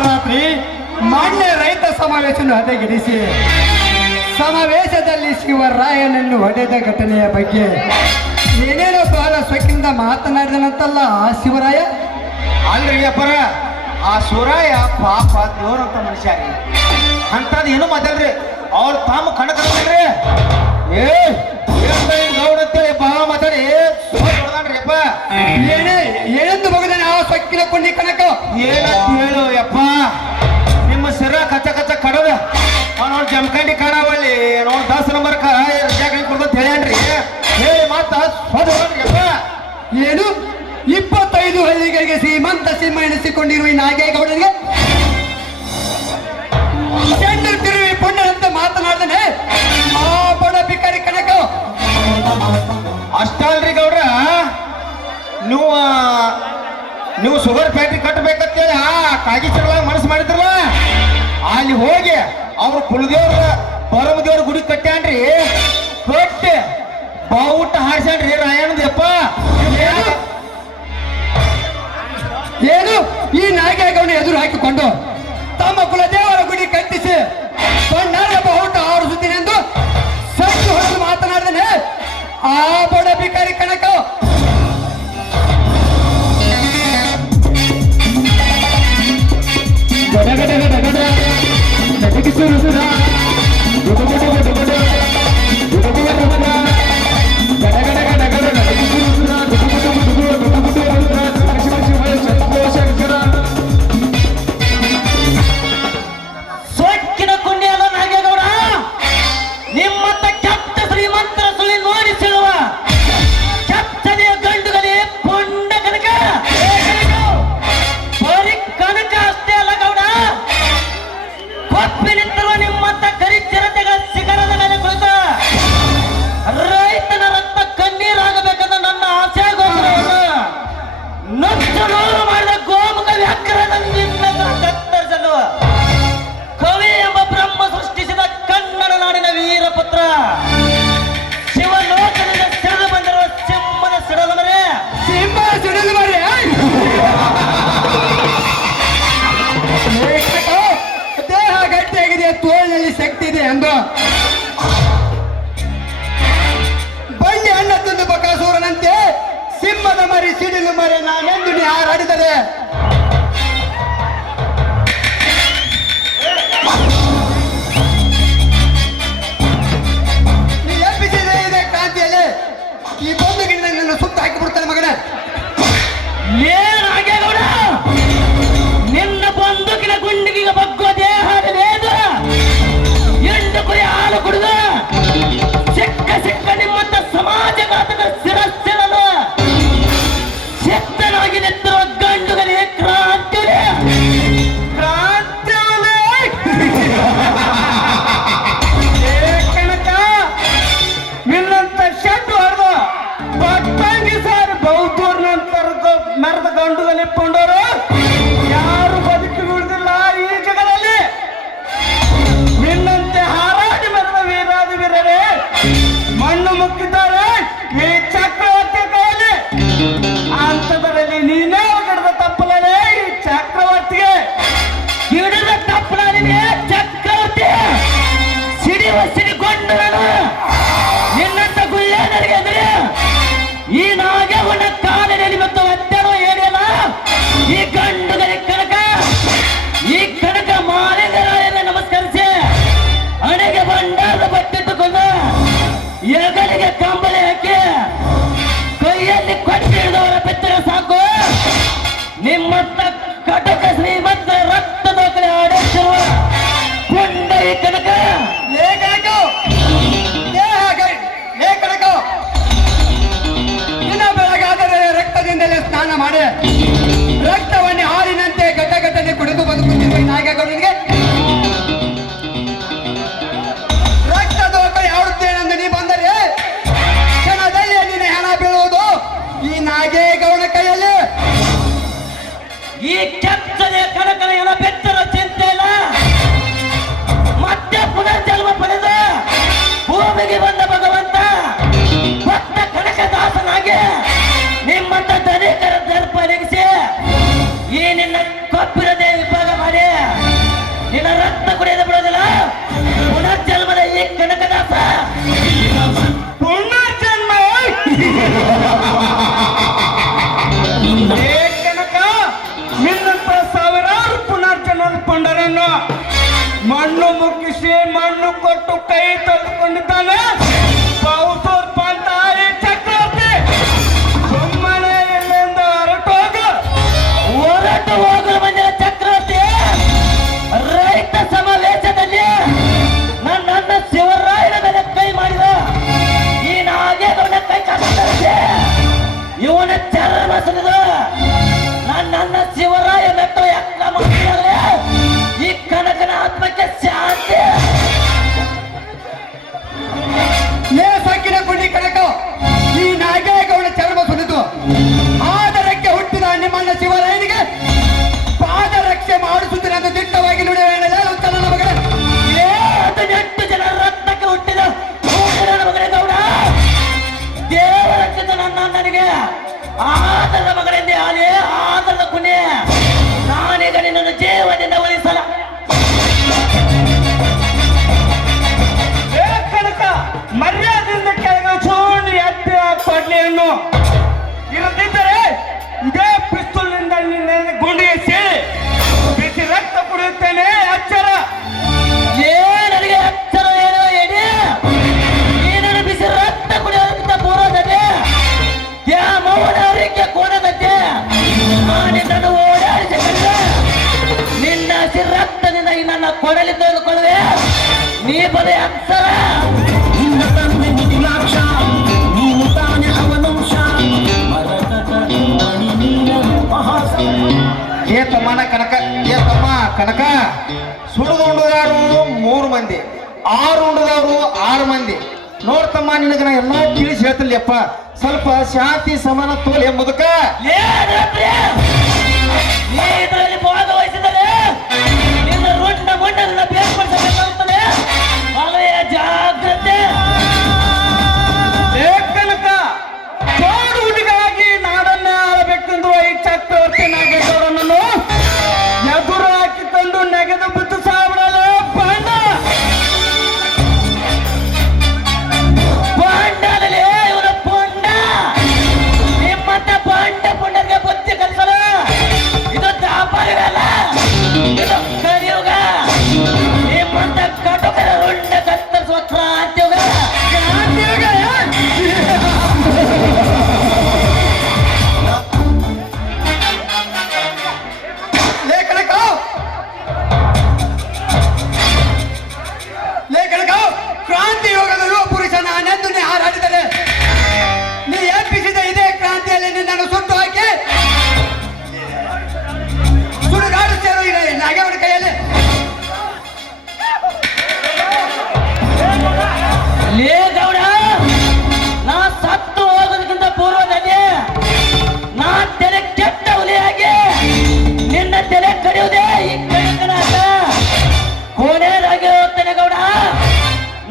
ರಾತ್ರಿ ಮಾನ್ಯ ರೈತ ಸಮಾವೇಶವನ್ನು ಹದಗೆಡಿಸಿ ಸಮಾವೇಶದಲ್ಲಿ ಶಿವರಾಯನನ್ನು ಹೊಡೆದ ಘಟನೆಯ ಬಗ್ಗೆ ಏನೇನೋ ಬಹಳ ಸೊಕ್ಕಿನಿಂದ ಮಾತನಾಡಿದನಂತಲ್ಲ ಆ ಶಿವರಾಯ. ಅಲ್ರಿ ಅಪ್ಪರ, ಆ ಶಿವರಾಯ ಪಾಪ ದೇವ್ರಂತ ಮನುಷ್ಯ ರೀ. ಅಂತದ್ ಏನು ಮಾತಾಡ್ರಿ, ಅವ್ರ ತಾಮ ಕಣ ಕಣ್ರಿ. ಗೌಡ ಅಂತೇಳಿ ಬಹಳ ಮಾತಾಡಿ ಹೊಡ್ದಾನ್ರಿ ಅಪ್ಪ. ಏನೆಂದು ಮಗನ ಆ ಸೊಕ್ಕಿನ ಕೊಂಡಿ ಕನಕ ಏನಂತ ಹೇಳು ಯಪ್ಪ, ನಿಮ್ಮ ಸಿರ ಕಚ್ಚ ಕಚ್ಚ ಕಡದ ಅವನವ್ರು ಜಮಖಂಡಿ ಕಾಣವಲ್ಲಿ ನೋಡ್ ಹಳ್ಳಿಗಳಿಗೆ ಶ್ರೀಮಂತ ಸಿಂಹ ಎನಿಸಿಕೊಂಡಿರುವ ಈ ನಾಗೇಗೌಡರಿಗೆ ಚೆಂಡು ತಿರುವಿ ಪುಣ್ಯನಂತೆ ಮಾತನಾಡ್ತಾನೆ ಆ ಬಡ ಬಿಕಾರಿ ಕನಕ. ಅಷ್ಟಲ್ರಿ ಗೌಡ್ರ, ನೀವು ಶುಗರ್ ಫ್ಯಾಕ್ಟ್ರಿ ಕಟ್ಟಬೇಕಂತೇಳಿ ಕಾಗೇಶ್ವರದಾಗ ಮನಸ್ಸು ಮಾಡಿದ್ರಲ್ಲ, ಅಲ್ಲಿ ಹೋಗಿ ಅವ್ರ ಕುಲದೇವ್ರ ಪರಮದೇವ್ರ ಗುಡಿ ಕಟ್ಟ್ಯಾನ್ರಿ. ಕಟ್ಟಿ ಬಾವುಟ ಹಾಡ್ಸ್ಯಾನ್ರಿ ರಾಯಣ್ಣದಪ್ಪ. ಏನು ಈ ನಾಗೇಗೌಡ ಎದುರು ಹಾಕಿಕೊಂಡು ತಮ್ಮ ಕುಲದೇವರ ಗುಡಿ ಕಟ್ಟಿಸಿ ಬಣ್ಣದ ಬಾವುಟ ಹಾರಿಸುತ್ತೀನಿ ಎಂದು ಸತ್ತು ಹೊಡೆದು ಮಾತನಾಡಿದನೆ ಆ ಬಡ ಬಿಕಾರಿ ಕನಕ. ಸೊಕ್ಕಿನ ಕುಂಡಿಯಲ್ಲ ನಾಗೇಗೌಡ, ನಿಮ್ಮತ್ತ ಕೆಟ್ಟ ಶ್ರೀಮಂತರ ಸುಳಿ ನೋಡಿಸಿರುವ ಕೆಟ್ಟನೆಯ ಗಂಡುಗಲಿ ಪುಂಡ ಕನಕ. ಬರೀ ಕನಕ ಅಷ್ಟೇ ಅಲ್ಲ ಗೌಡ, ಕೊಪ್ಪಿನಿಂತಿರುವ ನಿಮ್ಮತ್ತ ಕರಿ ಚಿರತೆಗಳ ಶಿಖರದ ಮೇಲೆ ಕುಳಿತ ರೈತನ ರಕ್ತ ಕಣ್ಣೀರಾಗಬೇಕಂದ ನನ್ನ ಆಸೆ ಗೋಪುರವನ್ನು ನುಚ್ಚು ನೂರು ಮಾಡಿದ ಗೋಮುಖ ವ್ಯಾಕರಣ ಕತ್ತರಿಸಲು ಕವಿ ಎಂಬ ಬ್ರಹ್ಮ ಸೃಷ್ಟಿಸಿದ ಕನ್ನಡ ನಾಡಿನ ವೀರಪುತ್ರ ಶಿವಲೋಕದಿಂದ ಸಿಡಿದು ಬಂದಿರುವ ಸಿಂಹದ ಸಿಡಲು ಮರೆ. ಸಿಂಹ ಸಿಡಿಲು ಮರಿ ದೇಹ ಗಟ್ಟಿಯಾಗಿದೆ, ತೋಳಿನಲ್ಲಿ ಶಕ್ತಿ ಇದೆ ಎಂದು ಬಂಡಿ ಅಣ್ಣ ತಿಂದು ಬಕಾಸೂರನಂತೆ ಸಿಂಹದ ಮರಿ ಸಿಡಿಲು ಮರಿ ನಾನೆಂದು ನೀ ಹಾರಾಡಿದರೆ ನೀ ಎಬ್ಬಿಸಿದೆ ಇದೆ ಕ್ರಾಂತಿಯಲ್ಲಿ ಈ ಬಂದು ಗಿಡ ನಿನ್ನ ಸುತ್ತ ಹಾಕಿಬಿಡ್ತಾನೆ ಮಗನ. ಏನಾಗೇಗೌಡ, ನಿನ್ನ ಬಂದೂಕಿನ ಗುಂಡಿಗೆ ಬಗ್ಗೋ ದೇಹದ ಎಂಟು ಕುರಿ ಹಾಲು ಕುಡಿದು ಸಿಕ್ಕ ಸಿಕ್ಕ ನಿಮ್ಮಂತ ಸಮಾಜಘಾತಕ ಶಿರಸ್ಸಿರಲು ಸಿದ್ಧನಾಗಿ ನಿಂತಿರುವ ಗಂಡುಗಲಿ ಕ್ರಾಂತಿಯುಲೆ ಕನಕ ನಿನ್ನಂತ ಶೆಡ್ ಹೊಡೆದು ಪಟ್ಟಂಗಿ ಸಾರಿ ಬೌದ್ಧೂರ್ ನಂತರ ಮೆರೆದ ಗಂಡುಗಲಿ ಕೊಂಡವರು ಯಾರು ಬದುಕಿ ಉಳಿದಿಲ್ಲ ಈ ಜಗದಲ್ಲಿ. ನಿನ್ನಂತೆ ಹಾರಾಡಿ ಮೆರೆದ ವೀರಾದಿ ವೀರರೇ ಮಣ್ಣು ಮುಕ್ಕಿದ್ದಾರೆ ಈ ಚಕ್ರವರ್ತಿ ಕೈಯಲ್ಲಿ. ಅಂತದರಲ್ಲಿ ನೀನೇ ಗಿಡದ ತಪ್ಪಲೇ ಈ ಚಕ್ರವರ್ತಿಗೆ ಹಿಡಿದ ತಪ್ಪಲಾಗಿದೆ ಚಕ್ರವರ್ತಿ ಸಿಡಿವ ಸಿಡಿಗೊಂಡು ನಾನು ನಿನ್ನಂತ ಗುಳ್ಳೆನರಿಗೆ ಎದುರು ಈ ನಾಗೇಗೌಡ ಕಾಲಿನಲ್ಲಿ ಮತ್ತು ಒತ್ತಡೋ ಏನಿಲ್ಲ. ಈ ಗಂಡುಗಲಿ ಕನಕ, ಈ ಕನಕ ಮಾಲಿಂಗರಾಯನ ನಮಸ್ಕರಿಸಿ ಹಣೆಗೆ ಭಂಡಾರದ ಬಟ್ಟಿಟ್ಟುಕೊಂಡು ಎಗಲಿಗೆ ಕಂಬಳಿ ಹಾಕಿ ಕೈಯಲ್ಲಿ ಕೊಟ್ಟು ಹಿಡಿದವರ ಬೆತ್ತರೆ ಸಾಕು. ನಿಮ್ಮಂತ ಕಟಕ ಶ್ರೀಮಂತ ರಕ್ತದ ಕಡೆ ಆಡೇಶ್ವರ ಪುಂಡ ಈ ಕನಕ. ದಿನ ಬೆಳಗಾದರೆ ರಕ್ತದಿಂದಲೇ ಸ್ನಾನ ಮಾಡಿ ರಕ್ತವನ್ನೇ ಹಾಲಿನಂತೆ ಘಟಘಟನೆ ಕುಡಿದು ಬದುಕುತ್ತಿರುವ ಈ ನಾಗೇಗೌಡನಿಗೆ ರಕ್ತ ದೋಖ ಯಾಡುತ್ತೇನೆಂದು ನೀ ಬಂದರೆ ಕ್ಷಣದಲ್ಲಿ ನಿನ್ನ ಹೆಣ ಬೀಳುವುದು ಈ ನಾಗೇಗೌಡ ಕೈಯಲ್ಲಿ. ಈ ಕೆತ್ತನೆ ಕನಕನ ಎಲ್ಲ ಬೆತ್ತರ ಚಿಂತೆ ಇಲ್ಲ. ಮತ್ತೆ ಪುನರ್ಜನ್ಮ ಪಡೆದು ಭೂಮಿಗೆ ಬಂದ ಭಗವಂತ ಭಕ್ತ ಕನಕದಾಸನಾಗಿ ನಿಮ್ಮಂತ ಧನಿಕರ ದರ್ಪ ನೆಗೆಸಿ ಈ ನಿನ್ನ ಕೊಪ್ಪಿರದೆ ವಿಭಾಗ ಮಾಡಿ ನಿನ್ನ ರಕ್ತ ಕುಡಿಯದೆ ಬಿಡೋದಿಲ್ಲ. ಪುನರ್ಜನ್ಮದ ಈ ಕನಕದಾಸ ಪುನರ್ಜನ್ಮ ಕನಕ ನಿನ್ನಂತ ಸಾವಿರಾರು ಪುನರ್ಜನ್ಮದ ಪುಂಡರನ್ನು ಮಣ್ಣು ಮುಕ್ಕಿಸಿ ಮಣ್ಣು ಕೊಟ್ಟು ಕೈ ತೊಳೆದುಕೊಂಡಿದ್ದಾನೆ ಬೌದ್ಧೂರ್ ಪಂಥ ಈ ಚಕ್ರವರ್ತಿ. ಸುಮ್ಮನೆ ಇಲ್ಲಿಂದ ಹೊರಟೋಗು. ಹೊರಟು ಹೋಗಲು ಬಂದಿರ ಚಕ್ರವರ್ತಿ ರೈತ ಸಮಾವೇಶದಲ್ಲಿ ನನ್ನ ಶಿವರಾಯನ ಮೇಲೆ ಕೈ ಮಾಡಿದ ಈ ನಾಗೇಗೌಡ ಕೈ ಕಾಣಿಸ್ತದೆ. ಇವನ ಚರ್ಮ ಸುರಿದು ಆದರದ ಮಗಳೆಂದೇ ಆನೆ ಆದರದ ಕುನೆ ನಾನೀಗ ನಿನ್ನನ್ನು ಜೀವದಿಂದ ಉಳಿಸಲ ಕನಕ ಮರ್ಯಾದೆಯಿಂದ ಕೆಳಗೆ ಚೂಂಡು ಎತ್ತಿ ಕೊಡ್ಲಿಯನ್ನು ಇರದಿದ್ದರೆ ಇದೇ ಪಿಸ್ತೂಲ್ನಿಂದ ನಿನ್ನ ಗುಂಡಿಗೆ ಸೇರಿ ಬಿಸಿ ರಕ್ತ ಕುಡಿಯುತ್ತೇನೆ ಎಚ್ಚರ ನನಗೆ ಎಚ್ಚರ ಏನೋ ಹೇಳಿ ನೀನು ಬಿಸಿ ರಕ್ತ ಕುಡಿಯೋದಕ್ಕಿಂತ ಪೂರ್ವದದೆ ಮೌನವರಿಗೆ ಕೋನದದ್ದೆ ನಾನಿನ್ನನ್ನು ಓಡಾಡಿಸಿಕೊಂಡೆ ನಿನ್ನ ಹಸಿ ರಕ್ತದಿಂದ ನನ್ನ ಕೊಡಲಿ ತೆಗೆದುಕೊಳ್ಳುವೆ ನೀ ಬರೀ ಅಕ್ಷರ ನಿನ್ನ ತಂದೆ ನಿಧಿಲಾಕ್ಷ ನೀನು ತಾನೆ ಅವನಂಶ ಏ ತಮ್ಮನ ಕನಕ ಏ ತಮ್ಮ ಕನಕ ಸುಡಿದು ಉಂಡದವರು 3 ಮಂದಿ 6 ಉಂಡದವರು 6 ಮಂದಿ ನೋಡ್ತಮ್ಮ ನಿನಗೆ ನಾ ಎಲ್ಲ ತಿಳಿಸಿ ಹೇಳ್ತಿಲ್ಲಪ್ಪ ಸ್ವಲ್ಪ ಶಾಂತಿ ಸಮಾನ ತೋಲ್ ಎಂಬುದಕ್ಕ ನೀ ಇದರಲ್ಲಿ ಭಾಗವಹಿಸಿದರೆ ನಿನ್ನ ರುಂಡ ಮುಂಡನ್ನ ಬೇರ್ಪಡಿಸಬೇಕಾಗುತ್ತದೆ ಅಲೆಯ ಜಾಗ್ರತೆ ಕನಕ ಜೋಡು ಹುಡುಗಾಗಿ ನಾಡನ್ನ ಆಳಬೇಕೆಂದು ಈ ಚಕ್ರವರ್ತಿ ನಾಗೇಶ್ವರನನ್ನು ಎದುರು ಹಾಕಿಕೊಂಡು ನೆಗೆದು ಬಿದ್ದು ಸಾವಿರಲ್ಲ ಬಾಂಡ ಬಾಂಡದಲ್ಲಿ ಇವರ ಪುಂಡ ನಿಮ್ಮಂತ ಬಾಂಡ ಪುಂಡರಿಗೆ ಬುದ್ಧಿ ಕಲಿಸಲು ಇದು ದಾಪರಿಗಲ್ಲ ಇದು ಕಲಿಯುಗ ನಿಮ್ಮಂತ ಕಟುಕರ ರುಂಡ ಕತ್ತರಿಸುವ ಕ್ರಾಂತಿಯುಗ ಕ್ರಾಂತಿಯುಗ ಕ್ರಾಂತಿ ಯೋಗದ ಯುವ ಪುರುಷ ನಾನೆಂದು ನೀ ಹಾರಾಡಿದರೆ ನೀ ಎಬ್ಬಿಸಿದ ಇದೇ ಕ್ರಾಂತಿಯಲ್ಲಿ ನಿನ್ನನ್ನು ಸುಟ್ಟು ಹಾಕಿ ಸುಡುಗಾಡುತ್ತೇನು ಈಗ ನಾಗೇವನ ಕೈಯಲ್ಲಿ ಲೇ ಗೌಡ ನಾ ಸತ್ತು ಹೋಗೋದಕ್ಕಿಂತ ಪೂರ್ವದಲ್ಲಿ ನಾ ತೆರೆ ಕೆಟ್ಟ ಹುಲಿಯಾಗಿ ನಿನ್ನ ತೆರೆ ಕಡಿಯುವುದೇ ಈ ಕಣಕನಾಟ ಕೊನೆಯದಾಗಿ ಹೋಗ್ತೇನೆ ಗೌಡ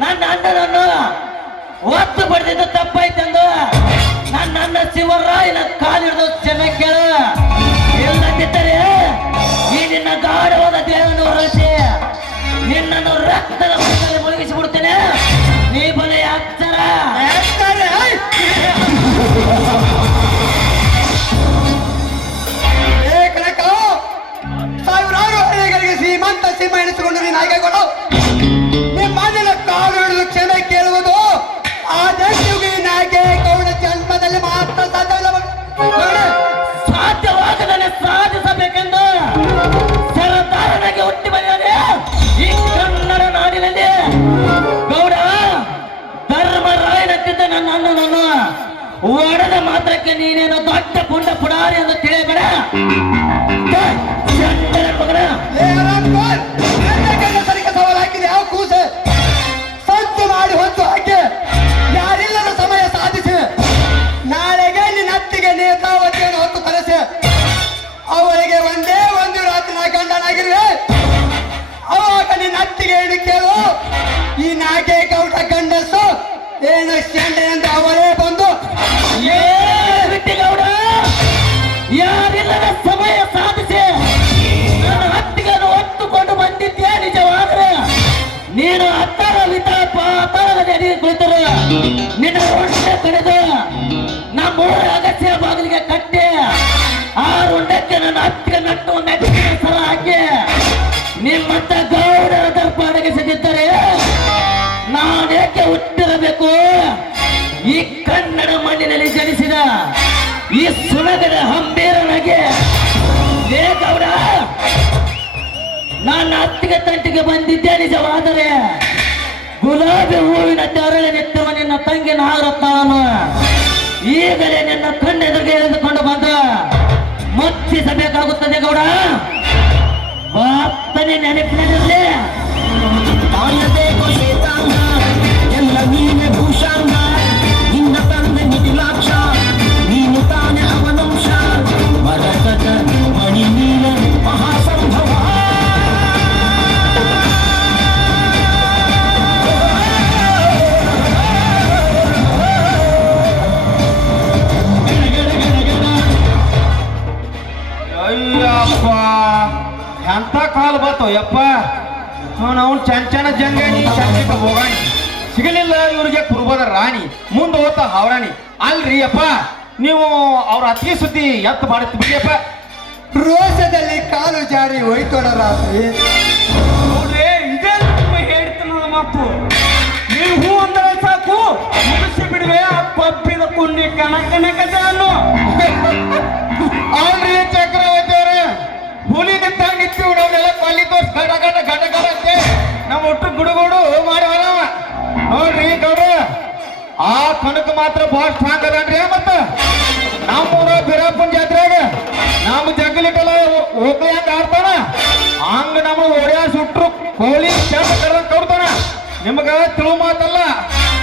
ನನ್ನ ಅಣ್ಣನನ್ನು ಒತ್ತು ಪಡೆದಿದ್ದು ತಪ್ಪಾಯ್ತೆಂದು ನನ್ನ ಅಣ್ಣ ಶಿವರಾಯನ ಕಾಲಿಡಿದು ಚೆನ್ನಾಗಿ ಕೇಳು ಇಲ್ಲದಿದ್ದರೆ ಈ ನಿನ್ನ ಗಾಢವಾದ ದೇಹವನ್ನು ಹೊರಳಿಸಿ ನಿನ್ನನ್ನು ರಕ್ತದ ಮರದಲ್ಲಿ ಮುಳುಗಿಸಿ ಬಿಡ್ತೇನೆ ನೀ ಬಲೆ ಅಕ್ಷರ ಕನಕ ಸಾವಿರಾರು ಹಳ್ಳಿಗಳಿಗೆ ಶ್ರೀಮಂತ ಸಿಂಹ ಎನಿಸಿಕೊಂಡು ನೀನು ಆಯ್ಕೆಗಳು ನಿಮ್ಮ ಮನೆಯ ಕಾಲು ಹಿಡಿದು ಕ್ಷಮೆ ಕೇಳುವುದು ಆ ದೇಶಿಗೆ ನಾಗೆ ಗೌಡ ಜನ್ಮದಲ್ಲಿ ಮಾತ್ರ ಸಾಧ್ಯವಿಲ್ಲ ಮಗನೇ. ಸಾಧ್ಯವಾಗದನೆ ಸಾಧಿಸಬೇಕೆಂದು ಸರದಾರನಾಗಿ ಹುಟ್ಟಿ ಬಂದಿದೆ ಈ ಕನ್ನಡ ನಾಡಿನಲ್ಲಿ ಗೌಡ ಧರ್ಮರಾಯನಕ್ಕಿಂತ ನನ್ನ ಅಣ್ಣನನ್ನು ಒಡೆದ ಮಾತ್ರಕ್ಕೆ ನೀನೇನು ದೊಡ್ಡ ಪುಂಡ ಪುಡಾರಿ ಎಂದು ತಿಳಿಯಬೇಡ ಚಂಡನ ಮಗನ ಏ ರಾಮ್ಗೋಲ್, ನನ್ನ ಸರಿಗೆ ಸವಾಲು ಹಾಕಿದೆ ಯಾವ ಕೂಸೆ ಸಂತು ಮಾಡಿ ಹೊತ್ತು ಹಾಕಿ ಯಾರಿಲ್ಲದ ಸಮಯ ಸಾಧಿಸಿ ನಾಳೆಗೆ ನಿನ್ನ ಅತ್ತಿಗೆ ನೇತಾವತಿಯನ್ನು ಹೊತ್ತು ಕರೆಸಿ ಅವಳಿಗೆ ಒಂದೇ ಒಂದು ರಾತ್ರಿ ನಾ ಗಂಡನಾಗಿರುವೆ ಅವಾಗ ನಿನ್ನ ಅತ್ತಿಗೆ ಏನು ಕೇಳು ಈ ನಾಗೆ ಗೌಡ ಗಂಡಸು ಏನು ಶಂಡೆ ಅಂತ ಅವಳೇ ಬಂದು ಗೌಡ ಯಾರಿಲ್ಲದ ಸಮಯ ಸಾಧಿಸಿ ನನ್ನ ಹತ್ತಿಗೆಯನ್ನು ಹೊತ್ತುಕೊಂಡು ಬಂದಿದ್ದೆ ನಿಜವಾದ್ರೆ ನೀನು ಹತ್ತರ ವಿತ ಪಾತಾಳದ ಅಡಿಗೆ ಕುಳಿತರು ನಿನ್ನ ರುಂಡ ಕಡಿದು ನಮ್ಮೂರ ಅಗತ್ಯ ಬಾಗಿಲಿಗೆ ಕಟ್ಟಿ ಆ ರುಂಡಕ್ಕೆ ನನ್ನ ಹತ್ತಿಗೆ ನಟ್ಟು ನೆಟ್ಟಿನ ಸರ ಹಾಕಿ ನಿಮ್ಮಂತ ಗೌಡರ ದರ್ಪ ಅಡಗಿಸದಿದ್ದರೆ ನಾನೇಕೆ ಹುಟ್ಟಿರಬೇಕು ಈ ಕನ್ನಡ ಮಣ್ಣಿನಲ್ಲಿ ಜನಿಸಿದ ಈ ಸುಣಗದ ಹಂಬೀರನಾಗೆ ಲೇ ಗೌಡ ನನ್ನ ಅತ್ತಿಗೆ ತಂಟಿಗೆ ಬಂದಿದ್ದೆ ನಿಜವಾದರೆ ಗುಲಾಬಿ ಹೂವಿನ ತೆರಳಿನಿಟ್ಟವ ನಿನ್ನ ತಂಗಿ ನಾಗರತ್ನವನ್ನು ಈಗಲೇ ನಿನ್ನ ಕಣ್ಣೆದುರಿಗೆ ಎಳೆದುಕೊಂಡು ಬಂದ ಮುಚ್ಚಿಸಬೇಕಾಗುತ್ತದೆ ಗೌಡ ಬಾಪ್ತನೆ ನೆನಪಿನಲ್ಲಿರಲಿ ಎಲ್ಲ ನೀನೆ ಭೂಷಾಂಗ ನಿನ್ನ ತಂದೆ ನಿಧಿಲಾಕ್ಷ ನೀನು ತಾನೆ ಅವನಂಶ ಮರಕಟ ಮಣಿ ನೀಲ ಮಹಾಸಂಭವ ಗಡ ಗಡ ಗಡ ಎಂತ ಕಾಲು ಬಂತು ಯಪ್ಪ ನಾವು ಚಂಚನ ಜಂಗಣಿ ಚಂಚಿಕ ಹೋಗಾಣಿ ಸಿಗಲಿಲ್ಲ ಇವ್ರಿಗೆ ಕುರುಬದ ರಾಣಿ ಮುಂದೆ ಹೋತ ಹವರಾಣಿ ಅಲ್ರಿ ಅಪ್ಪ ನೀವು ಅವ್ರ ಅತಿ ಸುದ್ದಿ ಎತ್ತು ಮಾಡುತ್ತ ಬಿಡಿಯಪ್ಪ ರೋಷದಲ್ಲಿ ಕಾಲು ಜಾರಿ ಹೋಯ್ತೋಡ ರಾತ್ರಿ. ನೋಡ್ರಿ ಇದೇ ನಿಮ್ಮ ಹೇಳ್ತಾನ ಮಾತು. ನೀವು ಹೂ ಅಂದ್ರೆ ಸಾಕು ಮುಗಿಸಿ ಬಿಡುವೆ ಆ ಪಬ್ಬಿದ ಕುಂಡಿ ಕನಕನಕದನ್ನು. ಅಲ್ರಿ ಚಕ್ರವರ್ತಿ ಅವ್ರ ಹುಲಿಗೆ ನಿಂತು ನಾವೆಲ್ಲ ಕೊಲ್ಲಿ ತೋರ್ಸ್ ಗಡ ಗಡ ಗಡ ಗಡ ಅಂತೆ ನಮ್ಮ ಒಟ್ಟು ಗುಡುಗುಡು ಮಾಡಿವಲ್ಲ ನೋಡ್ರಿ ಗೌಡ ಆ ಕನಕ ಮಾತ್ರ ಬಹಳ ಸ್ಟ್ರಾಂಗ್ ಅದನ್ರಿ ಮತ್ತ ನಮ್ಮೂರ ಬೀರಪ್ಪನ ಜಾತ್ರೆಯಾಗ ನಮ್ಮ ಜಂಗಲಿಟ್ಟಲ್ಲ ಹೋಗ್ಲಿ ಹಂಗ ಆಡ್ತಾನ ಹಂಗ ನಮ್ಮ ಒಡೆಯ ಸುಟ್ರು ಕೋಳಿ ಚಂದ ಕರೆದ ಕೊಡ್ತಾನ ನಿಮಗ ತಿಳು ಮಾತಲ್ಲ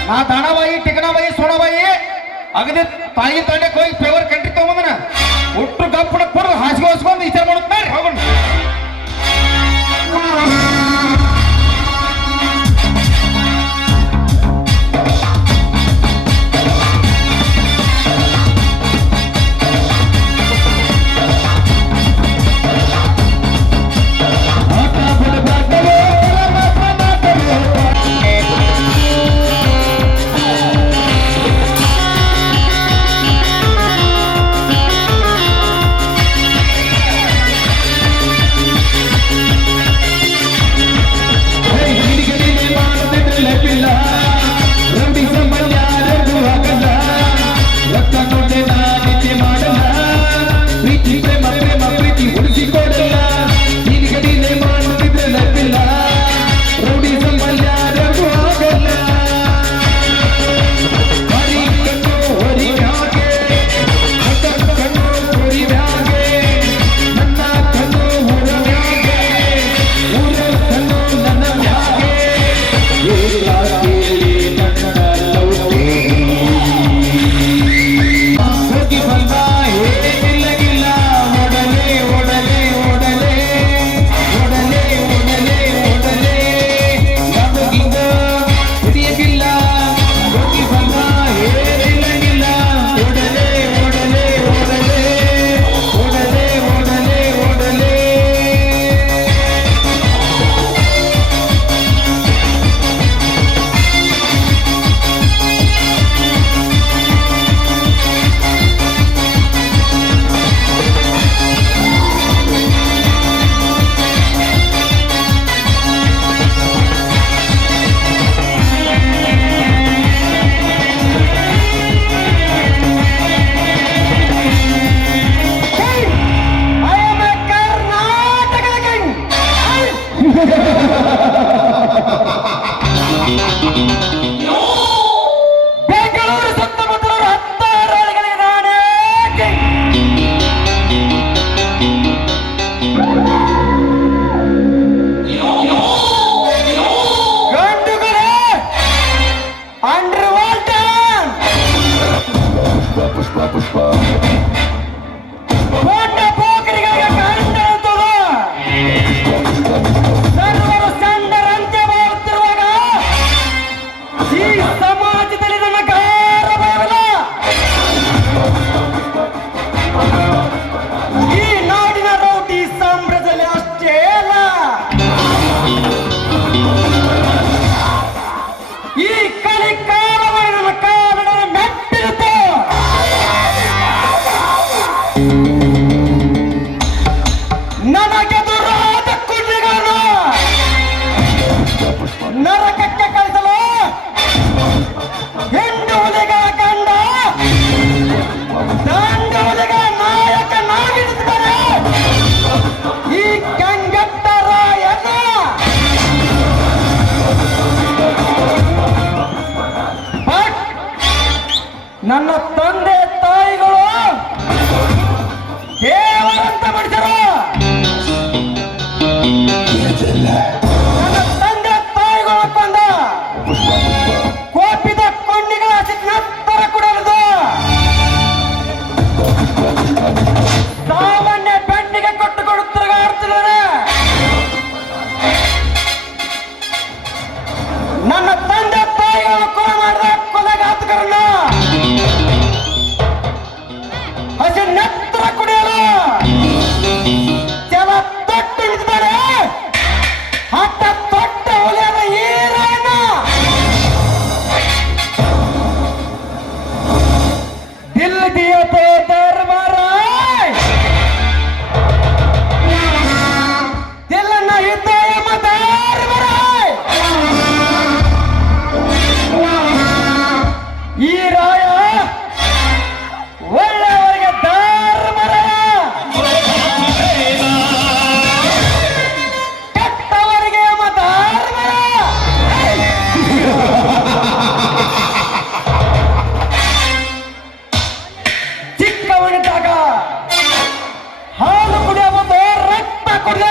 ನಾ ದಣಬಾಯಿ ಟಿಕಣಬಾಯಿ ಸೋಣಬಾಯಿ ಅಗದಿ ತಾಯಿ ತಂಡಕ್ಕೆ ಹೋಗಿ ಫೇವರ್ ಕಂಟ್ರಿ ತಗೊಂಬಂದನ ಒಟ್ಟು ಗಪ್ಪನ ಕೊಡು ಹಾಸಿಗೆ ಹೊಸ್ಕೊಂಡು ವಿಚಾರ ಮಾಡುತ್ತಾರೆ ಹೋಗೋಣ ಕುಡ್ದ